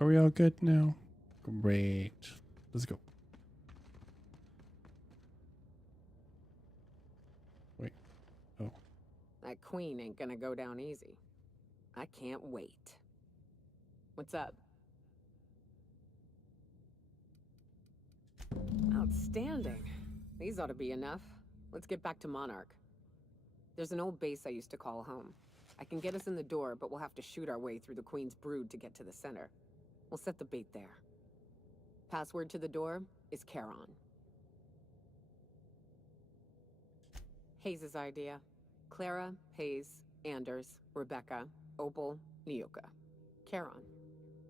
Are we all good now? Great. Let's go. Wait. Oh. That queen ain't gonna go down easy. I can't wait. What's up? Outstanding. These ought to be enough. Let's get back to Monarch. There's an old base I used to call home. I can get us in the door, but we'll have to shoot our way through the Queen's brood to get to the center. We'll set the bait there. Password to the door is Charon. Hayes' idea. Clara, Hayes, Anders, Rebecca, Opal, Nyoka. Charon.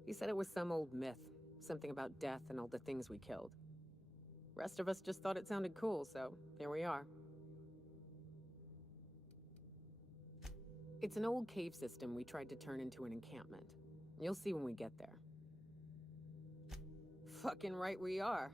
He said it was some old myth. Something about death and all the things we killed. Rest of us just thought it sounded cool, so here we are. It's an old cave system we tried to turn into an encampment. You'll see when we get there. Fucking right we are.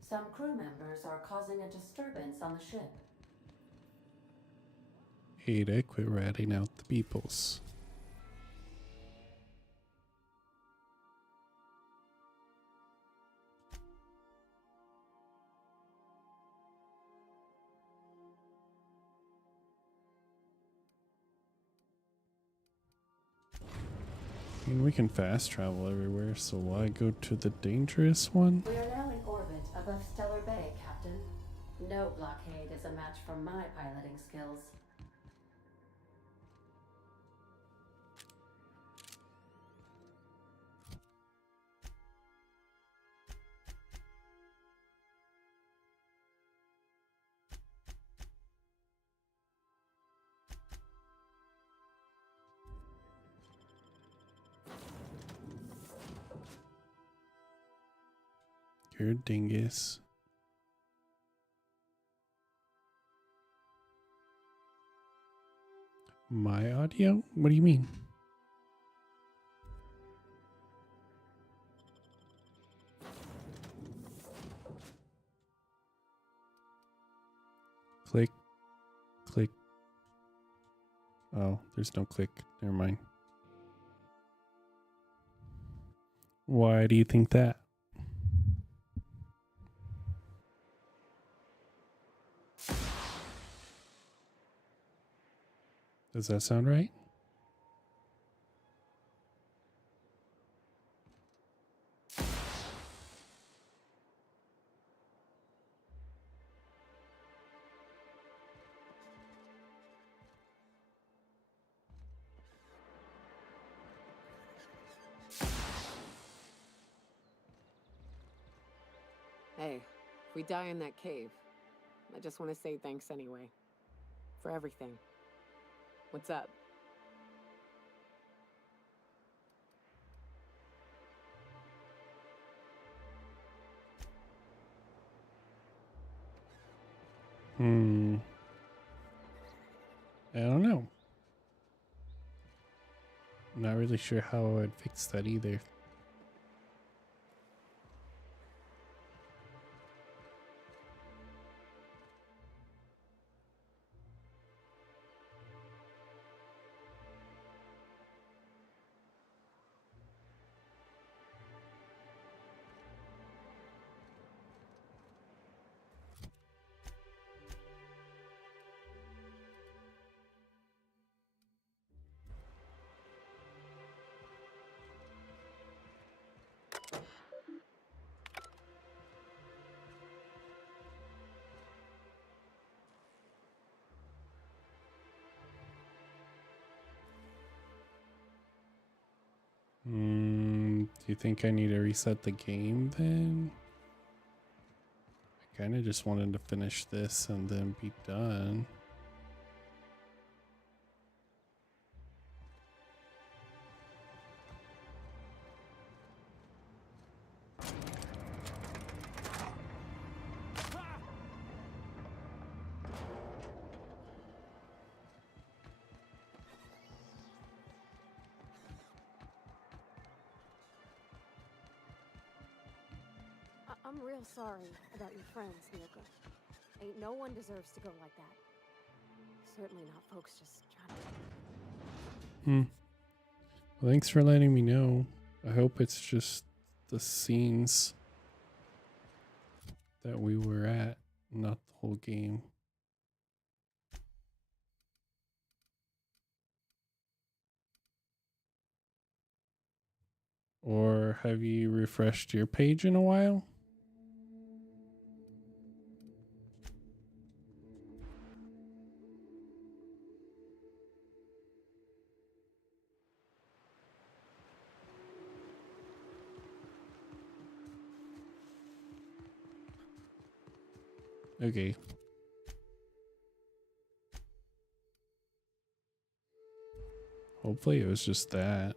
Some crew members are causing a disturbance on the ship. Ada, quit ratting out the peoples. I mean, we can fast travel everywhere, so why go to the dangerous one? We are now in orbit above Stellar Bay, Captain. No blockade is a match for my piloting skills. You're a dingus. My audio? What do you mean? Click. Click. Oh, there's no click. Never mind. Why do you think that? Does that sound right? Hey, if we die in that cave, I just want to say thanks anyway. For everything. What's up? I don't know. I'm not really sure how I would fix that either. Do you think I need to reset the game then? I kind of just wanted to finish this and then be done. I'm real sorry about your friends, Mirko. Ain't no one deserves to go like that. Certainly not folks just trying to... Well, thanks for letting me know. I hope it's just the scenes that we were at, not the whole game. Or have you refreshed your page in a while? Okay. Hopefully it was just that.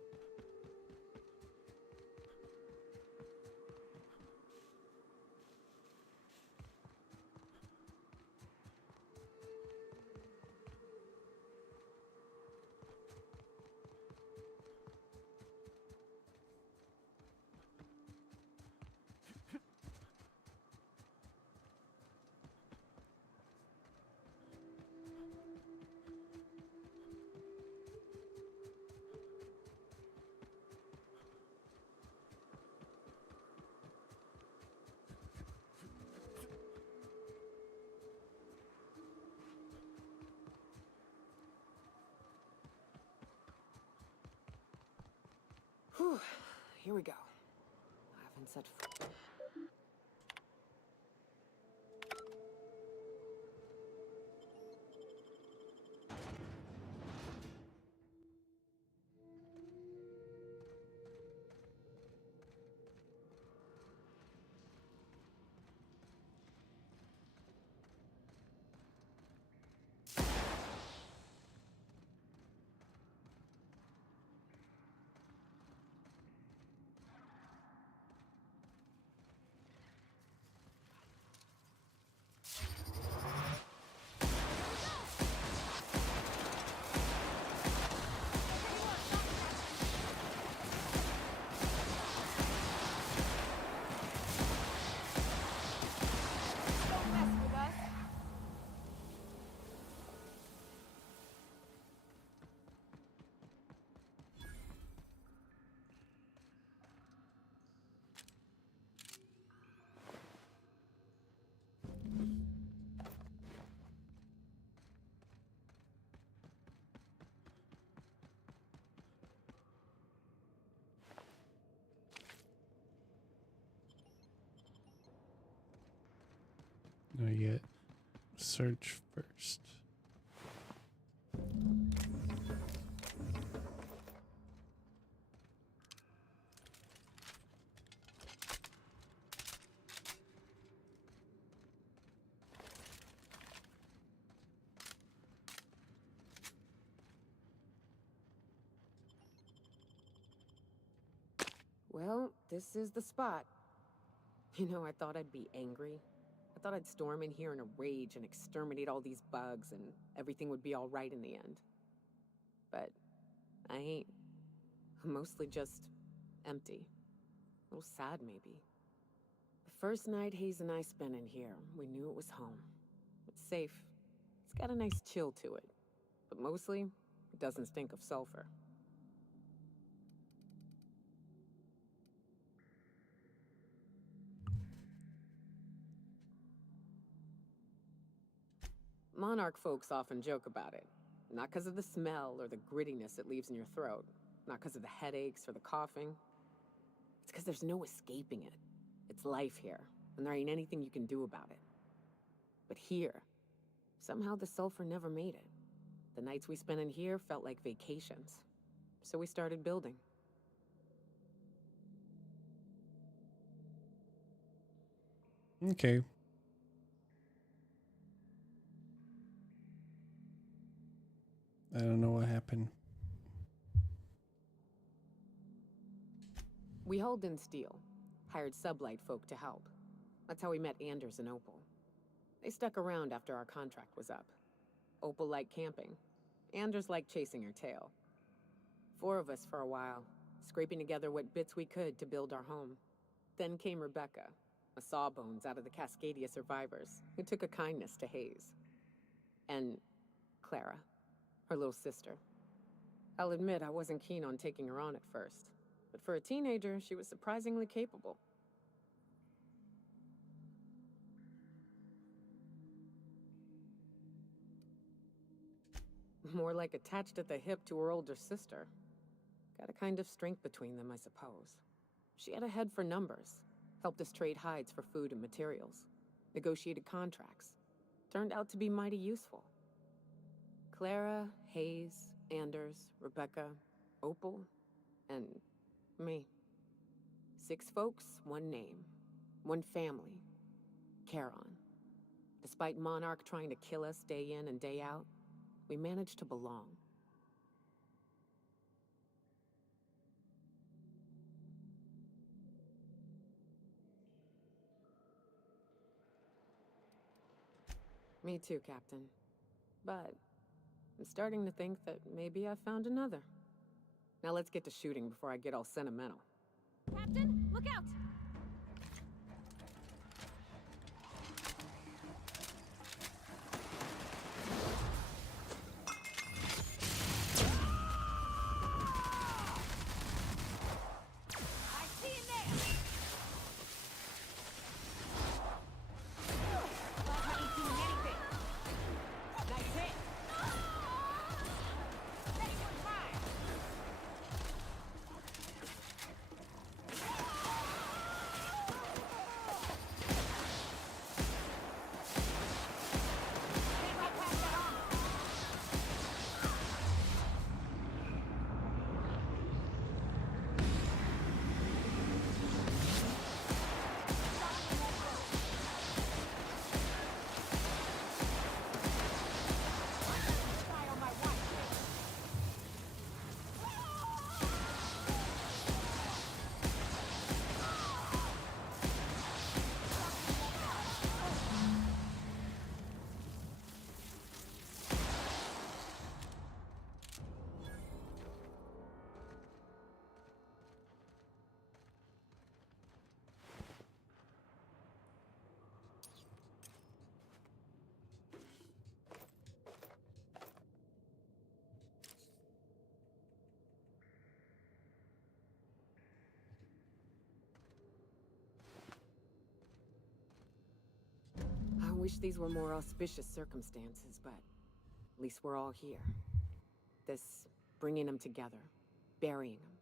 Whew. Here we go. I haven't said... Not yet. Search first. Well, this is the spot. You know, I thought I'd be angry. I thought I'd storm in here in a rage and exterminate all these bugs and everything would be all right in the end. But I ain't. I'm mostly just empty. A little sad, maybe. The first night Hayes and I spent in here, we knew it was home. It's safe. It's got a nice chill to it. But mostly, it doesn't stink of sulfur. Monarch folks often joke about it. Not because of the smell or the grittiness it leaves in your throat. Not because of the headaches or the coughing. It's because there's no escaping it. It's life here, and there ain't anything you can do about it. But here, somehow the sulfur never made it. The nights we spent in here felt like vacations. So we started building. Okay. I don't know what happened. We hauled in steel, hired sublight folk to help. That's how we met Anders and Opal. They stuck around after our contract was up. Opal liked camping. Anders liked chasing her tail. 4 of us for a while, scraping together what bits we could to build our home. Then came Rebecca, a sawbones out of the Cascadia survivors, who took a kindness to Hayes. And Clara, her little sister. I'll admit I wasn't keen on taking her on at first, but for a teenager, she was surprisingly capable. More like attached at the hip to her older sister. Got a kind of strength between them, I suppose. She had a head for numbers, helped us trade hides for food and materials, negotiated contracts. Turned out to be mighty useful. Clara, Hayes, Anders, Rebecca, Opal, and me. 6 folks, 1 name, 1 family. Charon. Despite Monarch trying to kill us day in and day out, we managed to belong. Me too, Captain. But I'm starting to think that maybe I found another. Now let's get to shooting before I get all sentimental. Captain, look out! I see you there! Like I ain't doing anything. Nice hit! Ready for fire! I wish these were more auspicious circumstances, but at least we're all here. This bringing them together, burying them.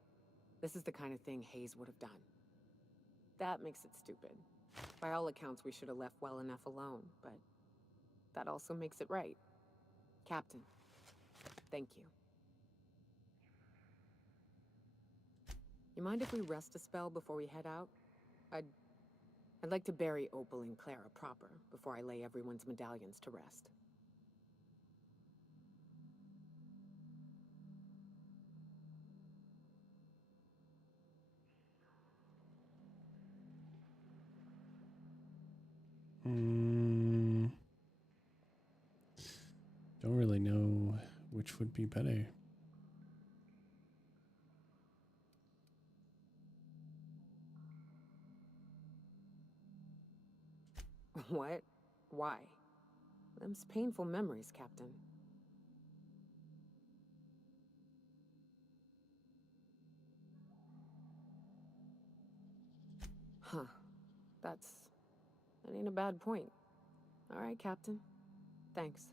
This is the kind of thing Hayes would have done. That makes it stupid. By all accounts, we should have left well enough alone, but that also makes it right. Captain, thank you. You mind if we rest a spell before we head out? I'd like to bury Opal and Clara proper before I lay everyone's medallions to rest. Don't really know which would be better. What? Why? Them's painful memories, Captain. Huh. That ain't a bad point. All right, Captain. Thanks.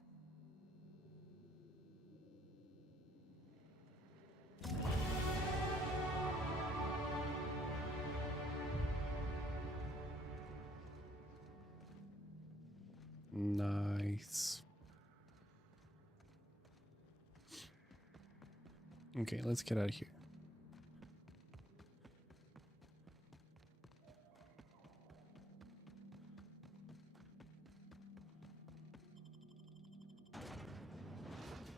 Nice. Okay, let's get out of here.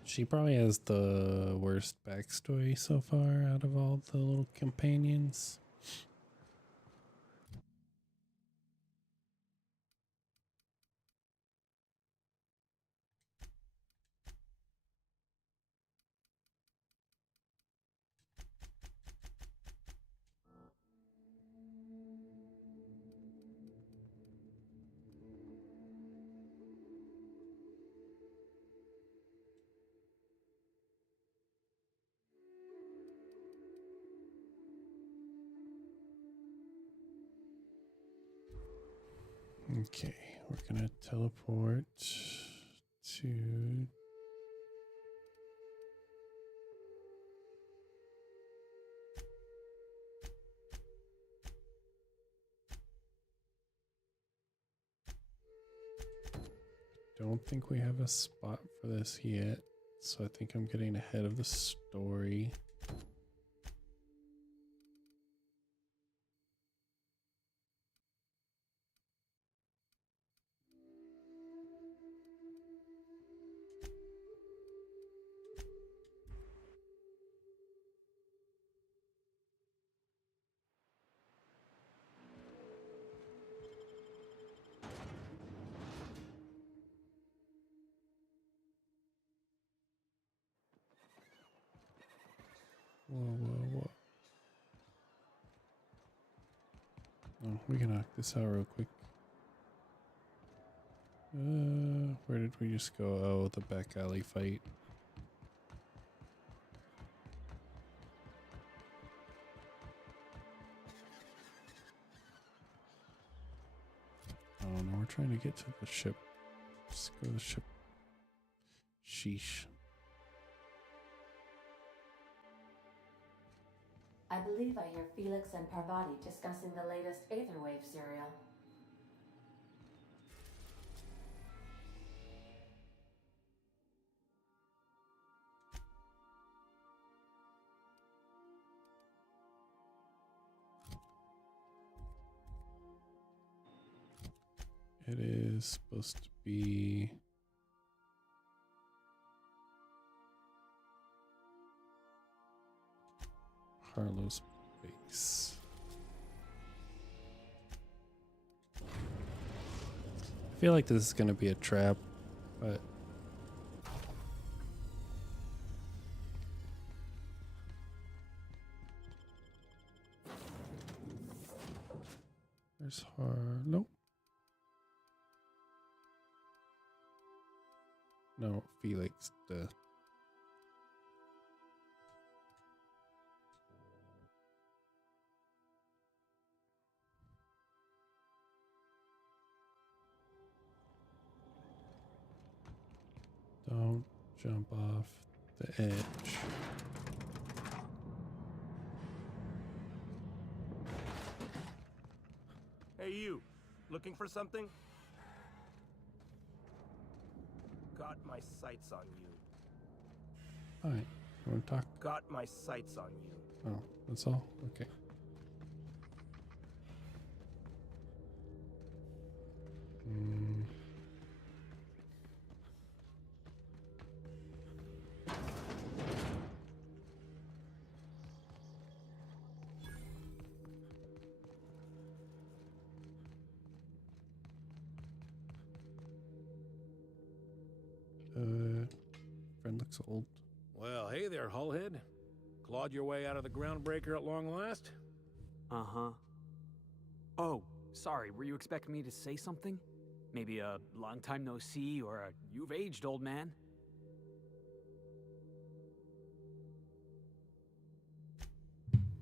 She probably has the worst backstory so far out of all the little companions. Okay, we're gonna teleport to don't think we have a spot for this yet, so I think I'm getting ahead of the story. Whoa. Oh, we can knock this out real quick. Where did we just go? Oh, the back alley fight. Oh no, we're trying to get to the ship. Let's go to the ship. Sheesh. I believe I hear Felix and Parvati discussing the latest Aetherwave serial. It is supposed to be Harlow's base. I feel like this is going to be a trap, but there's Harlow. No, Felix. Don't jump off the edge. Hey, you. Looking for something? Got my sights on you. Alright, you want to talk? Got my sights on you. Oh, that's all? Okay. Hmm. Friend looks old. Well, hey there, Hullhead. Clawed your way out of the groundbreaker at long last? Uh-huh. Oh, sorry, were you expecting me to say something? Maybe a long time no see, or a you've aged, old man?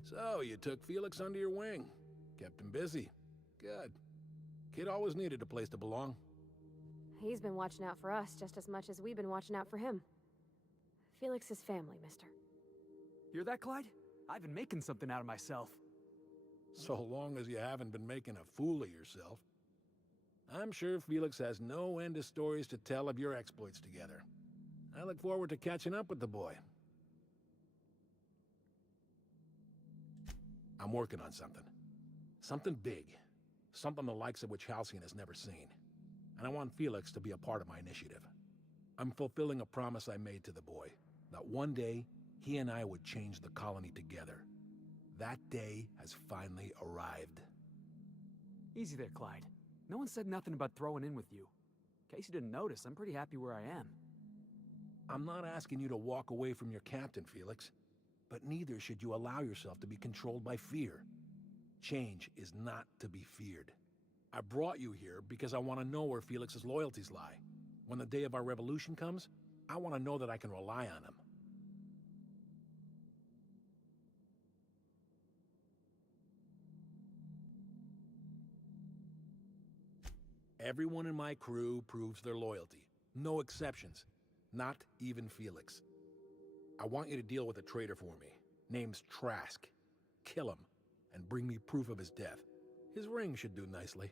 So, you took Felix under your wing. Kept him busy. Good. Kid always needed a place to belong. He's been watching out for us just as much as we've been watching out for him. Felix is family, mister. Hear that, Clyde? I've been making something out of myself. So long as you haven't been making a fool of yourself. I'm sure Felix has no end of stories to tell of your exploits together. I look forward to catching up with the boy. I'm working on something. Something big. Something the likes of which Halcyon has never seen. And I want Felix to be a part of my initiative. I'm fulfilling a promise I made to the boy, that one day, he and I would change the colony together. That day has finally arrived. Easy there, Clyde. No one said nothing about throwing in with you. In case you didn't notice, I'm pretty happy where I am. I'm not asking you to walk away from your captain, Felix. But neither should you allow yourself to be controlled by fear. Change is not to be feared. I brought you here because I want to know where Felix's loyalties lie. When the day of our revolution comes, I want to know that I can rely on him. Everyone in my crew proves their loyalty. No exceptions. Not even Felix. I want you to deal with a traitor for me. Name's Trask. Kill him, and bring me proof of his death. His ring should do nicely.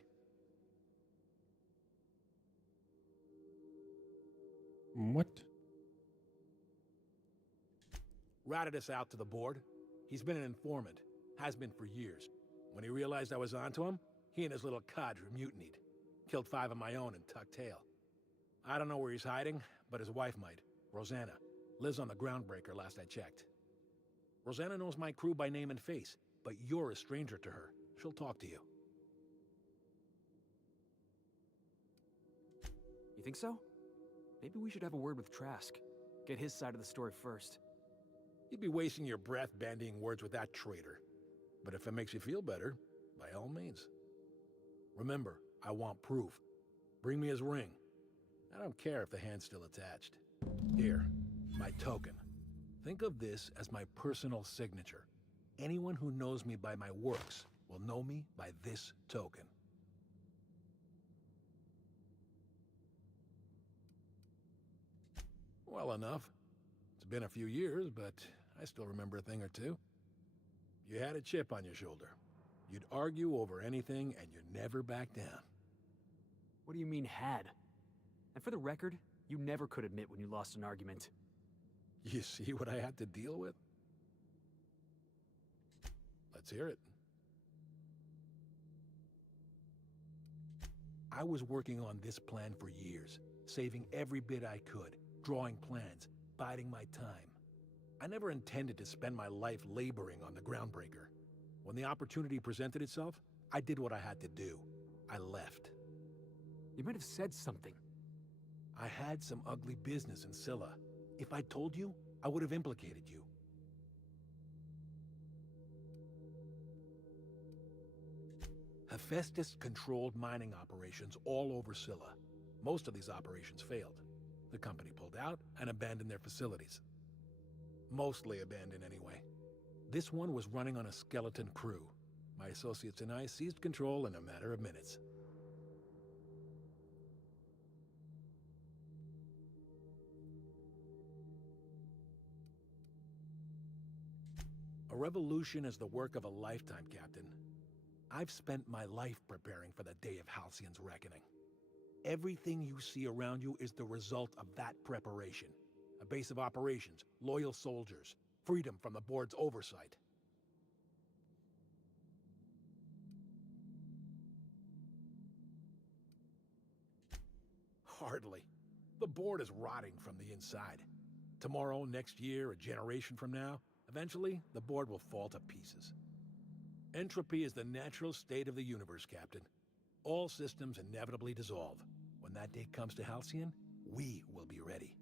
What? Ratted us out to the board. He's been an informant. Has been for years. When he realized I was onto him, he and his little cadre mutinied. Killed 5 of my own and tucked tail. I don't know where he's hiding, but his wife might. Rosanna. Lives on the groundbreaker last I checked. Rosanna knows my crew by name and face, but you're a stranger to her. She'll talk to you. You think so? Maybe we should have a word with Trask. Get his side of the story first. You'd be wasting your breath bandying words with that traitor. But if it makes you feel better, by all means. Remember, I want proof. Bring me his ring. I don't care if the hand's still attached. Here, my token. Think of this as my personal signature. Anyone who knows me by my works will know me by this token. Well enough. It's been a few years, but I still remember a thing or two. You had a chip on your shoulder. You'd argue over anything, and you never back down. What do you mean, had? And for the record, you never could admit when you lost an argument. You see what I had to deal with? Let's hear it. I was working on this plan for years, saving every bit I could, drawing plans, biding my time. I never intended to spend my life laboring on the groundbreaker. When the opportunity presented itself, I did what I had to do. I left. You might have said something. I had some ugly business in Scylla. If I told you, I would have implicated you. Hephaestus controlled mining operations all over Scylla. Most of these operations failed. The company pulled out and abandoned their facilities. Mostly abandoned anyway. This one was running on a skeleton crew. My associates and I seized control in a matter of minutes. A revolution is the work of a lifetime, Captain. I've spent my life preparing for the day of Halcyon's reckoning. Everything you see around you is the result of that preparation. A base of operations, loyal soldiers, freedom from the board's oversight. Hardly. The board is rotting from the inside. Tomorrow, next year, a generation from now, eventually, the board will fall to pieces. Entropy is the natural state of the universe, Captain. All systems inevitably dissolve. When that day comes to Halcyon, we will be ready.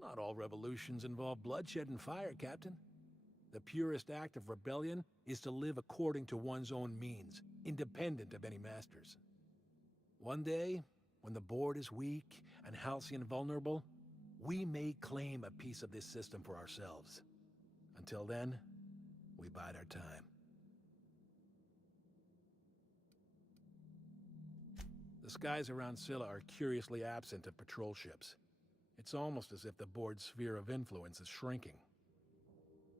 Not all revolutions involve bloodshed and fire, Captain. The purest act of rebellion is to live according to one's own means, independent of any masters. One day, when the board is weak and Halcyon vulnerable, we may claim a piece of this system for ourselves. Until then, we bide our time. The skies around Scylla are curiously absent of patrol ships. It's almost as if the board's sphere of influence is shrinking.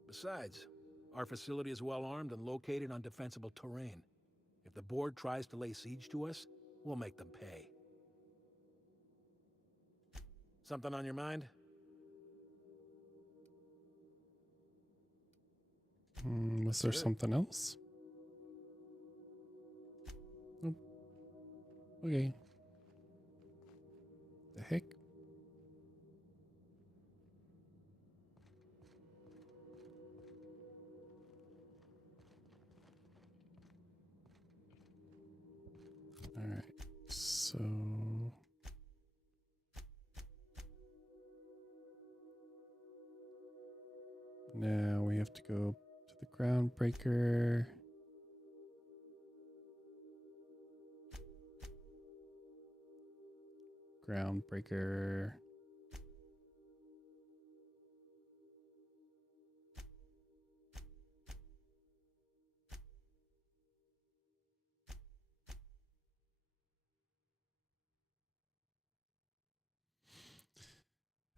Besides, our facility is well armed and located on defensible terrain. If the board tries to lay siege to us, we'll make them pay. Something on your mind? Was there something else? Nope. Okay. The heck? Alright, so now we have to go to the groundbreaker. Groundbreaker.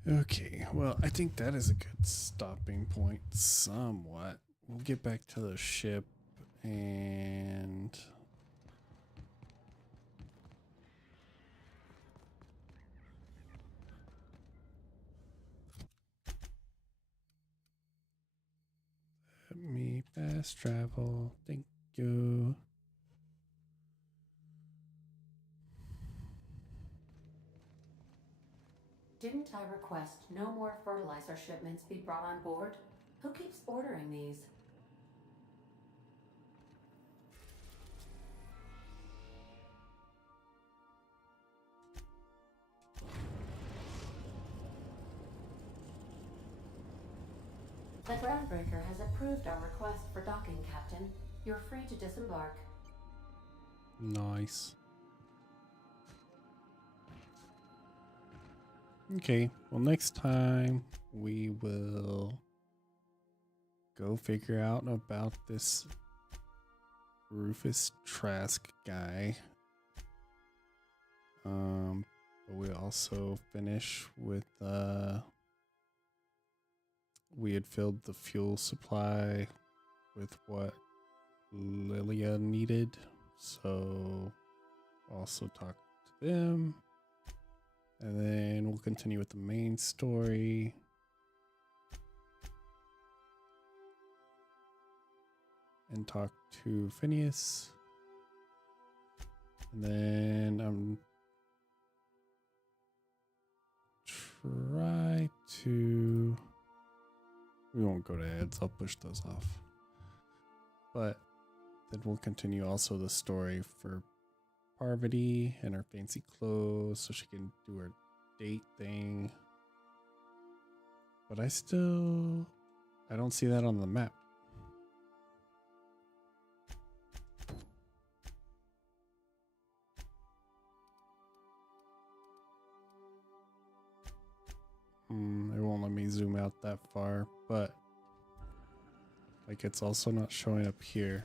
Okay, well, I think that is a good stopping point somewhat. We'll get back to the ship and let me fast travel. Thank you. Didn't I request no more fertilizer shipments be brought on board? Who keeps ordering these? The Groundbreaker has approved our request for docking, Captain. You're free to disembark. Nice. Okay, well, next time we will go figure out about this Rufus Trask guy. But we also finish with we had filled the fuel supply with what Lilia needed, so also talk to them. And then we'll continue with the main story. And talk to Phineas. And then try to... We won't go to ads, I'll push those off. But then we'll continue also the story for Parvati and her fancy clothes so she can do her date thing. But I don't see that on the map. It won't let me zoom out that far, but like it's also not showing up here.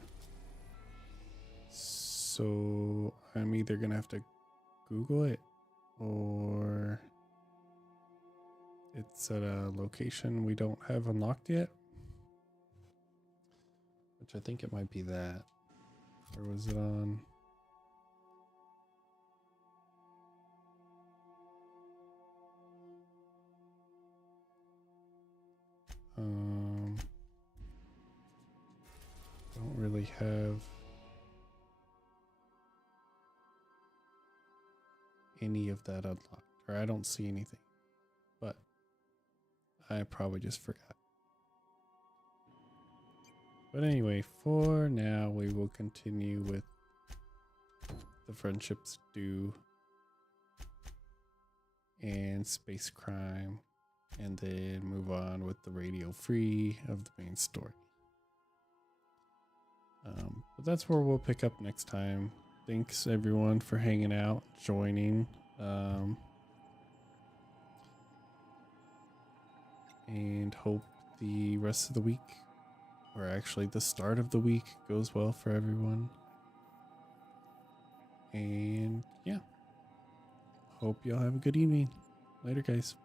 So I'm either gonna have to Google it or It's at a location we don't have unlocked yet. Which I think it might be that. Or was it on? Don't really have any of that unlocked, or I don't see anything, but I probably just forgot. But anyway, for now, we will continue with the Friendships Due and Space Crime, and then move on with the Radio Free of the main story. But that's where we'll pick up next time. Thanks everyone for hanging out, joining. And hope the rest of the week, or actually the start of the week, goes well for everyone. And yeah, hope y'all have a good evening. Later, guys.